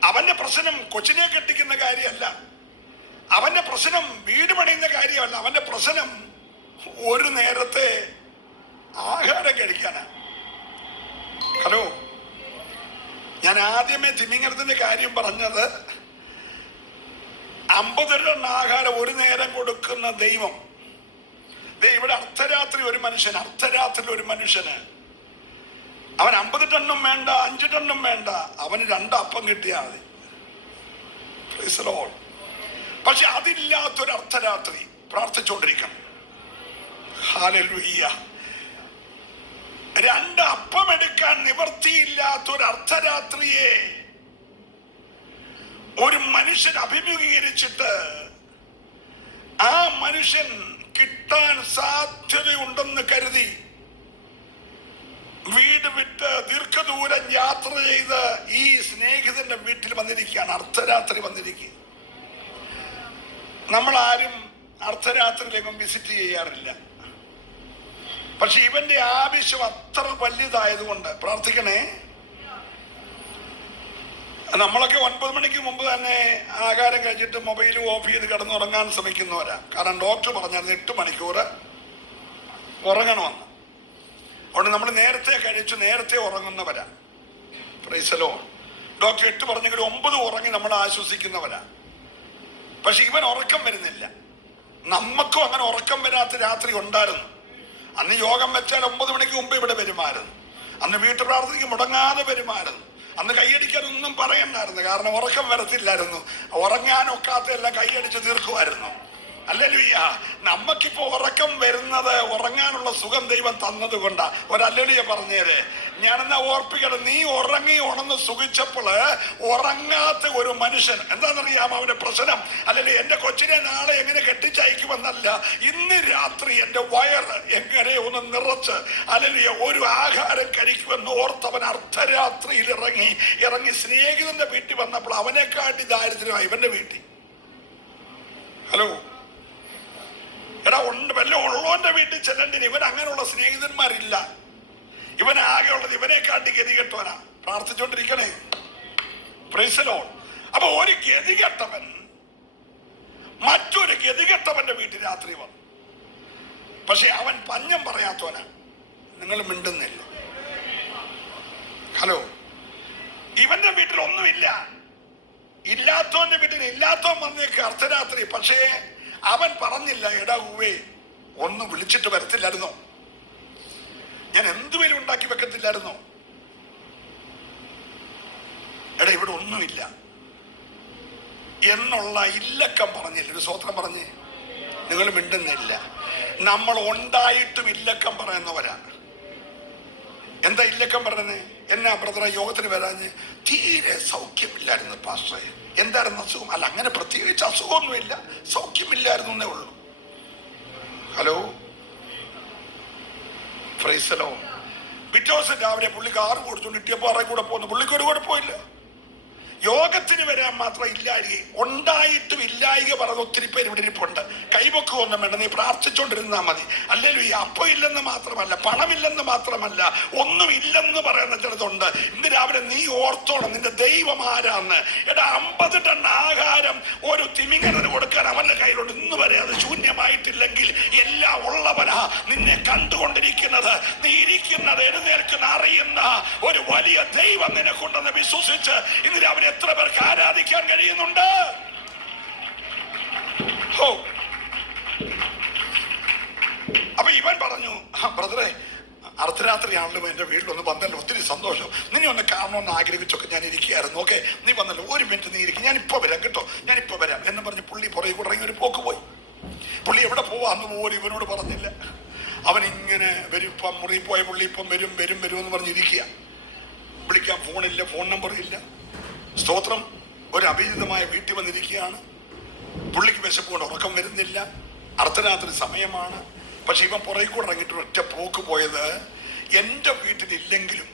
അവന്റെ പ്രശ്നം കൊച്ചിനെ കെട്ടിക്കുന്ന കാര്യമല്ല. അവന്റെ പ്രശ്നം വീട് പണിയുന്ന കാര്യമല്ല. അവന്റെ പ്രശ്നം ഒരു നേരത്തെ ആഹാരം കഴിക്കാനാ. ഹലോ, ഞാൻ ആദ്യമേ തിമിംഗലത്തിന്റെ കാര്യം പറഞ്ഞത് 50 ടൺ ആഹാരം ഒരു നേരം കൊടുക്കുന്ന ദൈവം. ഇവിടെ അർദ്ധരാത്രി ഒരു മനുഷ്യന് അവൻ 50 ടണ്ണും വേണ്ട, 5 ടണ്ണും വേണ്ട, അവന് 2 അപ്പം കിട്ടിയാൽ മതി. Price the Lord. പക്ഷെ അതില്ലാത്തൊരു അർദ്ധരാത്രി പ്രാർത്ഥിച്ചുകൊണ്ടിരിക്കണം. ഹല്ലേലൂയ. 2 അപ്പം എടുക്കാൻ നിവർത്തിയില്ലാത്തൊരു അർദ്ധരാത്രിയെ ഒരു മനുഷ്യൻ അഭിമുഖീകരിച്ചിട്ട് ആ മനുഷ്യൻ കിട്ടാൻ സാധ്യതയുണ്ടെന്ന് കരുതി വീട് വിട്ട് ദീർഘദൂരം യാത്ര ചെയ്ത് ഈ സ്നേഹിതന്റെ വീട്ടിൽ വന്നിരിക്കുകയാണ്. അർദ്ധരാത്രി വന്നിരിക്കുക. നമ്മളാരും അർദ്ധരാത്രിയിലെങ്ങും വിസിറ്റ് ചെയ്യാറില്ല. പക്ഷെ ഇവന്റെ ആവശ്യം അത്ര വലുതായതുകൊണ്ട് പ്രാർത്ഥിക്കണേ. നമ്മളൊക്കെ 9 മണിക്ക് മുമ്പ് തന്നെ ആഹാരം കഴിച്ചിട്ട് മൊബൈൽ ഓഫ് ചെയ്ത് കിടന്നുറങ്ങാൻ ശ്രമിക്കുന്നവരാ. കാരണം ഡോക്ടർ പറഞ്ഞാൽ 8 മണിക്കൂർ ഉറങ്ങണമെന്ന്. അതുകൊണ്ട് നമ്മൾ നേരത്തെ കഴിച്ച് നേരത്തെ ഉറങ്ങുന്നവരാ. Praise the lord. ഡോക്ടർ 8 പറഞ്ഞെങ്കിൽ 9 ഉറങ്ങി നമ്മൾ ആശ്വസിക്കുന്നവരാ. പക്ഷെ ഇവൻ ഉറക്കം വരുന്നില്ല. നമുക്കും അങ്ങനെ ഉറക്കം വരാത്ത രാത്രി ഉണ്ടായിരുന്നു. അന്ന് യോഗം വെച്ചാൽ 9 മണിക്ക് മുമ്പ് ഇവിടെ വരുമായിരുന്നു. അന്ന് വീട്ടു പ്രാർത്ഥനയ്ക്ക് മുടങ്ങാതെ വരുമായിരുന്നു. അന്ന് കൈയടിക്കാനൊന്നും പറയണ്ടായിരുന്നു. കാരണം ഉറക്കം വരത്തില്ലായിരുന്നു. ഉറങ്ങാനൊക്കാത്ത എല്ലാം കൈയടിച്ച് തീർക്കുമായിരുന്നു. ഹല്ലേലൂയ. നമുക്കിപ്പോ ഉറക്കം വരുന്നത് ഉറങ്ങാനുള്ള സുഖം ദൈവം തന്നത് കൊണ്ടാ. ഒരല്ലേലൂയ പറഞ്ഞേര്. ഞാനെന്നാ ഓർപ്പിക്കട്ടെ, നീ ഉറങ്ങി ഉണന്ന് സുഖിച്ചപ്പോൾ ഉറങ്ങാത്ത ഒരു മനുഷ്യൻ എന്താണെന്നറിയാമോ അവന്റെ പ്രശ്നം? അല്ലെങ്കിൽ എന്റെ കൊച്ചിനെ നാളെ എങ്ങനെ കെട്ടിച്ചയക്കുമെന്നല്ല, ഇന്ന് രാത്രി എന്റെ വയറ് എങ്ങനെ ഒന്ന് നിറച്ച് അല്ലെങ്കിൽ ഒരു ആഹാരം കഴിക്കുമെന്ന് ഓർത്തവൻ അർദ്ധരാത്രിയിൽ ഇറങ്ങി സ്നേഹിതന്റെ വീട്ടിൽ വന്നപ്പോൾ അവനെക്കാട്ടി ദാരിദ്ര്യമായി ഇവന്റെ വീട്ടിൽ. ഹലോ എടാ, വല്ല ഉള്ളവന്റെ വീട്ടിൽ ചെല്ലണ്ടിന്. ഇവൻ അങ്ങനെയുള്ള സ്നേഹിതന്മാരില്ല. ഇവൻ ആകെ ഉള്ളത് ഇവനെക്കാട്ടി ഗതികെട്ടവനാ. പ്രാർത്ഥിച്ചോണ്ടിരിക്കണേ. Praise the lord. അപ്പൊ ഒരു ഗതികെട്ടവൻ മറ്റൊരു ഗതികെട്ടവന്റെ വീട്ടിൽ രാത്രി വന്നു. പക്ഷെ അവൻ പഞ്ഞം പറയാത്തവനാ. നിങ്ങൾ മിണ്ടുന്നില്ല. ഹലോ, ഇവന്റെ വീട്ടിൽ ഒന്നുമില്ല. ഇല്ലാത്തവന്റെ വീട്ടിൽ ഇല്ലാത്തവൻ വന്നേക്ക് അർദ്ധരാത്രി. പക്ഷേ അവൻ പറഞ്ഞില്ല, എടാ ഉവേ ഒന്നും വിളിച്ചിട്ട് വരത്തില്ലായിരുന്നോ? ഞാൻ എന്തുവേലും ഉണ്ടാക്കി വെക്കത്തില്ലായിരുന്നോ? എടാ ഇവിടെ ഒന്നുമില്ല എന്നുള്ള ഇല്ലക്കം പറഞ്ഞില്ല. ഒരു സ്വത്രം പറഞ്ഞ് നിങ്ങൾ മിണ്ടുന്നില്ല. നമ്മൾ ഉണ്ടായിട്ടും ഇല്ലക്കം പറയുന്നവരാണ്. എന്താ ഇല്ലക്കം പറയുന്നത്? എന്നാ ബ്രദറെ യോഗത്തിന് വരാഞ്ഞ്? തീരെ സൗഖ്യമില്ലായിരുന്നു പാസ്റ്ററെ. എന്തായിരുന്നു അസുഖം? അല്ല, അങ്ങനെ പ്രത്യേകിച്ച് അസുഖമൊന്നുമില്ല, സൗഖ്യമില്ലായിരുന്നു എന്നേ ഉള്ളൂ. Hello, praise the Lord. പിറ്റേ ദിവസം രാവിലെ പുള്ളി കാറ് കൊടുത്തോണ്ട് ഇട്ടിയപ്പോ ആറെ കൂടെ പോകുന്നു. പുള്ളിക്ക് ഒരു കുഴപ്പമില്ല. യോഗത്തിന് വരാൻ മാത്രം ഇല്ലായിക, ഉണ്ടായിട്ടും ഇല്ലായിക പറഞ്ഞ ഒത്തിരി പേര് ഇവിടെ ഇരിപ്പുണ്ട്. കൈവൊക്കൊന്നും വേണ്ട, നീ പ്രാർത്ഥിച്ചോണ്ടിരുന്നാ മതി. അല്ലെങ്കിൽ ഈ അപ്പം ഇല്ലെന്ന് മാത്രമല്ല, പണമില്ലെന്ന് മാത്രമല്ല, ഒന്നും ഇല്ലെന്ന് പറയുന്ന ചിലതുണ്ട്. ഇന്ന് രാവിലെ നീ ഓർത്തോണം നിന്റെ ദൈവം ആരാന്ന്. എടാ, 50 ടൺ ആഹാരം ഒരു തിമിംഗലന് കൊടുക്കാൻ അവന്റെ കയ്യിലുണ്ട്. ഇന്ന് വരെ അത് ശൂന്യമായിട്ടില്ലെങ്കിൽ എല്ലാം ഉള്ളവനാ നിന്നെ കണ്ടുകൊണ്ടിരിക്കുന്നത്. നീ ഇരിക്കുന്നത്, എഴുന്നേൽക്കുന്ന, അറിയുന്ന ഒരു വലിയ ദൈവം നിനക്കുണ്ടെന്ന് വിശ്വസിച്ച് ഇന്ന് രാവിലെ എത്ര പേർക്ക് ആരാധിക്കാൻ കഴിയുന്നുണ്ട്? അപ്പൊ ഇവൻ പറഞ്ഞു, ബ്രദറെ അർദ്ധരാത്രിയാണല്ലോ, എന്റെ വീട്ടിലൊന്ന് വന്നല്ലോ, ഒത്തിരി സന്തോഷം. നിന്നെ ഒന്ന് കാണണമെന്ന് ആഗ്രഹിച്ചൊക്കെ ഞാൻ ഇരിക്കുകയായിരുന്നു. ഓക്കെ, നീ വന്നല്ലോ, 1 മിനിറ്റ് നീ ഇരിക്കും, ഞാനിപ്പോ വരാം കേട്ടോ, ഞാനിപ്പോ വരാം എന്ന് പറഞ്ഞ് പുള്ളി പുറകെ കൂടെ ഇറങ്ങി ഒരു പോക്ക് പോയി. പുള്ളി എവിടെ പോവാന്ന് പോലും ഇവനോട് പറഞ്ഞില്ല. അവൻ ഇങ്ങനെ വരും. ഇപ്പം മുറി പോയ പുള്ളി ഇപ്പം വരും വരും വരും എന്ന് പറഞ്ഞിരിക്കുക. വിളിക്കാൻ ഫോണില്ല, ഫോൺ നമ്പർ ഇല്ല. സ്തോത്രം. ഒരു അപരിചിതമായ വീട്ടിൽ വന്നിരിക്കുകയാണ്. പുള്ളിക്ക് വിശപ്പുകൊണ്ട് ഉറക്കം വരുന്നില്ല. അർദ്ധരാത്രി സമയമാണ്. പക്ഷെ ഇവൻ പുറകെ കൂടെ ഇറങ്ങിയിട്ട് ഒറ്റ പോക്ക് പോയത്, എൻ്റെ വീട്ടിലില്ലെങ്കിലും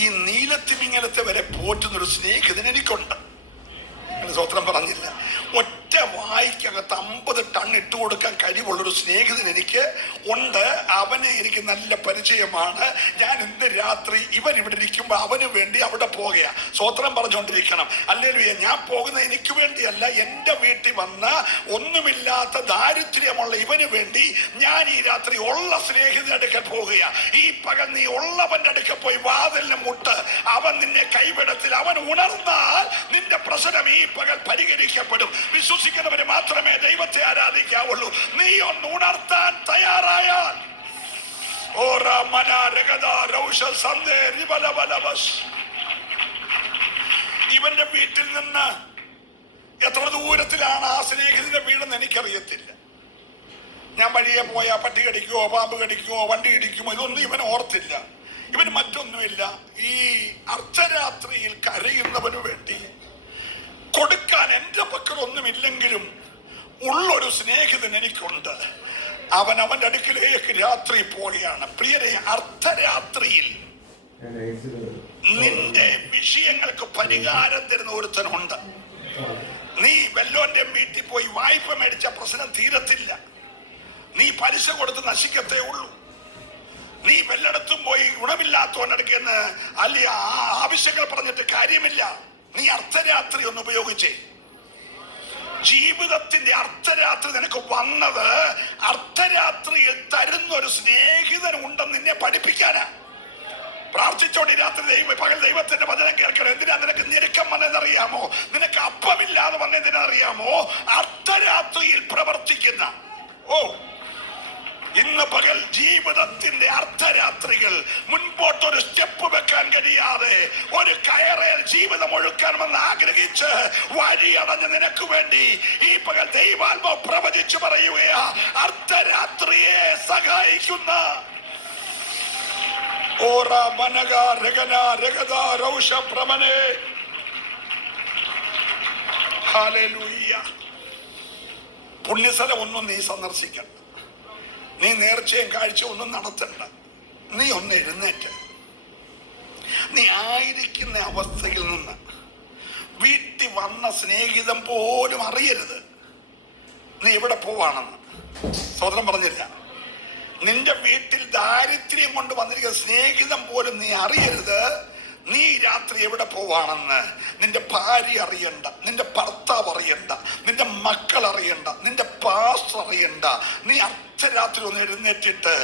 ഈ നീലത്തിമിങ്ങലത്തെ വരെ പോറ്റുന്നൊരു സ്നേഹിതൻ എനിക്കുണ്ട്. സ്തോത്രം പറഞ്ഞില്ല. ഒറ്റ വായിക്കകത്ത് 50 ടൺ ഇട്ട് കൊടുക്കാൻ കഴിവുള്ളൊരു സ്നേഹിതൻ എനിക്ക് ഉണ്ട്. അവനെ എനിക്ക് നല്ല പരിചയമാണ്. ഞാൻ ഇന്ന് രാത്രി ഇവൻ ഇവിടെ ഇരിക്കുമ്പോൾ അവന് വേണ്ടി അവിടെ പോകുക. സ്തോത്രം പറഞ്ഞുകൊണ്ടിരിക്കണം. അല്ലെങ്കിൽ ഞാൻ പോകുന്നത് എനിക്ക് വേണ്ടിയല്ല, എൻ്റെ വീട്ടിൽ വന്ന ഒന്നുമില്ലാത്ത ദാരിദ്ര്യമുള്ള ഇവന് വേണ്ടി ഞാൻ ഈ രാത്രി ഉള്ള സ്നേഹിതന്റെ അടുക്കൽ പോകുക. ഈ പകൽ നീ ഉള്ളവന്റെ അടുക്കൽ പോയി വാതിലിന് മുട്ട്. അവൻ നിന്നെ കൈവിടത്തിൽ. അവൻ ഉണർന്നാൽ നിന്റെ പ്രശ്നം ഈ പകൽ പരിഹരിക്കപ്പെടും. വിശ്വസിക്കുന്നവരെ മാത്രമേ ദൈവത്തെ ആരാധിക്കാവുള്ളൂ. നീ ഒന്ന് ഉണർത്താൻ തയ്യാറായാൽ ഇവന്റെ വീട്ടിൽ നിന്ന് എത്ര ദൂരത്തിലാണ് ആ സ്നേഹിതന്റെ വീടെന്ന് എനിക്കറിയത്തില്ല. ഞാൻ വഴിയെ പോയാ പട്ടി കടിക്കുമോ, പാമ്പ് കടിക്കുമോ, വണ്ടി ഇടിക്കുമോ, ഇതൊന്നും ഇവൻ ഓർത്തില്ല. ഇവന് മറ്റൊന്നുമില്ല. ഈ അർദ്ധരാത്രിയിൽ കരയുന്നവന് വേണ്ടി കൊടുക്കാൻ എൻ്റെ പക്കലൊന്നുമില്ലെങ്കിലും ഉള്ളൊരു സ്നേഹിതൻ എനിക്കുണ്ട്. അവൻ അവന്റെ അടുക്കിലേക്ക് രാത്രി പോവുകയാണ്. പ്രിയരെ, അർദ്ധരാത്രിയിൽ നിന്റെ വിഷയങ്ങൾക്ക് പരിഹാരം തരുന്ന ഒരുത്തനുണ്ട്. നീ വല്ലോന്റെ വീട്ടിൽ പോയി വായ്പ മേടിച്ച പ്രശ്നം തീരത്തില്ല. നീ പലിശ കൊടുത്ത് നശിക്കത്തേ ഉള്ളൂ. നീ വല്ലയിടത്തും പോയി ഗുണമില്ലാത്തവന്റെ അടുക്കെന്ന് അല്ലെ ആവശ്യങ്ങൾ പറഞ്ഞിട്ട് കാര്യമില്ല. നീ അർദ്ധരാത്രി ഒന്ന് ഉപയോഗിച്ചേ. ജീവിതത്തിന്റെ അർദ്ധരാത്രി നിനക്ക് വന്നത് അർദ്ധരാത്രിയിൽ തരുന്ന ഒരു സ്നേഹിതൻ ഉണ്ടെന്ന് നിന്നെ പഠിപ്പിക്കാനാ. പ്രാർത്ഥിച്ചോണ്ട് ഈ രാത്രി പകൽ ദൈവത്തിന്റെ വചനം കേൾക്കണം. എന്തിനാ നിനക്ക് ഞെരുക്കം വന്നതെന്നറിയാമോ? നിനക്ക് അപ്പമില്ലാതെ വന്നതെന്നറിയാമോ? അർദ്ധരാത്രിയിൽ പ്രവർത്തിക്കുന്ന ഇന്ന് പകൽ ജീവിതത്തിന്റെ അർദ്ധരാത്രികൾ മുൻപോട്ടൊരു സ്റ്റെപ്പ് വെക്കാൻ കഴിയാതെ ഒരു കയറേൽ ജീവിതം ഒഴുക്കണമെന്ന് ആഗ്രഹിച്ച് വഴിയടഞ്ഞ് നിനക്ക് വേണ്ടി ഈ പകൽ ദൈവാത്മാവ് പ്രവചിച്ചു പറയുകയാ. അർദ്ധരാത്രിയെ സഹായിക്കുന്ന പുണ്യസ്ഥലം ഒന്നും നീ സന്ദർശിക്കണം. നീ നേർച്ചയും കാഴ്ച ഒന്നും നടത്തണ്ട. നീ ഒന്ന് എഴുന്നേറ്റ് നീ ആയിരിക്കുന്ന അവസ്ഥയിൽ നിന്ന് വീട്ടിൽ വന്ന സ്നേഹിതം പോലും അറിയരുത് നീ എവിടെ പോവാണെന്ന്. സ്വതന്ത്രം പറഞ്ഞില്ല. നിന്റെ വീട്ടിൽ ദാരിദ്ര്യം കൊണ്ട് വന്നിരിക്കുന്ന സ്നേഹിതം പോലും നീ അറിയരുത് നീ രാത്രി എവിടെ പോവാണെന്ന്. നിന്റെ ഭാര്യ അറിയണ്ട, നിന്റെ ഭർത്താവ് അറിയണ്ട, നിന്റെ മക്കൾ അറിയണ്ട, നിന്റെ പാസ്റ്റർ അറിയണ്ട. നീ അർദ്ധരാത്രി ഒന്ന് എഴുന്നേറ്റിട്ട്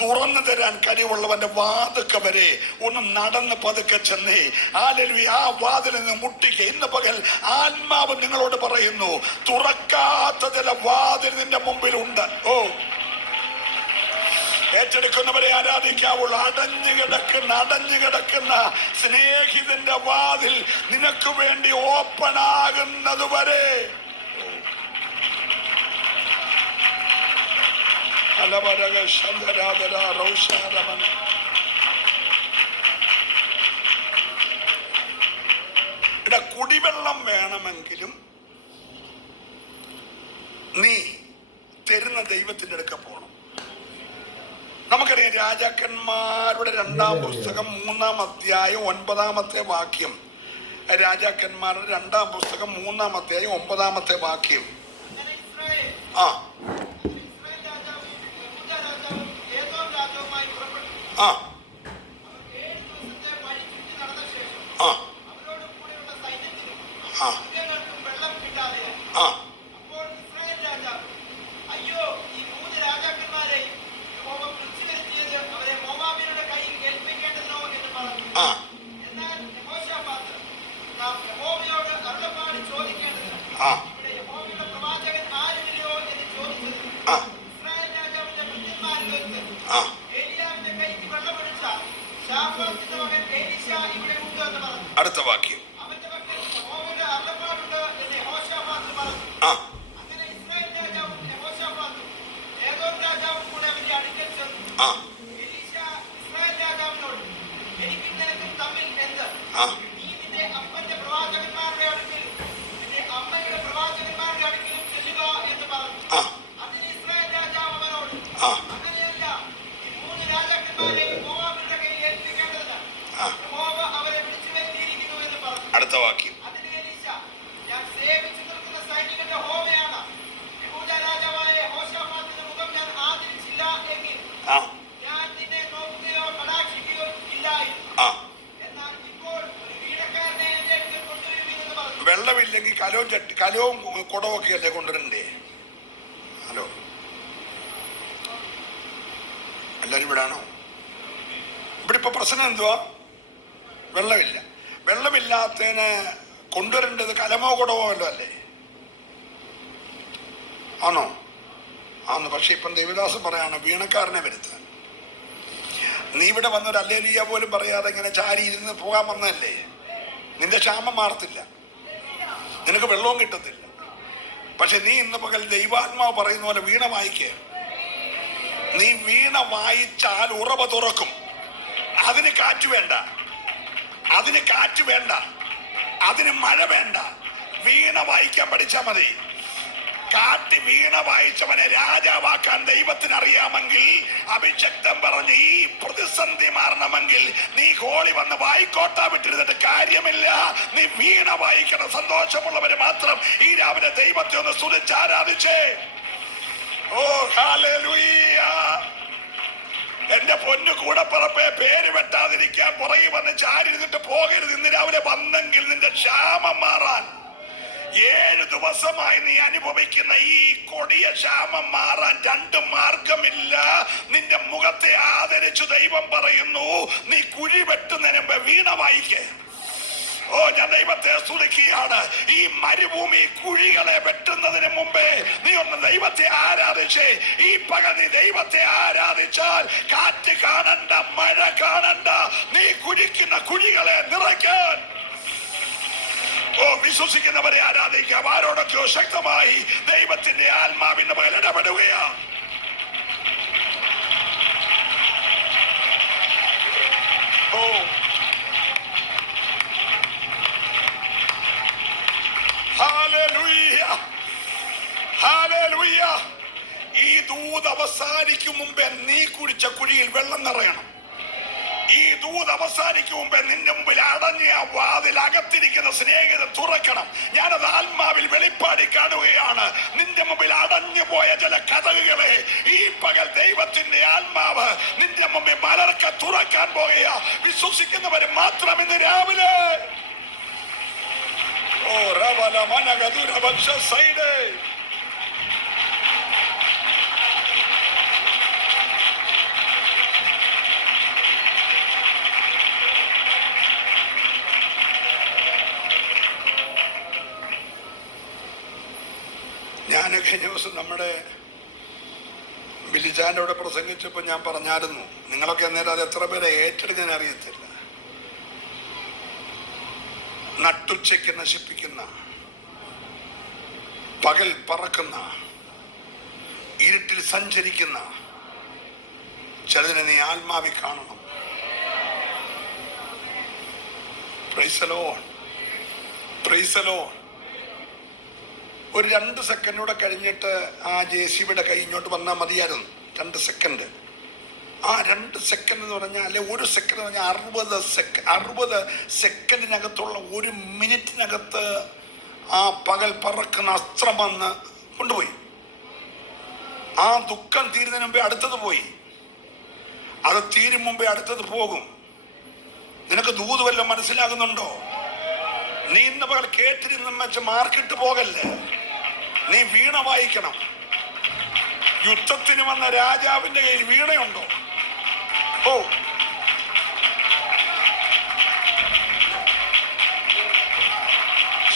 തുറന്നു തരാൻ കഴിവുള്ളവന്റെ വാതുക്ക വരെ ഒന്ന് നടന്ന് പതുക്കെ ചെന്നേ. ഹല്ലേലൂയ. ആ വാതിൽ നിന്ന് മുട്ടിക്ക. ഇന്ന് പകൽ ആത്മാവ് നിങ്ങളോട് പറയുന്നു, തുറക്കാത്ത ചില വാതിൽ നിന്റെ മുമ്പിലുണ്ട്. ഏറ്റെടുക്കുന്നവരെ ആരാധിക്കാവുള്ളൂ. അടഞ്ഞു കിടക്കുന്ന സ്നേഹിതന്റെ വാതിൽ നിനക്ക് വേണ്ടി ഓപ്പൺ ആകുന്നത് വരെ കുടിവെള്ളം വേണമെങ്കിലും നീ തരുന്ന ദൈവത്തിന്റെ അടുക്ക പോകണം. നമുക്കറിയാം, രാജാക്കന്മാരുടെ 2-ാം പുസ്തകം 3-ാം അധ്യായം 9-ാമത്തെ വാക്യം. രാജാക്കന്മാരുടെ 2-ാം പുസ്തകം 3-ാം അധ്യായം 9-ാമത്തെ വാക്യം. അടുത്ത വാക്യം. അടുത്ത വാക്യം. വെള്ളമില്ലെങ്കിൽ കലവും കുടവൊക്കെ അല്ലേ കൊണ്ടുവരണ്ടേ? ഹലോ, എല്ലാരും ഇവിടാണോ? ഇവിടെ ഇപ്പൊ പ്രശ്നം എന്തുവാ? വെള്ളമില്ല. വെള്ളമില്ലാത്തതിന് കൊണ്ടുവരേണ്ടത് കലമോ കുടവോ വല്ലോ അല്ലേ? ആണോ? ആന്ന്. പക്ഷെ ഇപ്പം ദേവദാസൻ പറയാണ് വീണക്കാരനെ വരുത്താൻ. നീ ഇവിടെ വന്നൊരു ഹല്ലേലൂയ പോലും പറയാതെ ഇങ്ങനെ ചാരി ഇരുന്ന് പോകാൻ വന്നതല്ലേ? നിന്റെ ക്ഷാമം മാറത്തില്ല, നിനക്ക് വെള്ളവും കിട്ടത്തില്ല. പക്ഷെ നീ ഇന്ന് പകൽ ദൈവാത്മാവ് പറയുന്ന പോലെ വീണ വായിക്കേ. നീ വീണ വായിച്ചാൽ ഉറവ തുറക്കും. അതിന് കാറ്റ് വേണ്ട, അതിന് കാറ്റ് വേണ്ട, അതിന് മഴ വേണ്ട. വീണ വായിക്കാൻ പഠിച്ചാൽ മതി. കാട്ടി വീണ വായിച്ചവനെ രാജാവാക്കാൻ ദൈവത്തിന് അറിയാമെങ്കിൽ, അഭിഷക്തൻ പറഞ്ഞ് ഈ പ്രതിസന്ധി മാറണമെങ്കിൽ നീ ഹോളി വന്ന് വായിക്കോട്ട വിട്ടിരുന്നിട്ട് കാര്യമില്ല. നീ വീണ വായിക്കണം. സന്തോഷമുള്ളവര് മാത്രം ഈ രാവിലെ ദൈവത്തെ ഒന്ന് സ്തുതിച്ച് ആരാധിച്ചേ. ഓ ഹല്ലേലൂയ. എന്റെ പൊന്നു കൂടപ്പുറപ്പെ, പേര് വെട്ടാതിരിക്കാൻ പുറകെ വന്ന് ചാരിരുന്നിട്ട് പോകരുത്. ഇന്ന് രാവിലെ വന്നെങ്കിൽ നിന്റെ ക്ഷാമം മാറാൻ 7 ദിവസമായി നീ അനുഭവിക്കുന്ന ഈ കൊടിയ ക്ഷാമം മാറാൻ 2 മാർഗമില്ല. നിന്റെ മുഖത്തെ ആദരിച്ചു ദൈവം പറയുന്നു, നീ കുഴി വെട്ടുന്നതിന് മുമ്പ് വീണ വായിക്കേ. ഓ, ഞാൻ ദൈവത്തെ സ്തുതിക്കുകയാണ്. ഈ മരുഭൂമി കുഴികളെ വെട്ടുന്നതിന് മുമ്പേ നീ ഒന്ന് ദൈവത്തെ ആരാധിച്ചേ. ഈ പകൽ നീ ദൈവത്തെ ആരാധിച്ചാൽ കാറ്റ് കാണണ്ട, മഴ കാണണ്ട, നീ കുഴിക്കുന്ന കുഴികളെ നിറയ്ക്കാൻ. ഓ, വിശ്വസിക്കുന്നവരെ ആരാധിക്കാം. ആരോടൊക്കെയോ ശക്തമായി ദൈവത്തിന്റെ ആത്മാവിന്റെ പകൽ ഇടപെടുകയാ. ഓ, ഹല്ലേലൂയ, ഹല്ലേലൂയ. ഈ ദൂത് അവസാനിക്കും മുമ്പേ നീ കുഴിച്ച കുഴിയിൽ വെള്ളം നിറയണം. ഈ ദൂത് അവസാനിക്കും മുമ്പേ നിന്റെ മുമ്പിൽ അടഞ്ഞ ആ വാതിൽ അകത്തിരിക്കുന്ന സ്നേഹിതൻ തുറക്കണം. ഞാനത് ആത്മാവിൽ വെളിപ്പാടി കാണുകയാണ്. നിന്റെ മുമ്പിൽ അടഞ്ഞു പോയ ചില കഥകളെ ഈ പകൽ ദൈവത്തിന്റെ ആത്മാവ് നിന്റെ മുമ്പിൽ മലർക്ക തുറക്കാൻ പോകുകയാ. വിശ്വസിക്കുന്നവര് മാത്രം ഇന്ന് രാവിലെ. ഓ റവല മനഗദുര വംശ സൈഡ്. ഞാൻ കഴിഞ്ഞ ദിവസം നമ്മുടെ ബിലിജാന്റെ അവിടെ പ്രസംഗിച്ചപ്പോൾ ഞാൻ പറഞ്ഞായിരുന്നു, നിങ്ങളൊക്കെ അന്നേരം അത് എത്ര പേരെ ഏറ്റെടുക്കാൻ അറിയത്തില്ല. നട്ടുച്ചയ്ക്ക് നശിപ്പിക്കുന്ന, പകൽ പറക്കുന്ന, ഇരുട്ടിൽ സഞ്ചരിക്കുന്ന ചിലതിനെ നീ ആത്മാവിൽ കാണണം. Price the lord, praise the Lord. ഒരു 2 സെക്കൻഡൂടെ കഴിഞ്ഞിട്ട് ആ JCBയുടെ കൈ ഇങ്ങോട്ട് വന്നാൽ മതിയായിരുന്നു. 2 സെക്കൻഡ്. ആ 2 സെക്കൻഡ് എന്ന് പറഞ്ഞാൽ, അല്ലെ 1 സെക്കൻഡ് എന്ന് പറഞ്ഞാൽ 60 സെക്കൻഡിനകത്തുള്ള 1 മിനിറ്റിനകത്ത് ആ പകൽ പറക്കുന്ന അസ്ത്രം വന്ന് കൊണ്ടുപോയി. ആ ദുഃഖം തീരുന്നതിന് മുമ്പേ അടുത്തത് പോയി. അത് തീരും മുമ്പേ അടുത്തത് പോകും. നിനക്ക് ദൂത് വല്ലതും മനസ്സിലാകുന്നുണ്ടോ? നീ ഇന്ന് പകൽ കേട്ടിരുന്ന വെച്ച് മാർക്കിട്ട് പോകല്ലേ. നീ വീണ വായിക്കണം. യുദ്ധത്തിന് വന്ന രാജാവിന്റെ കയ്യിൽ വീണയുണ്ടോ? ഓ,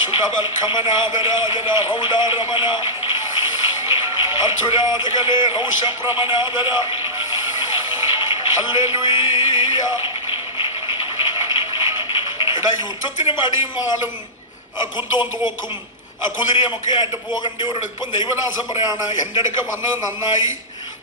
സുഡബൽഖമനാദരാജല റൗഡാരമന അർഥുരാദകലേ റൗഷപ്രമനാദര. ഹല്ലേലൂയ. എടാ, യുദ്ധത്തിന് മടിയും ആളും കുന്തവും തോക്കും കുതിരയും ഒക്കെ ആയിട്ട് പോകേണ്ടവരോട് ഇപ്പം ദൈവദാസൻ പറയാണ്, എൻ്റെ അടുക്ക വന്നത് നന്നായി,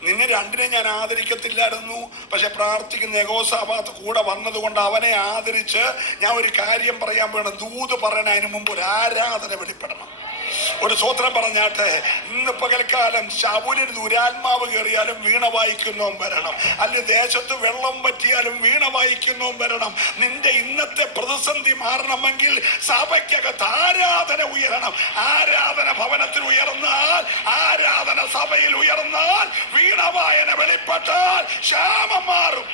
നിന്നെ 2 ഞാൻ ആദരിക്കത്തില്ലായിരുന്നു, പക്ഷെ പ്രാർത്ഥിക്കുന്ന യഹോശാഫാത്ത് കൂടെ വന്നത് കൊണ്ട് അവനെ ആദരിച്ച് ഞാൻ ഒരു കാര്യം പറയാൻ വേണം. ദൂത് പറയണതിന് മുമ്പ് ഒരു ആരാധന വെളിപ്പെടണം. ഒരു സ്വത്രം പറഞ്ഞാട്ടെ, ഇന്ന് പകൽക്കാലം ശൗലിന് ദുരാത്മാവ് കയറിയാലും വീണ വായിക്കുന്നവൻ വരണം. അല്ലെ ദേശത്ത് വെള്ളം പറ്റിയാലും വീണ വായിക്കുന്നവൻ വരണം. നിന്റെ ഇന്നത്തെ പ്രതിസന്ധി മാറണമെങ്കിൽ സഭയ്ക്കകത്ത് ആരാധന ഉയരണം. ആരാധന ഭവനത്തിൽ ഉയർന്നാൽ, ആരാധന സഭയിൽ ഉയർന്നാൽ, വീണ വായന വെളിപ്പെട്ടാൽ ക്ഷാമം മാറും.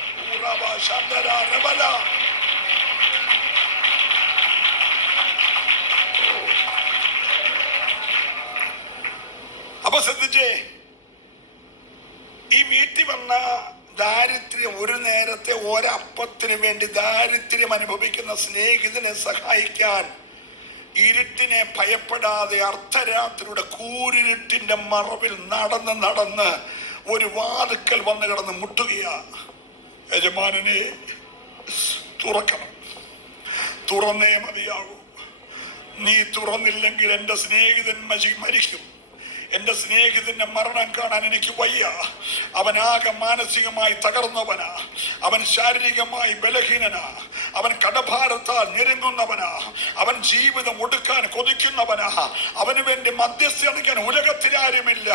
അപ്പൊ ശ്രദ്ധിച്ചേ, ഈ വീട്ടിൽ വന്ന ദാരിദ്ര്യം, ഒരു നേരത്തെ ഒരപ്പത്തിന് വേണ്ടി ദാരിദ്ര്യം അനുഭവിക്കുന്ന സ്നേഹിതനെ സഹായിക്കാൻ ഇരുട്ടിനെ ഭയപ്പെടാതെ അർദ്ധരാത്രിയുടെ കൂരിരുട്ടിന്റെ മറവിൽ നടന്ന് ഒരു വാതുക്കൽ വന്ന് കിടന്ന് മുട്ടുകയാ. യജമാനനെ തുറക്കണം, തുറന്നേ മതിയാകൂ. നീ തുറന്നില്ലെങ്കിൽ എൻ്റെ സ്നേഹിതൻ മരിക്കും. എന്റെ സ്നേഹിതന്റെ മരണം കാണാൻ എനിക്ക് വയ്യ. അവനാകെ മാനസികമായി തകർന്നവനാ, അവൻ ശാരീരികമായി ബലഹീനനാ, അവൻ കടഭാരത്താൽ ഞെരുങ്ങുന്നവനാ, അവൻ ജീവിതം ഒടുക്കാൻ കൊതിക്കുന്നവനാ. അവന് വേണ്ടി മധ്യസ്ഥ അണിക്കാൻ ഉലകത്തിലാരുമില്ല.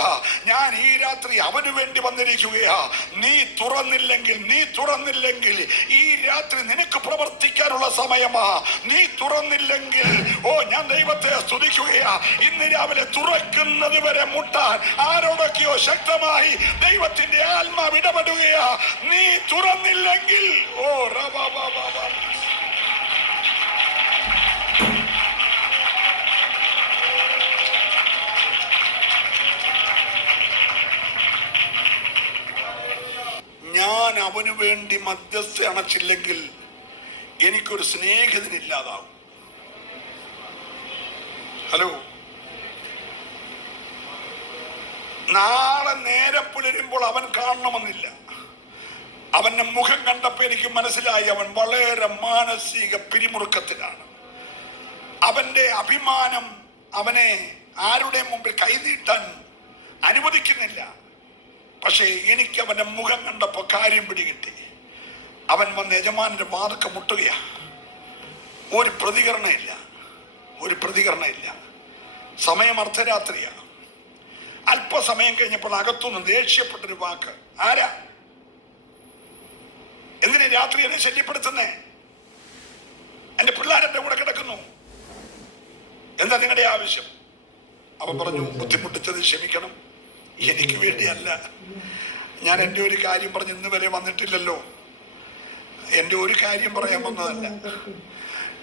ഞാൻ ഈ രാത്രി അവന് വേണ്ടി വന്നിരിക്കുകയാ. നീ തുറന്നില്ലെങ്കിൽ ഈ രാത്രി നിനക്ക് പ്രവർത്തിക്കാനുള്ള സമയമാ. നീ തുറന്നില്ലെങ്കിൽ ഞാൻ ദൈവത്തെ സ്തുതിക്കുകയാ. ഇന്ന് രാവിലെ തുറക്കുന്നത് വരെ മുട്ടാൻ ആരോടൊക്കെയോ ശക്തമായി ദൈവത്തിന്റെ ആത്മാവ് ഇടപെടുകയാ. നീ തുറന്നില്ലെങ്കിൽ ഞാൻ അവന് വേണ്ടി മധ്യസ്ഥ അണച്ചില്ലെങ്കിൽ എനിക്കൊരു സ്നേഹിതനില്ലാതാവും. ഹലോ, നാളെ നേരം പുലരുമ്പോൾ അവൻ കാണണമെന്നില്ല. അവന്റെ മുഖം കണ്ടപ്പോ എനിക്ക് മനസ്സിലായി അവൻ വളരെ മാനസിക പിരിമുറുക്കത്തിലാണ്. അവന്റെ അഭിമാനം അവനെ ആരുടെ മുമ്പിൽ കൈനീട്ടാൻ അനുവദിക്കുന്നില്ല. പക്ഷേ എനിക്ക് അവന്റെ മുഖം കണ്ടപ്പോ കാര്യം പിടികിട്ടി. അവൻ വന്ന് യജമാനന്റെ വാതിൽക്കൽ മുട്ടുകയാ. ഒരു പ്രതികരണമില്ല. സമയം അർദ്ധരാത്രിയാ. അല്പസമയം കഴിഞ്ഞപ്പോൾ അകത്തുനിന്ന് ദേഷ്യപ്പെട്ടൊരു വാക്ക്, ആരാ? എന്തിനാ രാത്രി എന്നെ ശല്യപ്പെടുത്തുന്നേ? എന്റെ പിള്ളേരെന്റെ കൂടെ കിടക്കുന്നു, എന്താ നിങ്ങളുടെ ആവശ്യം? അവൻ പറഞ്ഞു, ബുദ്ധിമുട്ടിച്ചത് ക്ഷമിക്കണം, എനിക്ക് വേണ്ടിയല്ല. ഞാൻ എൻ്റെ ഒരു കാര്യം പറഞ്ഞ് ഇന്ന് വരെ വന്നിട്ടില്ലല്ലോ. എൻ്റെ ഒരു കാര്യം പറയാൻ വന്നതല്ല.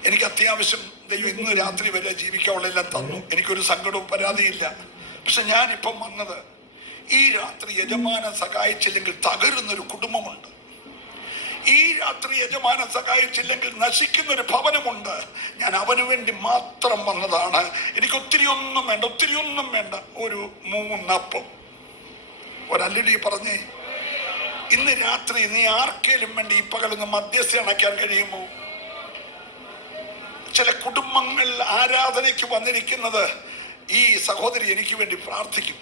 എനിക്ക് അത്യാവശ്യം ദൈവം ഇന്ന് രാത്രി വരെ ജീവിക്കാനുള്ളതെല്ലാം തന്നു. എനിക്കൊരു സങ്കടവും പരാതിയില്ല. പക്ഷെ ഞാനിപ്പം വന്നത്, ഈ രാത്രി യജമാനൻ സഹായിച്ചില്ലെങ്കിൽ തകരുന്നൊരു കുടുംബമുണ്ട്. ഈ രാത്രി യജമാനൻ സഹായിച്ചില്ലെങ്കിൽ നശിക്കുന്നൊരു ഭവനമുണ്ട്. ഞാൻ അവന് വേണ്ടി മാത്രം വന്നതാണ്. എനിക്ക് ഒത്തിരി ഒന്നും വേണ്ട. ഒരു 3 അപ്പം ഒരല്ലടി പറഞ്ഞേ. ഇന്ന് രാത്രി നീ ആർക്കേലും വേണ്ടി ഈ പകലൊന്ന് മധ്യസ്ഥ അണയ്ക്കാൻ കഴിയുമോ? ചില കുടുംബങ്ങൾ ആരാധനയ്ക്ക് വന്നിരിക്കുന്നത്, ഈ സഹോദരി എനിക്ക് വേണ്ടി പ്രാർത്ഥിക്കും,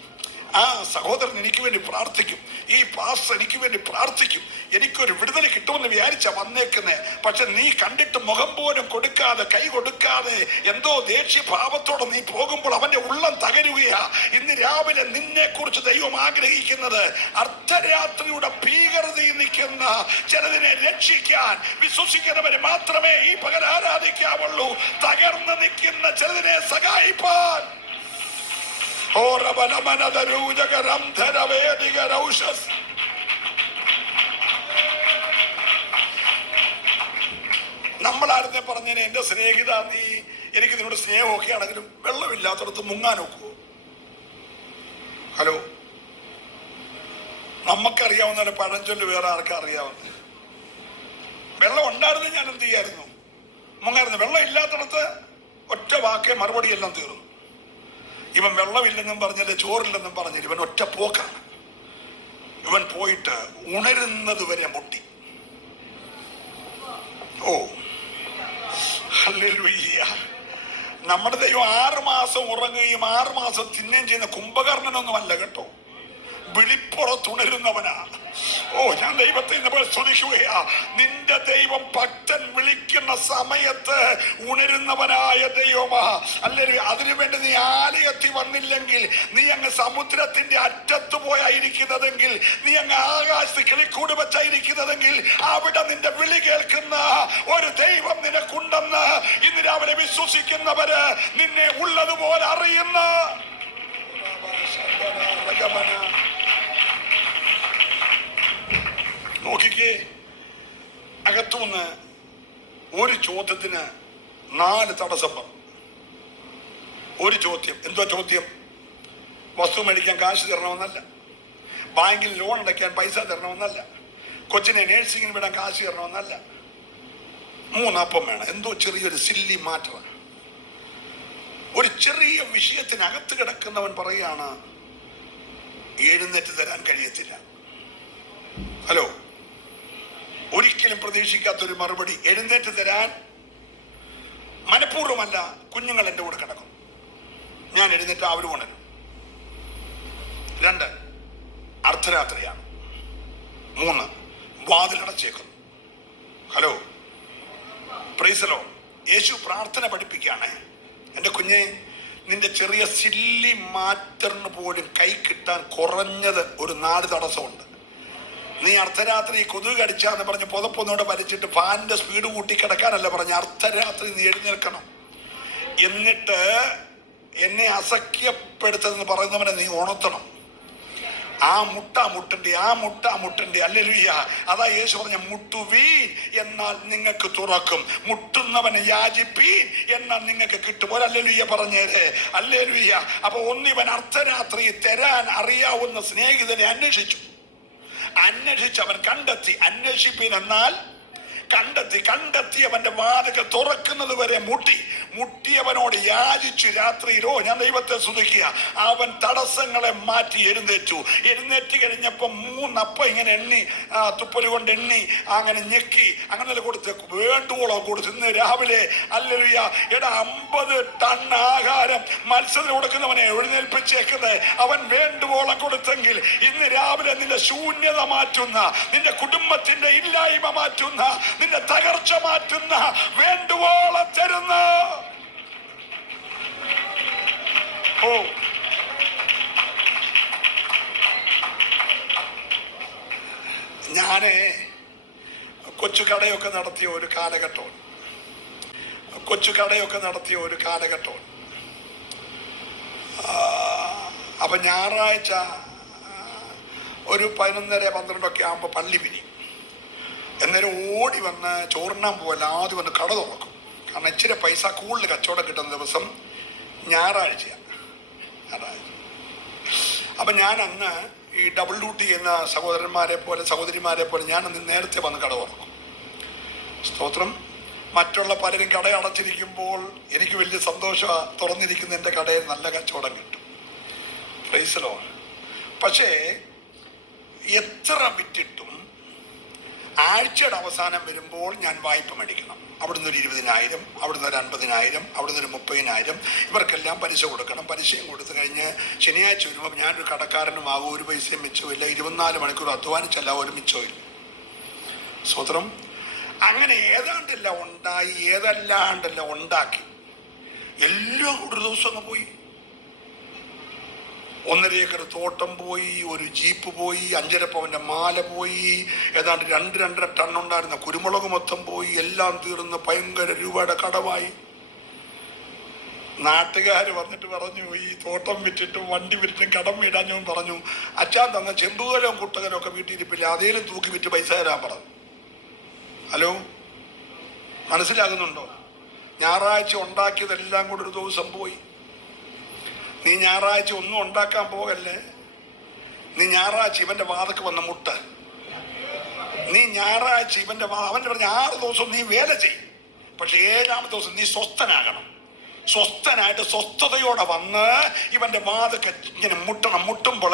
ആ സഹോദരൻ എനിക്ക് വേണ്ടി പ്രാർത്ഥിക്കും, ഈ പാസ്റ്റർ എനിക്ക് വേണ്ടി പ്രാർത്ഥിക്കും, എനിക്കൊരു വിടുതൽ കിട്ടുമെന്ന് വിചാരിച്ച വന്നേക്കുന്നേ. പക്ഷെ നീ കണ്ടിട്ട് മുഖം പോലും കൊടുക്കാതെ, കൈ കൊടുക്കാതെ, എന്തോ ദേഷ്യഭാവത്തോടെ നീ പോകുമ്പോൾ അവന്റെ ഉള്ളം തകരുകയാ. ഇന്ന് രാവിലെ നിന്നെ കുറിച്ച് ദൈവം ആഗ്രഹിക്കുന്നത്, അർദ്ധരാത്രിയുടെ ഭീകരതയിൽ നിൽക്കുന്ന ചിലതിനെ രക്ഷിക്കാൻ വിശ്വസിക്കുന്നവരെ മാത്രമേ ഈ പകൽ ആരാധിക്കാവുള്ളൂ. തകർന്ന് നിൽക്കുന്ന ചിലതിനെ സഹായിപ്പാൻ നമ്മളായിരുന്നെ പറഞ്ഞേനെ, എന്റെ സ്നേഹിത, നീ എനിക്ക് നിന്നോട് സ്നേഹമൊക്കെ ആണെങ്കിലും വെള്ളമില്ലാത്തടത്ത് മുങ്ങാൻ നോക്കുവോ? ഹലോ, നമുക്കറിയാവുന്ന പഴഞ്ചൊല്ല് വേറെ ആർക്കും അറിയാവുന്ന. വെള്ളം ഉണ്ടായിരുന്നെ ഞാൻ എന്ത് ചെയ്യായിരുന്നു? മുങ്ങായിരുന്നു. വെള്ളം ഇല്ലാത്തടത്ത് ഒറ്റ വാക്കേ മറുപടി എല്ലാം തീർന്നു. ഇവൻ വെള്ളമില്ലെന്നും പറഞ്ഞില്ല, ചോറില്ലെന്നും പറഞ്ഞില്ല, ഇവൻ ഒറ്റ പോക്കാണ്. ഇവൻ പോയിട്ട് ഉണരുന്നത് വരെ മുട്ടി. ഹല്ലേലൂയ. നമ്മുടെ ദൈവം 6 മാസം ഉറങ്ങുകയും 6 മാസം തിന്നുകയും ചെയ്യുന്ന കുംഭകർണനൊന്നും അല്ല കേട്ടോ. വിളിപ്പുറത്തുണരുന്നവനാ. ഞാൻ ദൈവത്തെ സ്തുതിക്കുകയാ. നിന്റെ ദൈവം ഭക്തൻ വിളിക്കുന്ന സമയത്ത് ഉണരുന്നവനായ ദൈവമാ. അല്ലെങ്കിൽ അതിനുവേണ്ടി നീ ആലയത്തിൽ വന്നില്ലെങ്കിൽ, നീ അങ്ങ് സമുദ്രത്തിന്റെ അറ്റത്ത് പോയായിരിക്കുന്നതെങ്കിൽ, നീ അങ്ങ് ആകാശത്ത് കിളിക്കൂട് വെച്ചായിരിക്കുന്നതെങ്കിൽ, അവിടെ നിന്റെ വിളി കേൾക്കുന്ന ഒരു ദൈവം നിനക്കുണ്ടെന്ന് ഇന്ന് രാവിലെ വിശ്വസിക്കുന്നവര് നിന്നെ ഉള്ളതുപോലെ അറിയുന്ന നോക്കിക്കേ. അകത്തുനിന്ന് ഒരു ചോദ്യത്തിന് 4 തടസ്സം. ഒരു ചോദ്യം, എന്തോ ചോദ്യം? വസ്തു മേടിക്കാൻ കാശ് തരണമെന്നല്ല, ബാങ്കിൽ ലോൺ അടയ്ക്കാൻ പൈസ തരണമെന്നല്ല, കൊച്ചിനെ നേഴ്സിംഗിന് വിടാൻ കാശ് തരണമെന്നല്ല. 3 അപ്പം വേണം. എന്തോ ചെറിയൊരു സില്ലി മാറ്റമാണ്. ഒരു ചെറിയ വിഷയത്തിനകത്ത് കിടക്കുന്നവൻ പറയുകയാണ്, എഴുന്നേറ്റ് തരാൻ കഴിയത്തില്ല. ഹലോ, ഒരിക്കലും പ്രതീക്ഷിക്കാത്തൊരു മറുപടി. എഴുന്നേറ്റ് തരാൻ മനഃപൂർവ്വമല്ല, കുഞ്ഞുങ്ങൾ എൻ്റെ കൂടെ കിടക്കും, ഞാൻ എഴുന്നേറ്റ് അവരും ഉണരും. 2, അർദ്ധരാത്രിയാണ്. 3, വാതിലടച്ചേക്കുന്നു. Hello, praise the lord. യേശു പ്രാർത്ഥന പഠിപ്പിക്കുകയാണ്. എൻ്റെ കുഞ്ഞെ, നിന്റെ ചെറിയ സില്ലി മാറ്ററിന് പോലും കൈ കിട്ടാൻ കുറഞ്ഞത് ഒരു 4 തടസ്സമുണ്ട്. നീ അർദ്ധരാത്രി കൊതുക് കടിച്ചാന്ന് പറഞ്ഞ് പുതപ്പൊന്നോടെ വലിച്ചിട്ട് ഫാനിന്റെ സ്പീഡ് കൂട്ടി കിടക്കാനല്ല പറഞ്ഞ. അർദ്ധരാത്രി നീ എഴുന്നേൽക്കണം. എന്നിട്ട് എന്നെ അസഖ്യപ്പെടുത്തതെന്ന് പറയുന്നവനെ നീ ഉണർത്തണം. ആ മുട്ട മുട്ടണ്ടേ. ഹല്ലേലൂയ. അതാ യേശു പറഞ്ഞ, മുട്ടുവീൻ എന്നാൽ നിങ്ങൾക്ക് തുറക്കും, മുട്ടുന്നവനെ യാചിപ്പീൻ എന്നാൽ നിങ്ങൾക്ക് കിട്ടും. ഹല്ലേലൂയ പറഞ്ഞേരെ. ഹല്ലേലൂയ. അപ്പൊ ഒന്നിവൻ അർദ്ധരാത്രി തരാൻ അറിയാവുന്ന സ്നേഹിതനെ അന്വേഷിച്ചു. അവൻ കണ്ടെത്തി. അന്വേഷിപ്പീൻ എന്നാൽ കണ്ടെത്തി അവന്റെ വാതിൽ തുറക്കുന്നത് വരെ മുട്ടിയവനോട് യാചിച്ചു രാത്രിയിലോ. ഞാൻ ദൈവത്തെ സ്തുതിക്കുക. അവൻ തടസ്സങ്ങളെ മാറ്റി എഴുന്നേറ്റ് കഴിഞ്ഞപ്പോ 3 അപ്പം ഇങ്ങനെ എണ്ണി, തുപ്പല് കൊണ്ട് എണ്ണി, അങ്ങനെ ഞെക്കി, അങ്ങനെ കൊടുത്ത് വേണ്ടുവോളം കൊടുത്ത്. ഇന്ന് രാവിലെ ഹല്ലേലൂയ, 50 ടൺ ആഹാരം മത്സ്യത്തിന് കൊടുക്കുന്നവനെ എഴുന്നേൽപ്പിച്ചേക്കുന്നത് അവൻ വേണ്ടുവോളം കൊടുത്തെങ്കിൽ, ഇന്ന് രാവിലെ നിന്റെ ശൂന്യത മാറ്റുന്ന, നിന്റെ കുടുംബത്തിന്റെ ഇല്ലായ്മ മാറ്റുന്ന, നിന്റെ തകർച്ച മാറ്റുന്ന, വേണ്ടുവോളം തരുന്ന. ഞാന് കൊച്ചു കടയൊക്കെ നടത്തിയ ഒരു കാലഘട്ടം. അപ്പൊ ഞായറാഴ്ച ഒരു 11-12 ആകുമ്പോ പള്ളി പിരി. എന്നേരം ഓടി വന്ന് ചോറിനാൻ പോവല്ല, ആദ്യം വന്ന് കട തുറക്കും. കാരണം ഇച്ചിരി പൈസ കൂടുതൽ കച്ചവടം കിട്ടുന്ന ദിവസം ഞായറാഴ്ചയാണ്. അപ്പം ഞാൻ അന്ന് ഈ ഡബിൾ ഡ്യൂട്ടി ചെയ്യുന്ന സഹോദരിമാരെ പോലെ ഞാൻ അന്ന് നേരത്തെ വന്ന് കട തുറക്കും. സ്തോത്രം. മറ്റുള്ള പലരും കട അടച്ചിരിക്കുമ്പോൾ എനിക്ക് വലിയ സന്തോഷമാണ്. തുറന്നിരിക്കുന്ന എൻ്റെ കടയിൽ നല്ല കച്ചവടം കിട്ടും. Price the Lord. പക്ഷേ എത്ര വിറ്റിട്ടും ആഴ്ചയുടെ അവസാനം വരുമ്പോൾ ഞാൻ വായ്പ മേടിക്കണം. അവിടുന്ന് ഒരു 20,000, അവിടുന്ന് ഒരു 50,000, അവിടുന്ന് ഒരു 30,000. ഇവർക്കെല്ലാം പലിശ കൊടുക്കണം. പലിശയും കൊടുത്തു കഴിഞ്ഞ് ശനിയാഴ്ച വരുമ്പോൾ ഞാനൊരു കടക്കാരനുമാകും. ഒരു പൈസയും മിച്ചമില്ല. 24 മണിക്കൂർ അധ്വാനിച്ചല്ല ഒരു മിച്ചമില്ല. സ്വതന്ത്രം. അങ്ങനെ ഏതാണ്ടെല്ലാം ഉണ്ടായി, ഏതല്ലാണ്ടെല്ലാം ഉണ്ടാക്കി. എല്ലാം ഒരു ദിവസം അങ്ങ് പോയി. 1.5 ഏക്കർ തോട്ടം പോയി, ഒരു ജീപ്പ് പോയി, 5.5 പവന്റെ മാല പോയി, ഏതാണ്ട് 2-2.5 ടൺ ഉണ്ടായിരുന്ന കുരുമുളക് മൊത്തം പോയി. എല്ലാം തീർന്ന് ഭയങ്കര രൂപയുടെ കടമായി. നാട്ടുകാർ വന്നിട്ട് പറഞ്ഞു, ഈ തോട്ടം വിറ്റിട്ടും വണ്ടി വിറ്റിട്ടും കടം വീടാഞ്ഞു പറഞ്ഞു. അച്ഛാൻ തന്ന ചെമ്പുകലവും കുട്ടകലും ഒക്കെ വീട്ടിലിരിപ്പില്ല, അതേലും തൂക്കി വിറ്റ് പൈസ തരാൻ പറഞ്ഞു. ഹലോ, മനസ്സിലാകുന്നുണ്ടോ? ഞായറാഴ്ച ഉണ്ടാക്കിയതെല്ലാം കൂടെ ഒരു ദിവസം പോയി. നീ ഞായറാഴ്ച ഒന്നും ഉണ്ടാക്കാൻ പോകല്ലേ. നീ ഞായറാഴ്ച ഇവന്റെ വാതക്ക് വന്ന മുട്ട. നീ ഞായറാഴ്ച അവന്റെ പറഞ്ഞ 6 ദിവസം നീ വേല ചെയ്യും. പക്ഷെ 7ാമത്തെ ദിവസം നീ സ്വസ്ഥനാകണം. സ്വസ്ഥനായിട്ട് സ്വസ്ഥതയോടെ വന്ന് ഇവന്റെ വാതൊക്കെ ഇങ്ങനെ മുട്ടുമ്പോൾ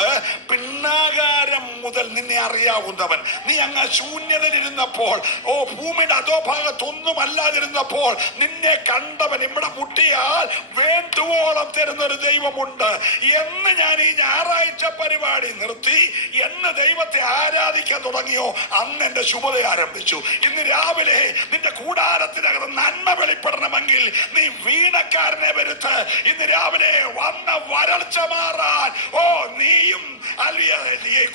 പിണ്ണാകാരം മുതൽ നിന്നെ അറിയാവുന്നവൻ. നീ അങ്ങ് ശൂന്യതയിലിരുന്നപ്പോൾ, ഭൂമിയുടെ അധോഭാഗത്തൊന്നും അല്ലാതിരുന്നപ്പോൾ നിന്നെ കണ്ടവൻ ഇവിടെ മുട്ടിയാൽ വേണ്ടുവോളം തരുന്നൊരു ദൈവമുണ്ട് എന്ന് ഞാൻ ഈ ഞായറാഴ്ച പരിപാടി നിർത്തി എന്ന് ദൈവത്തെ ആരാധിക്കാൻ തുടങ്ങിയോ അന്ന് എന്റെ ശുഭത ആരംഭിച്ചു. ഇന്ന് രാവിലെ നിന്റെ കൂടാരത്തിനകത്ത് നന്മ വെളിപ്പെടണമെങ്കിൽ നീ വീണക്കാരനെ വരുത്ത്. ഇന്ന് രാവിലെ വന്ന വരൾച്ച മാറാൻ നീയും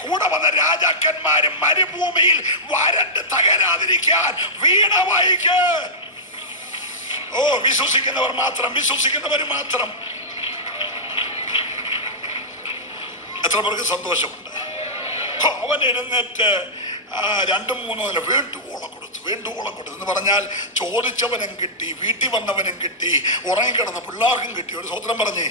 കൂടെ വന്ന രാജാക്കന്മാരും മരുഭൂമിയിൽ വരണ്ട് തകരാതിരിക്കാൻ വീണ വായിക്ക്. വിശ്വസിക്കുന്നവർ മാത്രം. എത്ര പേർക്ക് സന്തോഷമുണ്ട്? അവൻ എഴുന്നേറ്റ് 2-3 നില വേണ്ടുവോളം കൊടുത്തു എന്ന് പറഞ്ഞാൽ ചോദിച്ചവനും കിട്ടി, വീട്ടിൽ വന്നവനും കിട്ടി, ഉറങ്ങിക്കിടന്ന പിള്ളേർക്കും കിട്ടി. ഒരു സ്വത്രം പറഞ്ഞേ,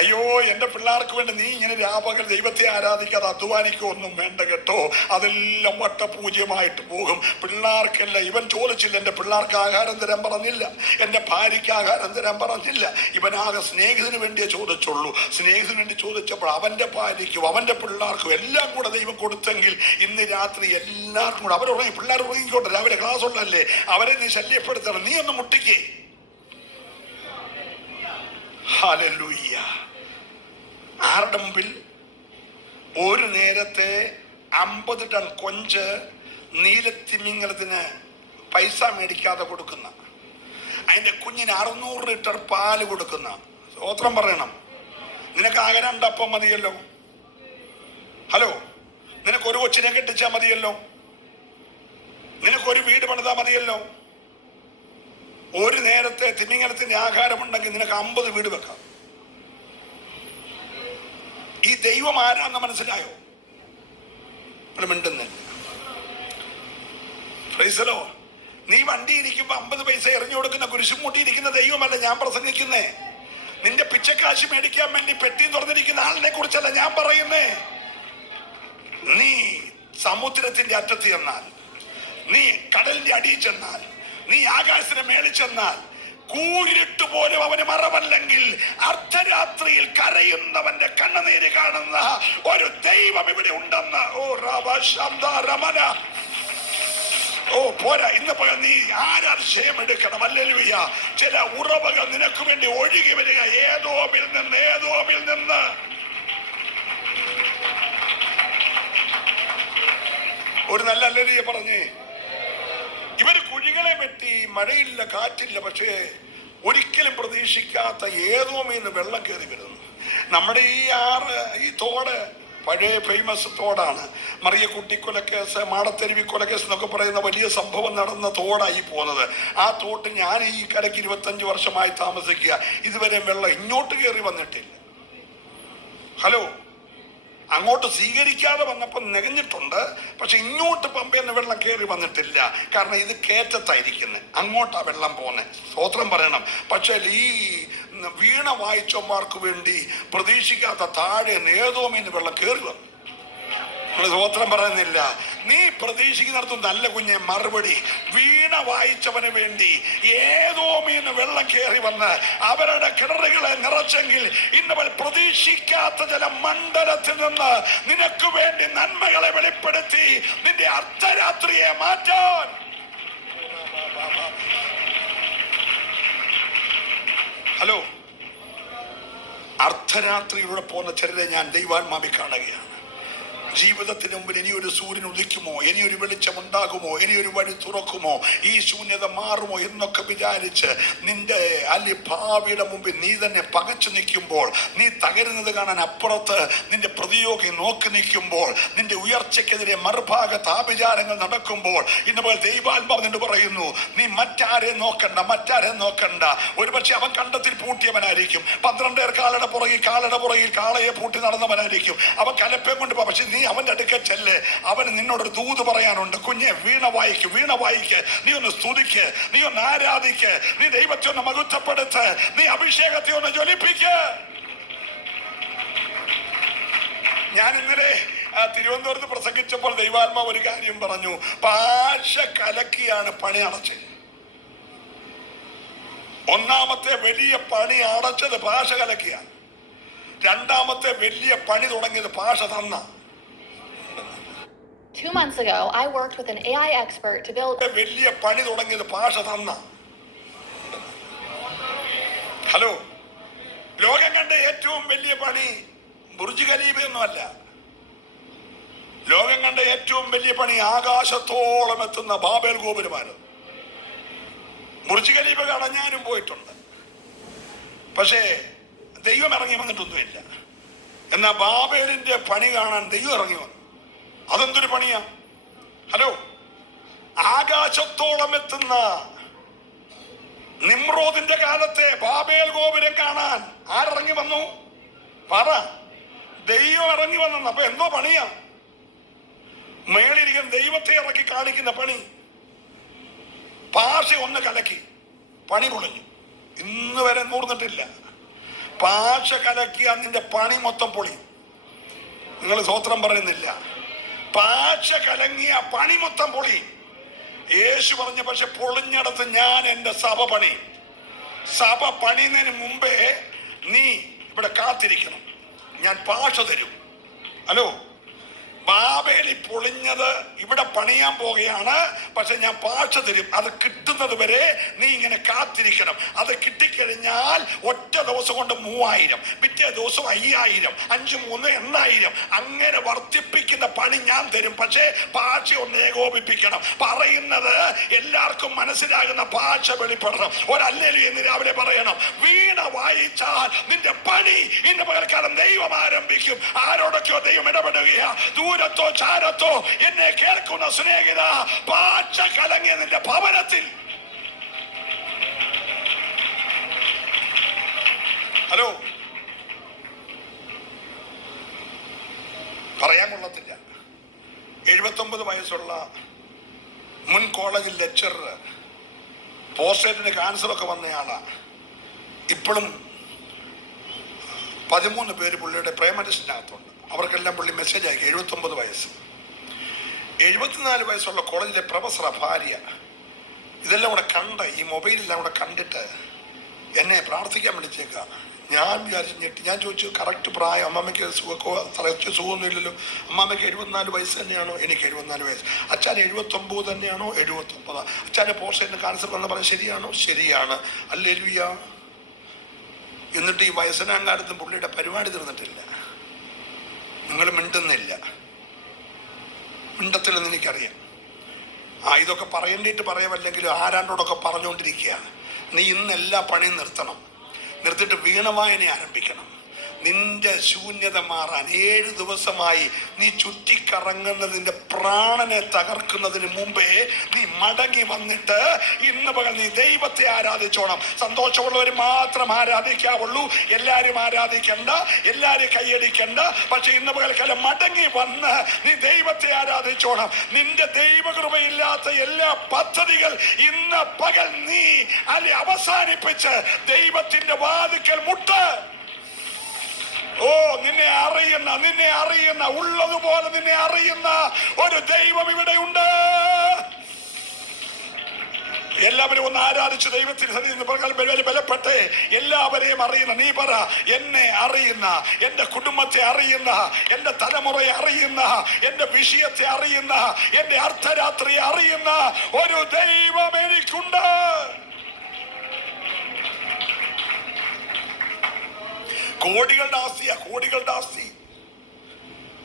അയ്യോ എൻ്റെ പിള്ളേർക്ക് വേണ്ടി നീ ഇങ്ങനെ രാപകൽ ദൈവത്തെ ആരാധിക്കാതെ അധ്വാനിക്കൊന്നും വേണ്ട കേട്ടോ, അതെല്ലാം വട്ടപൂജ്യമായിട്ട് പോകും. പിള്ളേർക്കല്ല, ഇവൻ ചോദിച്ചില്ല, എൻ്റെ പിള്ളേർക്ക് ആഹാരം തരാൻ പറഞ്ഞില്ല, എൻ്റെ ഭാര്യയ്ക്ക് ആഹാരം തരാൻ പറഞ്ഞില്ല. ഇവനാകെ സ്നേഹിതന് വേണ്ടിയേ ചോദിച്ചുള്ളൂ. സ്നേഹിതന് വേണ്ടി ചോദിച്ചപ്പോൾ അവൻ്റെ ഭാര്യയ്ക്കും അവൻ്റെ പിള്ളേർക്കും എല്ലാം കൂടെ ദൈവം കൊടുത്തെങ്കിൽ ഇന്ന് രാത്രി എല്ലാവർക്കും കൂടെ അവരുറങ്ങി, പിള്ളേർ ഉറങ്ങിക്കോട്ടെ, രാവിലെ ക്ലാസ് ഉള്ളല്ലേ, അവരെ നീ ശല്യപ്പെടുത്തണം, നീ ഒന്ന് മുട്ടിക്കേ. ഹല്ലേലൂയ. ആരുടെ മുമ്പിൽ? ഒരു നേരത്തെ 50 ടൺ കൊഞ്ച് നീലത്തിമിംഗലത്തിന് പൈസ മേടിക്കാതെ കൊടുക്കുന്ന, അതിന്റെ കുഞ്ഞിന് 600 ലിറ്റർ പാല് കൊടുക്കുന്ന. സ്തോത്രം പറയണം. നിനക്ക് ആകെ 2 അപ്പം മതിയല്ലോ. ഹലോ, നിനക്കൊരു കൊച്ചിനെ കെട്ടിച്ചാൽ മതിയല്ലോ. നിനക്കൊരു വീട് പണിതാ മതിയല്ലോ. ഒരു നേരത്തെ തിമിംഗലത്തിന്റെ ആഹാരമുണ്ടെങ്കിൽ നിനക്ക് 50 വീട് വെക്കാം. ഈ ദൈവം ആരാന്ന് മനസ്സിലായോ? മിണ്ടുന്നില്ല. പ്രൈസലോ. നീ വണ്ടി ഇരിക്കുമ്പോ 50 പൈസ എറിഞ്ഞു കൊടുക്കുന്ന കുരിശുമൂട്ടിയിരിക്കുന്ന ദൈവമല്ല ഞാൻ പ്രസംഗിക്കുന്നേ. നിന്റെ പിച്ചക്കാശ് മേടിക്കാൻ വേണ്ടി പെട്ടി തുറന്നിരിക്കുന്ന ആളിനെ കുറിച്ചല്ല ഞാൻ പറയുന്നേ. നീ സമുദ്രത്തിന്റെ അറ്റത്ത് ചെന്നാൽ, നീ കടലിന്റെ അടിയിൽ ചെന്നാൽ, നീ ആകാശത്തിന് മേളിൽ ചെന്നാൽ, കൂരിട്ട് പോലും അവന് മറവല്ലെങ്കിൽ അർദ്ധരാത്രിയിൽ കരയുന്നവന്റെ കണ്ണുനീര് കാണുന്ന ഒരു ദൈവം ഇവിടെ ഉണ്ടെന്ന്. രമന. പോരാ, ഇന്ന് പോയാൽ നീ ആരാശയം എടുക്കണം. ഹല്ലേലൂയ. ചില ഉറവകൾ നിനക്ക് വേണ്ടി ഒഴുകി വരിക. ഏതോമിൽ നിന്ന് ഒരു നല്ല ഹല്ലേലൂയ പറഞ്ഞേ. ഇവര് കുഴികളെ വെട്ടി, മഴയില്ല, കാറ്റില്ല, പക്ഷേ ഒരിക്കലും പ്രതീക്ഷിക്കാത്ത ഏതോമീന്ന് വെള്ളം കയറി വരുന്നു. നമ്മുടെ ഈ തോട് പഴയ ഫേമസ് തോടാണ്. മറിയക്കുട്ടി കൊലക്കേസ്, മാടത്തെരുവി കൊലക്കേസ് എന്നൊക്കെ പറയുന്ന വലിയ സംഭവം നടന്ന തോടായി പോകുന്നത്. ആ തോട്ട് ഞാൻ ഈ കരയ്ക്ക് 25 വർഷമായി താമസിക്കുക. ഇതുവരെ വെള്ളം ഇങ്ങോട്ട് കയറി വന്നിട്ടില്ല. ഹലോ, അങ്ങോട്ട് സ്വീകരിക്കാതെ വന്നപ്പോൾ നികഞ്ഞിട്ടുണ്ട്, പക്ഷെ ഇങ്ങോട്ട് പമ്പയെന്ന് വെള്ളം കയറി വന്നിട്ടില്ല. കാരണം ഇത് കയറ്റത്തായിരിക്കുന്നത്, അങ്ങോട്ടാ വെള്ളം പോന്നെ. സ്തോത്രം പറയണം. പക്ഷേ ഈ വീണ വായിച്ചവന്മാർക്ക് വേണ്ടി പ്രതീക്ഷിക്കാത്ത താഴെ ഏതോമീന്ന് വെള്ളം കയറി വന്നു. സ്തോത്രം പറയുന്നില്ല. നീ പ്രതീക്ഷിക്കുന്നിടത്തും നല്ല കുഞ്ഞെ മറുപടി. വീണ വായിച്ചവന് വേണ്ടി ഏതോമീന്ന് വെള്ളം കയറി വന്ന് അവരുടെ കിണറുകളെ നിറച്ചെങ്കിൽ ഇന്നവൾ പ്രതീക്ഷിക്കാത്ത ചില മണ്ഡലത്തിൽ നിന്ന് നിനക്ക് വേണ്ടി നന്മകളെ വെളിപ്പെടുത്തി നിന്റെ അർദ്ധരാത്രിയെ മാറ്റാൻ. ഹലോ, അർദ്ധരാത്രിയിലൂടെ പോകുന്ന ചിലരെ ഞാൻ ദൈവാത്മാവിൽ കാണുകയാണ്. ജീവിതത്തിന് മുമ്പിൽ ഇനിയൊരു സൂര്യൻ ഉദിക്കുമോ, ഇനിയൊരു വെളിച്ചം ഉണ്ടാകുമോ, ഇനിയൊരു വഴി തുറക്കുമോ, ഈ ശൂന്യത മാറുമോ എന്നൊക്കെ വിചാരിച്ച് നിന്റെ ഭാവിയുടെ മുമ്പിൽ നീ തന്നെ പകച്ചു നിൽക്കുമ്പോൾ, നീ തകരുന്നത് കാണാൻ അപ്പുറത്ത് നിന്റെ പ്രതിയോഗി നോക്കി നിൽക്കുമ്പോൾ, നിന്റെ ഉയർച്ചയ്ക്കെതിരെ മറുഭാഗത്ത് ആഭിചാരങ്ങൾ നടക്കുമ്പോൾ, ഇന്നുപോലെ ദൈവാത്മാവ് നിന്നോട് പറയുന്നു, നീ മറ്റാരെ നോക്കണ്ട. ഒരുപക്ഷെ അവൻ കണ്ടത്തിൽ പൂട്ടിയവനായിരിക്കും. 12 കാളയുടെ പുറകിൽ കാളയെ പൂട്ടി നടന്നവനായിരിക്കും. അവൻ കലപ്പയും കൊണ്ട് പോ. പക്ഷെ നീ അവന്റെ അടുക്കൽ ചെല്ല്. അവന് നിന്നോടൊരു ദൂത് പറയാനുണ്ട്. കുഞ്ഞെ, വീണ വായിക്ക്, നീ ഒന്ന് സ്തുതിക്ക്, നീ ഒന്ന് ആരാധിക്ക്, നീ ദൈവത്തെ ഒന്ന് മഹത്വപ്പെടുത്ത്, നീ അഭിഷേകത്തെ ഒന്ന് ജ്വലിപ്പിക്ക്. ഞാൻ ഇന്നലെ തിരുവനന്തപുരത്ത് പ്രസംഗിച്ചപ്പോൾ ദൈവാത്മാവ് ഒരു കാര്യം പറഞ്ഞു. പാശ കലക്കിയാണ് പണി അടച്ചത്. ഒന്നാമത്തെ വലിയ പണി അടച്ചത് പാശ കലക്കിയാണ്. രണ്ടാമത്തെ വലിയ പണി തുടങ്ങിയത് പാശ തന്ന. 2 months ago, I worked with an AI expert to build. വലിയ പണി തുടങ്ങിയത് പാശ തന്ന. ഹലോ, ലോകം കണ്ട ഏറ്റവും വലിയ പണി ബുർജ് ഖലീഫയൊന്നുമല്ല. ലോകം കണ്ട ഏറ്റവും വലിയ പണി ആകാശത്തോളം എത്തുന്ന ബാബേൽ ഗോപുരമാണ്. ബുർജ് ഖലീഫ കാണാൻ ഞാനും പോയിട്ടുണ്ട്. പക്ഷേ ദൈവം ഇറങ്ങി വന്നിട്ടൊന്നുമില്ല. എന്നാ ബാബേലിന്റെ പണി കാണാൻ ദൈവം ഇറങ്ങി വന്നു. അതെന്തൊരു പണിയാ? ഹലോ, ആകാശത്തോളം എത്തുന്ന നിമ്രോദിന്റെ കാലത്തെ ബാബേൽ ഗോപുരം കാണാൻ ആരിറങ്ങി വന്നു? പറ. ദൈവം ഇറങ്ങി വന്നു. അപ്പൊ എന്തോ പണിയാ? മേളിരിക്കുന്ന ദൈവത്തെ ഇറക്കി കാണിക്കുന്ന പണി. പാശ ഒന്ന് കലക്കി, പണി പൊളിഞ്ഞു. ഇന്ന് വരെ നൂർന്നിട്ടില്ല. പാശ കലക്കി അതിന്റെ പണി മൊത്തം പൊളി. നിങ്ങൾ സ്വത്രം പറയുന്നില്ല. പാശ കലങ്ങിയ പണി മൊത്തം പൊളി. യേശു പറഞ്ഞു, പക്ഷെ പൊളിഞ്ഞടത്ത് ഞാൻ എന്റെ സഭ പണിയുന്നതിന് മുമ്പേ നീ ഇവിടെ കാത്തിരിക്കണം, ഞാൻ പാശ തരും. ഹലോ, ബാബേലി പൊളിഞ്ഞത് ഇവിടെ പണിയാൻ പോകുകയാണ്, പക്ഷെ ഞാൻ പാഴ്ച തരും. അത് കിട്ടുന്നത് വരെ നീ ഇങ്ങനെ കാത്തിരിക്കണം. അത് കിട്ടിക്കഴിഞ്ഞാൽ ഒറ്റ ദിവസം കൊണ്ട് 3000, പിറ്റേ ദിവസം 5000, 5 3 8000 അങ്ങനെ വർദ്ധിപ്പിക്കുന്ന പണി ഞാൻ തരും. പക്ഷേ പാഴ്ച ഒന്ന് ഏകോപിപ്പിക്കണം. പറയുന്നത് എല്ലാവർക്കും മനസ്സിലാകുന്ന പാഴ്ച വെളിപ്പെടണം. ഒരല്ലേലൂയ എന്ന് രാവിലെ പറയണം. വീണ വായിച്ചാൽ നിന്റെ പണി ഇന്ന് പകൽക്കാലം ദൈവം ആരംഭിക്കും. ആരോടൊക്കെയോ ദൈവം ഇടപെടുകയാ. ദൂരത്തോ ചാരത്തോ എന്നെ കേൾക്കുന്ന സ്നേഹിത, പാഴ്ച കലങ്ങിയ നിന്റെ ഭവനത്തിൽ. ഹലോ, പറയാൻ കൊള്ളത്തില്ല. 79 വയസ്സുള്ള മുൻ കോളേജിൽ ലെക്ചറർ, പോസ്റ്റേറ്റിന് ക്യാൻസറൊക്കെ വന്നയാളാ. ഇപ്പോഴും 13 പേര് പുള്ളിയുടെ പ്രേമലിസ്റ്റിനകത്തുണ്ട്. അവർക്കെല്ലാം പുള്ളി മെസ്സേജ് അയക്കും. 79 വയസ്സ്. 74 വയസ്സുള്ള കോളേജിലെ പ്രൊഫസറ ഭാര്യ ഇതെല്ലാം കൂടെ കണ്ട്, ഈ മൊബൈലെല്ലാം കൂടെ കണ്ടിട്ട് എന്നെ പ്രാർത്ഥിക്കാൻ വിളിച്ചേക്കാം. ഞാൻ വിചാരിച്ചു ഞെട്ടി. ഞാൻ ചോദിച്ചു, കറക്റ്റ് പ്രായം അമ്മാമ്മയ്ക്ക് തറച്ച് സുഖമൊന്നും ഇല്ലല്ലോ. അമ്മാമ്മയ്ക്ക് 74 വയസ്സ് തന്നെയാണോ? എനിക്ക് 74 വയസ്സ്. അച്ഛൻ 79 തന്നെയാണോ? 79. അച്ഛൻ്റെ പോസ്റ്റേറ്റിന് ക്യാൻസർ വന്ന് പറഞ്ഞാൽ ശരിയാണോ? ശരിയാണ്. ഹല്ലേലൂയ. എന്നിട്ട് ഈ വയസ്സനാങ്കാലത്തും പുള്ളിയുടെ പരിപാടി തീർന്നിട്ടില്ല. നിങ്ങൾ മിണ്ടുന്നില്ല. മിണ്ടത്തില്ലെന്ന് എനിക്കറിയാം. ഇതൊക്കെ പറയേണ്ടിയിട്ട് പറയാമല്ലെങ്കിലും ആരാണ്ടോടൊക്കെ പറഞ്ഞുകൊണ്ടിരിക്കുക. നീ ഇന്ന് എല്ലാ പണിയും നിർത്തണം. നിർത്തിയിട്ട് വീണവായന ആരംഭിക്കണം. നിന്റെ ശൂന്യത മാറാൻ 7 ദിവസമായി നീ ചുറ്റിക്കറങ്ങുന്നതിൻ്റെ പ്രാണനെ തകർക്കുന്നതിന് മുമ്പേ നീ മടങ്ങി വന്നിട്ട് ഇന്ന് പകൽ നീ ദൈവത്തെ ആരാധിച്ചോണം. സന്തോഷമുള്ളവർ മാത്രം ആരാധിക്കാവുള്ളൂ. എല്ലാവരും ആരാധിക്കണ്ട, എല്ലാവരും കൈയടിക്കണ്ട. പക്ഷെ ഇന്ന് പകൽക്കാലം മടങ്ങി വന്ന് നീ ദൈവത്തെ ആരാധിച്ചോണം. നിന്റെ ദൈവകൃപയില്ലാത്ത എല്ലാ പദ്ധതികൾ ഇന്ന് പകൽ നീ അല്ലെ അവസാനിപ്പിച്ച് ദൈവത്തിന്റെ വാതിക്കൽ മുട്ട്. ഓ, നിന്നെ അറിയുന്ന ഉള്ളതുപോലെ നിന്നെ അറിയുന്ന ഒരു ദൈവം ഇവിടെ ഉണ്ട്. എല്ലാവരും ഒന്ന് ആരാധിച്ച് ദൈവത്തിന് ബലപ്പെട്ട് എല്ലാവരെയും അറിയുന്ന, നീ പറ, എന്നെ അറിയുന്ന, എന്റെ കുടുംബത്തെ അറിയുന്ന, എന്റെ തലമുറയെ അറിയുന്ന, എന്റെ വിഷയത്തെ അറിയുന്ന, എന്റെ അർദ്ധരാത്രിയെ അറിയുന്ന ഒരു ദൈവം എനിക്കുണ്ട്. കോടികളുടെ ആസ്തിയാ, കോടികളുടെ ആസ്തി.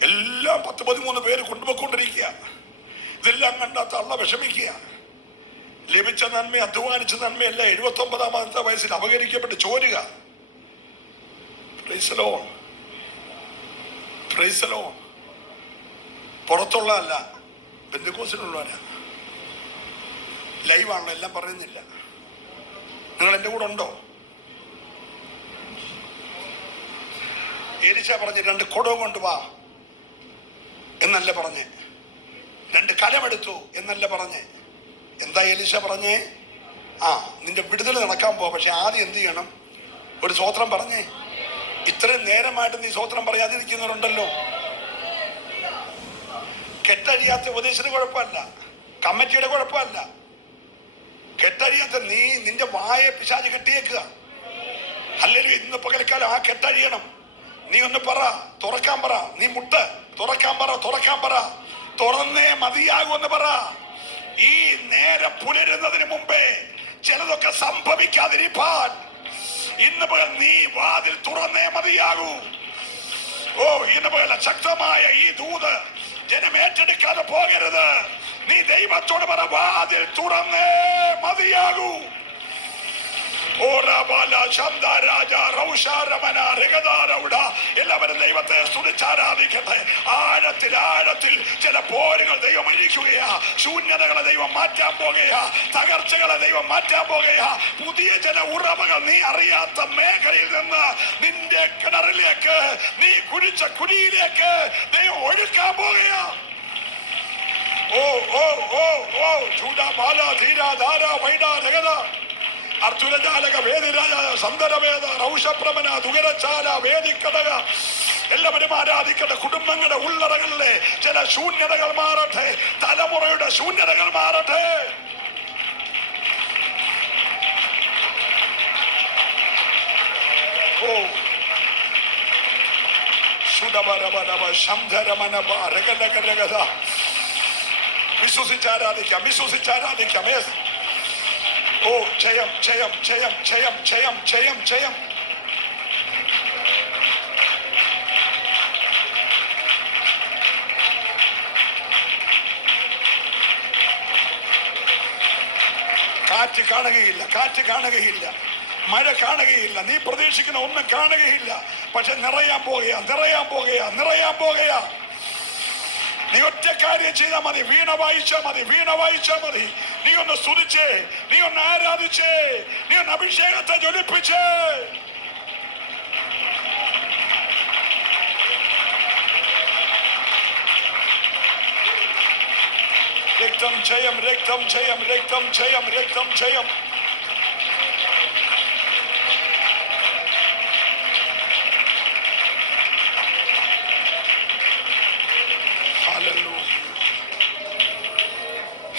എല്ലാം 10-13 പേര് കൊണ്ടുപോയിക്കൊണ്ടിരിക്കുക. ഇതെല്ലാം കണ്ടാ തള്ള വിഷമിക്കുക. ലഭിച്ച നന്മ, അധ്വാനിച്ച നന്മയല്ല 79-ാമത്തെ വയസ്സിൽ അപകരിക്കപ്പെട്ട് ചോരുക. Praise the lord, praise the lord. പുറത്തുള്ളതല്ല, പെന്തക്കോസ്തിലുള്ളവരാ. ലൈവാണല്ലോ, എല്ലാം പറയുന്നില്ല. നിങ്ങൾ എൻ്റെ കൂടെ ഉണ്ടോ? എലീശ പറഞ്ഞ് 2 കുടവും കൊണ്ടുവാ എന്നല്ല പറഞ്ഞേ, 2 കലമെടുത്തു എന്നല്ല പറഞ്ഞേ. എന്താ എലീശ പറഞ്ഞേ? നിന്റെ വിടുതൽ നടക്കാൻ പോവാ, പക്ഷെ ആദ്യം എന്ത് ചെയ്യണം? ഒരു സ്വോത്രം പറഞ്ഞേ. ഇത്രയും നേരമായിട്ട് നീ സ്വോത്രം പറയാതിരിക്കുന്നവരുണ്ടല്ലോ. കെട്ടഴിയാത്ത ഉപദേശത്തിന് കുഴപ്പമല്ല, കമ്മിറ്റിയുടെ കുഴപ്പമല്ല. കെട്ടഴിയാത്ത നീ നിന്റെ വായ പിശാച് കെട്ടിയേക്കുക. അല്ലെങ്കിൽ ഇന്ന് പകൽക്കാലം ആ കെട്ടഴിയണം. നീ ഒന്ന് പറ, തുറക്കാൻ പറ. നീ മുട്ട്, തുറക്കാൻ പറ, തുറക്കാൻ പറ. തുറന്നേ മതിയാകുമെന്ന് പറ. ഈ നേരം പുലരുന്നതിന് മുമ്പേ ചിലതൊക്കെ സംഭവിക്കാതിരിക്കാൻ ഇന്ന് പകൽ നീ വാതിൽ തുറന്നേ മതിയാകൂ. ഓ, ഇന്ന് പകൽ ശക്തമായ ഈ ദൂത് ജനം ഏറ്റെടുക്കാതെ പോകരുത്. നീ ദൈവത്തോട് പറ, വാതിൽ തുറന്നേ മതിയാകൂ. എല്ലാവരും ദൈവത്തെ സ്തുതിച്ചാരാധിക്കട്ടെ. ആഴത്തിൽ ആഴത്തിൽ ചില പോരുകൾ ദൈവം ഇരിക്കുകയാ. ശൂന്യതകളെ ദൈവം മാറ്റാൻ പോകുകയാ. തകർച്ചകളെ ദൈവം മാറ്റാൻ പോകുകയാ. പുതിയ ചില ഉറവകൾ നീ അറിയാത്ത മേഖലയിൽ നിന്ന് നിന്റെ കിണറിലേക്ക്, നീ കുഴിച്ച കുഴിയിലേക്ക് ദൈവം ഒഴുക്കാൻ പോകുകയാ. ഓ ഓ ഓ ഓ ചൂടാ ബാല ധീരാ ധാര വൈഡാ രഗത അർജുനജാലക വേദിരാജ സന്ദരവേദ റൗഷപ്രമന ദുഗരചാല വേദിക്കടക. എല്ലാവരും ആരാധിക്കട്ടെ. കുടുംബങ്ങളുടെ ഉള്ളറകളിലെ ചില ശൂന്യതകൾ മാറട്ടെ. തലമുറയുടെ ശൂന്യതകൾ മാറട്ടെ. ഓ വിശ്വസിച്ചാരാധിക്കാം, വിശ്വസിച്ചാരാധിക്കാം. ഓ ജയം ജയം ജയം ജയം ജയം ജയം ജയം. കാറ്റ് കാണുകയില്ല, കാറ്റ് കാണുകയില്ല, മഴ കാണുകയില്ല, നീ പ്രതീക്ഷിക്കുന്ന ഒന്നും കാണുകയില്ല. പക്ഷെ നിറയാൻ പോകുകയാ, നിറയാൻ പോകുകയാ, നിറയാൻ പോകുകയാ. നീ ഒറ്റ കാര്യം ചെയ്താൽ മതി, വീണ വായിച്ചാൽ മതി, വീണ വായിച്ചാൽ മതി. നീ ഒന്ന് സ്തുതിച്ചേ, നീ ഒന്ന് ആരാധിച്ചേ, നീ ഒന്ന് അഭിഷേകത്തെ ജ്വലിപ്പിച്ചേ. രക്തം ജയം, രക്തം ജയം, രക്തം ജയം, രക്തം ജയം.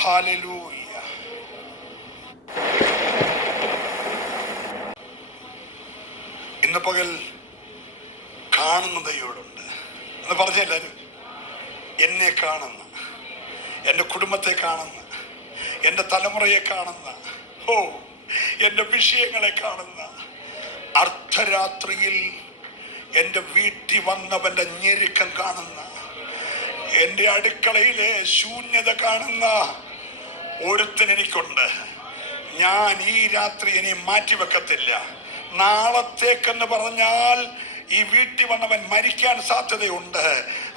ഹല്ലേലൂയ. ഇന്ന് പകൽ കാണുന്ന ദൈവമുണ്ട് എന്ന് പറഞ്ഞെല്ലാരും. എന്നെ കാണുന്ന, എൻ്റെ കുടുംബത്തെ കാണുന്ന, എൻ്റെ തലമുറയെ കാണുന്ന, ഓ എൻ്റെ വിഷയങ്ങളെ കാണുന്ന, അർദ്ധരാത്രിയിൽ എൻ്റെ വീട്ടിൽ വന്നവൻ്റെ ഞെരുക്കം കാണുന്ന, എൻ്റെ അടുക്കളയിലെ ശൂന്യത കാണുന്ന ഒരുത്തൻ എനിക്കുണ്ട്. ഞാൻ ഈ രാത്രി ഇനി മാറ്റിവെക്കത്തില്ല. നാളത്തേക്കെന്ന് പറഞ്ഞാൽ ഈ വീട്ടിൽ വന്നവൻ മരിക്കാൻ സാധ്യതയുണ്ട്.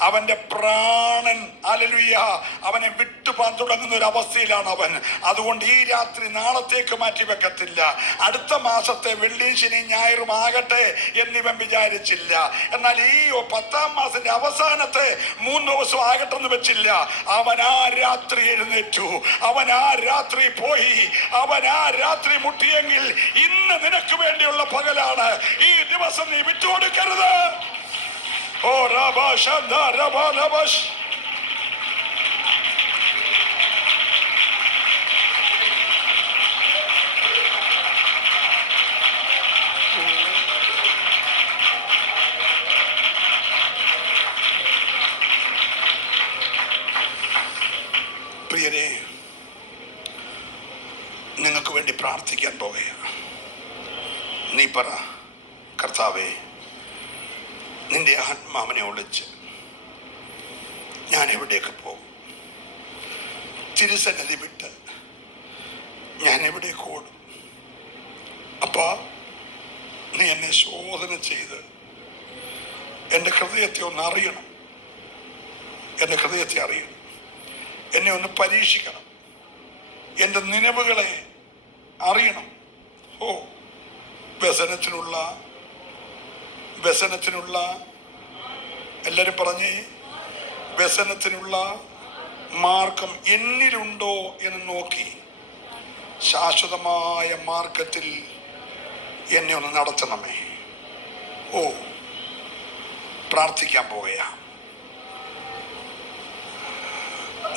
അവന്റെ പ്രാണൻ ഹല്ലേലൂയ അവനെ വിട്ടുപോകാൻ തുടങ്ങുന്ന ഒരു അവസ്ഥയിലാണ് അവൻ. അതുകൊണ്ട് ഈ രാത്രി നാളത്തേക്ക് മാറ്റി വെക്കത്തില്ല. അടുത്ത മാസത്തെ വെള്ളിയും ശനിയും ഞായറും ആകട്ടെ എന്നിവൻ വിചാരിച്ചില്ല. എന്നാൽ ഈ 10-ാം മാസത്തിന്റെ അവസാനത്തെ 3 ദിവസം ആകട്ടെ എന്ന് വെച്ചില്ല. അവൻ ആ രാത്രി എഴുന്നേറ്റു, അവൻ ആ രാത്രി പോയി, അവൻ ആ രാത്രി മുട്ടിയെങ്കിൽ ഇന്ന് നിനക്ക് വേണ്ടിയുള്ള പകലാണ്. ഈ ദിവസം നീ വിട്ടുകൊടുക്കരുത്. ഓ റബാ ശബ്ദ റബാ ലബഷ്. പ്രിയരെ, നിങ്ങൾക്ക് വേണ്ടി പ്രാർത്ഥിക്കാൻ പോകുകയാണ്. നീ പറ, കർത്താവേ, നിന്റെ ആത്മാവിനെ ഒളിച്ച് ഞാൻ എവിടേക്ക് പോകും? തിരുസന്നിധി വിട്ട് ഞാൻ എവിടേക്ക് ഓടും? അപ്പാ, നീ എന്നെ ശോധന ചെയ്ത് എൻ്റെ ഹൃദയത്തെ ഒന്ന് അറിയണം, എൻ്റെ ഹൃദയത്തെ അറിയണം, എന്നെ ഒന്ന് പരീക്ഷിക്കണം, എൻ്റെ നിലവുകളെ അറിയണം. ഓ വ്യസനത്തിനുള്ള എല്ലാവരും പറഞ്ഞേ, വ്യസനത്തിനുള്ള മാർഗം എന്നിലുണ്ടോ എന്ന് നോക്കി ശാശ്വതമായ മാർഗത്തിൽ എന്നെ ഒന്ന് നടത്തണമേ. ഓ പ്രാർത്ഥിക്കാൻ പോവുകയാ.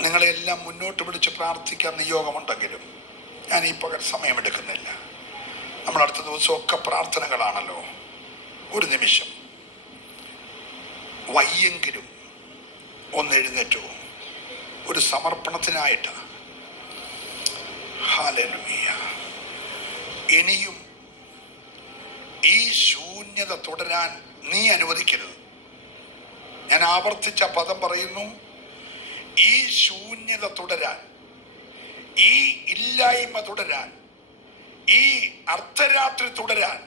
നിങ്ങളെല്ലാം മുന്നോട്ട് പിടിച്ച് പ്രാർത്ഥിക്കാൻ നിയോഗമുണ്ടെങ്കിലും ഞാൻ ഈ പകൽ സമയമെടുക്കുന്നില്ല. നമ്മൾ അടുത്ത ദിവസമൊക്കെ പ്രാർത്ഥനകളാണല്ലോ. ഒരു നിമിഷം വയ്യെങ്കിലും ഒന്ന് എഴുന്നേറ്റോ, ഒരു സമർപ്പണത്തിനായിട്ട്. ഹല്ലേലൂയ. ഇനിയും ഈ ശൂന്യത തുടരാൻ നീ അനുവദിക്കരുത്. ഞാൻ ആവർത്തിച്ച പദം പറയുന്നു, ഈ ശൂന്യത തുടരാൻ, ഈ ഇല്ലായ്മ തുടരാൻ, ഈ അർദ്ധരാത്രി തുടരാൻ,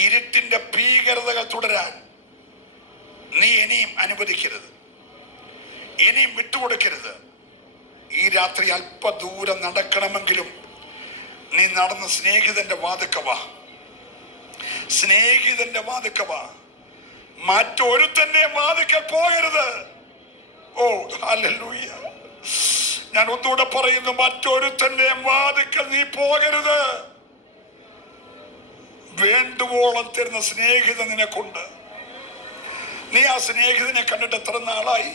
ഇരുട്ടിന്റെ ഭീകരതകൾ തുടരാൻ നീ ഇനിയും അനുവദിക്കരുത്, ഇനിയും വിട്ടുകൊടുക്കരുത്. ഈ രാത്രി അല്പദൂരം നടക്കണമെങ്കിലും നീ നടന്ന സ്നേഹിതന്റെ വാതുക്കവാ, സ്നേഹിതന്റെ വാതുക്കവാ, മറ്റൊരുത്തന്റെ വാതുക്കൽ പോകരുത്. ഓ ഹല്ലേലൂയ. ഞാൻ ഒന്നുകൂടെ പറയുന്നു, മറ്റൊരുത്തന്റെ വാതുക്കൽ നീ പോകരുത്. വേണ്ടുവോളം തരുന്ന സ്നേഹിതൻ നിനക്കുണ്ട്. നീ ആ സ്നേഹിതനെ കണ്ടിട്ട് എത്ര നാളായി?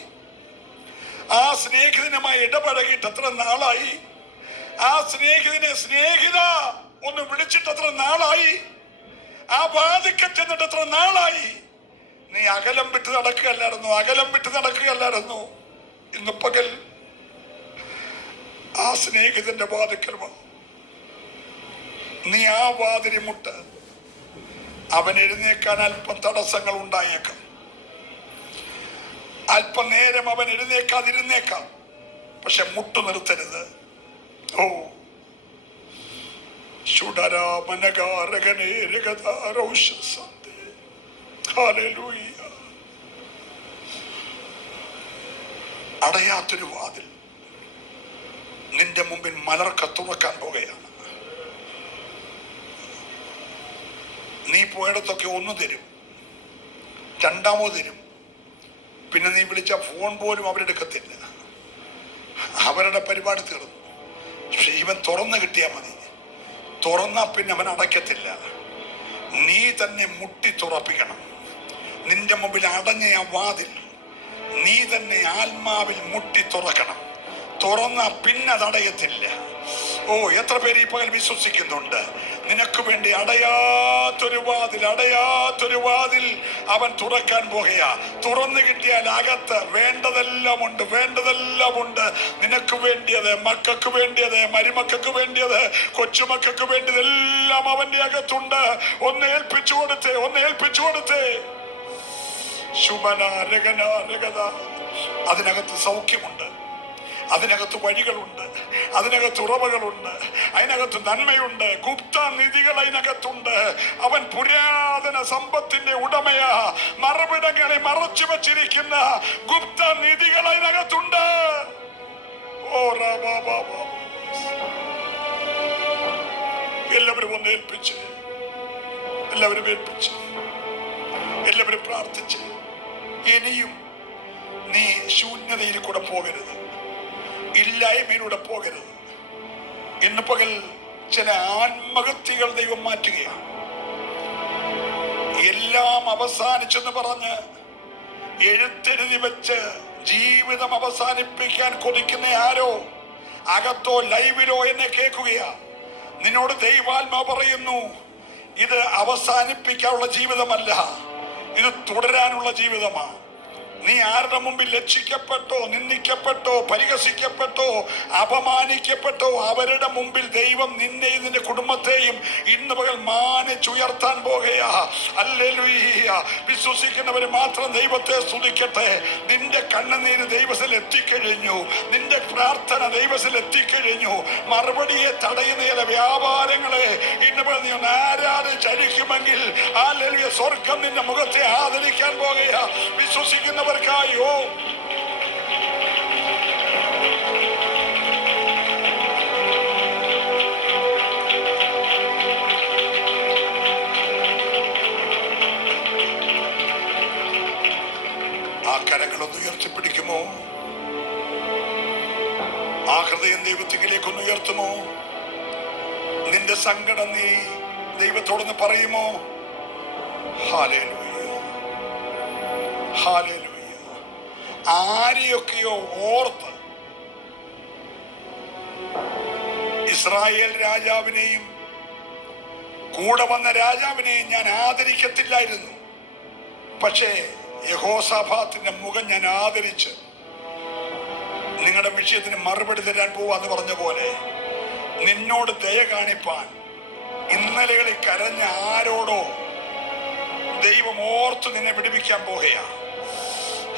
ആ സ്നേഹിതനുമായി ഇടപഴകിയിട്ട് എത്ര നാളായി? ആ സ്നേഹിതനെ സ്നേഹിത ഒന്ന് വിളിച്ചിട്ട് എത്ര നാളായി? ആ വാതിക്കൽ ചെന്നിട്ട് എത്ര നാളായി? നീ അകലം വിട്ട് നടക്കുകയല്ലായിരുന്നു. ഇന്ന് പകൽ ആ സ്നേഹിതന്റെ വാതിക്കൽ വന്നു. നീ ആ വാതിരി മുട്ട്. അവൻ എഴുന്നേക്കാൻ അല്പം തടസ്സങ്ങൾ ഉണ്ടായേക്കാം. അല്പനേരം അവൻ എഴുന്നേക്കാതിരുന്നേക്കാം. പക്ഷെ മുട്ടു നിർത്തരുത്. ഓ അടയാത്തൊരു വാതിൽ നിന്റെ മുമ്പിൽ മലർക്ക തുറക്കാൻ പോകുകയാണ്. നീ പോയിടത്തൊക്കെ ഒന്ന് തരും, രണ്ടാമത് തരും. പിന്നെ നീ വിളിച്ച ഫോൺ പോലും അവരെടുക്കത്തില്ല. അവരുടെ പരിപാടി തീർന്നു. പക്ഷെ ഇവൻ തുറന്നു കിട്ടിയാൽ മതി. തുറന്നാ പിന്നെ അവൻ അടയ്ക്കത്തില്ല. നീ തന്നെ മുട്ടി തുറപ്പിക്കണം. നിന്റെ മുമ്പിൽ അടഞ്ഞ ആ വാതിൽ നീ തന്നെ ആത്മാവിൽ മുട്ടി തുറക്കണം. തുറന്നാ പിന്നെ അതടയത്തില്ല. ഓ, എത്ര പേര് ഈ പകൽ വിശ്വസിക്കുന്നുണ്ട്? നിനക്ക് വേണ്ടി അടയാത്തൊരു വാതിൽ അവൻ തുറക്കാൻ പോകുകയാ. തുറന്നു കിട്ടിയാൽ അകത്ത് വേണ്ടതെല്ലാം ഉണ്ട്. നിനക്ക് വേണ്ടിയത്, മക്കൾക്ക് വേണ്ടിയത്, മരുമക്കൾക്ക് വേണ്ടിയത്, കൊച്ചുമക്കൾക്ക് വേണ്ടിയതെല്ലാം അവന്റെ അകത്തുണ്ട്. ഒന്ന് ഏൽപ്പിച്ചു കൊടുത്തേ. ശുഭന രഗന രഗത. അതിനകത്ത് സൗഖ്യമുണ്ട്, അതിനകത്ത് വഴികളുണ്ട്, അതിനകത്ത് ഉറവകളുണ്ട്, അതിനകത്ത് നന്മയുണ്ട്, ഗുപ്ത നിധികൾ അതിനകത്തുണ്ട്. അവൻ പുരാതന സമ്പത്തിന്റെ ഉടമയാ. മറവിടങ്ങളെ മറച്ചു വച്ചിരിക്കുന്ന ഗുപ്ത നിധികൾ അതിനകത്തുണ്ട്. ഓ എല്ലാവരും ഒന്ന് ഏൽപ്പിച്ച്, എല്ലാവരും പ്രാർത്ഥിച്ച്. ഇനിയും നീ ശൂന്യതയിൽ കൂടെ പോകരുത്, ഇല്ലായ്മയിലൂടെ പോകരുത്. ഇന്ന് പകൽ ചില ആത്മഹത്യകൾ ദൈവം മാറ്റുകയാണ്. എല്ലാം അവസാനിച്ചെന്ന് പറഞ്ഞ് എഴുത്തെഴുതി വെച്ച് ജീവിതം അവസാനിപ്പിക്കാൻ കൊതിക്കുന്ന ആരോ അകത്തോ ലൈവിലോ എന്നെ കേൾക്കുകയാ. നിന്നോട് ദൈവാത്മാവ് പറയുന്നു, ഇത് അവസാനിപ്പിക്കാനുള്ള ജീവിതമല്ല, ഇത് തുടരാനുള്ള ജീവിതമാണ്. നീ ആരുടെ മുമ്പിൽ ലജ്ജിക്കപ്പെട്ടോ, നിന്ദിക്കപ്പെട്ടോ, പരിഹസിക്കപ്പെട്ടോ, അപമാനിക്കപ്പെട്ടോ, അവരുടെ മുമ്പിൽ ദൈവം നിന്നെയും നിന്റെ കുടുംബത്തെയും ഇന്ന് പകൽ മാനിച്ചുയർത്താൻ പോകുകയാ. ഹല്ലേലൂയ. വിശ്വസിക്കുന്നവര് മാത്രം ദൈവത്തെ സ്തുതിക്കട്ടെ. നിന്റെ കണ്ണുനീര് ദൈവത്തിൽ എത്തിക്കഴിഞ്ഞു, നിന്റെ പ്രാർത്ഥന ദൈവത്തിൽ എത്തിക്കഴിഞ്ഞു. മറുപടിയെ തടയുന്ന ചില വ്യാപാരങ്ങളെ ഇന്ന് പകൽ നീ ഒന്ന് ആരാധിച്ചഴിക്കുമെങ്കിൽ ഹല്ലേലൂയ, സ്വർഗം നിന്റെ മുഖത്തെ ആദരിക്കാൻ പോകുകയാ. വിശ്വസിക്കുന്നവർ ആ കരങ്ങളൊന്ന് ഉയർത്തിപ്പിടിക്കുമോ? ആ ഹൃദയം ദൈവത്തിലേക്കൊന്ന് ഉയർത്തുമോ? നിന്റെ സങ്കടം നീ ദൈവത്തോടൊന്ന് പറയുമോ? Hallelujah, hallelujah. ആരെയൊക്കെയോ ഓർത്ത് ഇസ്രായേൽ രാജാവിനെയും കൂടെ വന്ന രാജാവിനെയും ഞാൻ ആദരിക്കത്തില്ലായിരുന്നു. പക്ഷേ യഹോസാഫാത്തിന്റെ മുഖം ഞാൻ ആദരിച്ച് നിങ്ങളുടെ വിഷയത്തിന് മറുപടി തരാൻ പോവാന്ന് പറഞ്ഞ പോലെ നിന്നോട് ദയ കാണിപ്പാൻ ഇന്നലകളിൽ കരഞ്ഞ ആരോടോ ദൈവം ഓർത്ത് നിന്നെ വിടുവിക്കാൻ പോകുകയാ.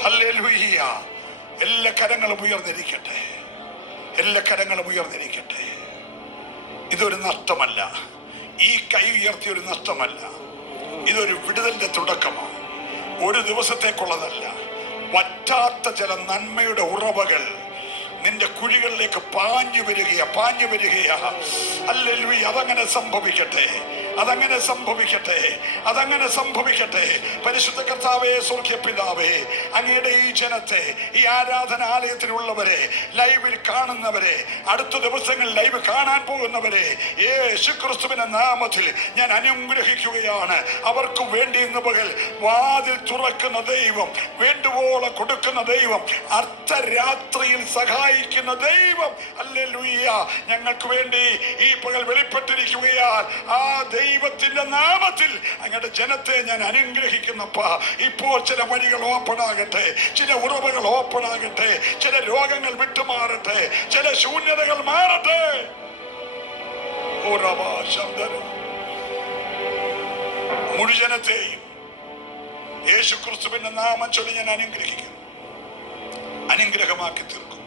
ഹല്ലേലൂയ. എല്ലാ കരങ്ങളും ഉയർന്നിരിക്കട്ടെ, ഇതൊരു നഷ്ടമല്ല. ഈ കൈ ഉയർത്തിയ ഒരു നഷ്ടമല്ല, ഇതൊരു വിടുതലിന്റെ തുടക്കമാണ്. ഒരു ദിവസത്തേക്കുള്ളതല്ല. വറ്റാത്ത ചില നന്മയുടെ ഉറവകൾ നിന്റെ കുഴികളിലേക്ക് പാഞ്ഞു വരികയാ. ഹല്ലേലൂയ. അതങ്ങനെ സംഭവിക്കട്ടെ. പരിശുദ്ധ കർത്താവേ, സ്വർഗ്ഗപിതാവേ, അങ്ങയുടെ ഈ ജനത്തെ, ഈ ആരാധനാലയത്തിലുള്ളവരെ, ലൈവിൽ കാണുന്നവരെ, അടുത്ത ദിവസങ്ങളിൽ ലൈവ് കാണാൻ പോകുന്നവരെ യേശുക്രിസ്തുവിന്റെ നാമത്തിൽ ഞാൻ അനുഗ്രഹിക്കുകയാണ്. അവർക്ക് വേണ്ടി ഇന്ന് പകൽ വാതിൽ തുറക്കുന്ന ദൈവം, വേണ്ടുവോളം കൊടുക്കുന്ന ദൈവം, അർദ്ധരാത്രിയിൽ സഹായിക്കുന്ന ദൈവം, ഹല്ലേലൂയ, ഞങ്ങൾക്ക് വേണ്ടി ഈ പകൽ വെളിപ്പെട്ടിരിക്കുകയാൽ ആ ദൈവത്തിന്റെ നാമത്തിൽ അങ്ങയുടെ ജനത്തെ ഞാൻ അനുഗ്രഹിക്കുന്നപ്പ. ഇപ്പോൾ ചില വഴികൾ ഓപ്പൺ ആകട്ടെ, ചില ഉറവുകൾ ഓപ്പൺ ആകട്ടെ, ചില രോഗങ്ങൾ വിട്ടുമാറട്ടെ, ചില ശൂന്യതകൾ മാറട്ടെ. മുഴുവനത്തെയും യേശു ക്രിസ്തുവിന്റെ നാമം ചൊല്ലി ഞാൻ അനുഗ്രഹിക്കുന്നു, അനുഗ്രഹമാക്കി തീർക്കും.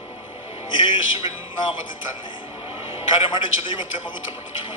യേശുവിൻ നാമത്തിൽ തന്നെ കരമടിച്ച് ദൈവത്തെ മഹത്വപ്പെടുത്തുന്നു.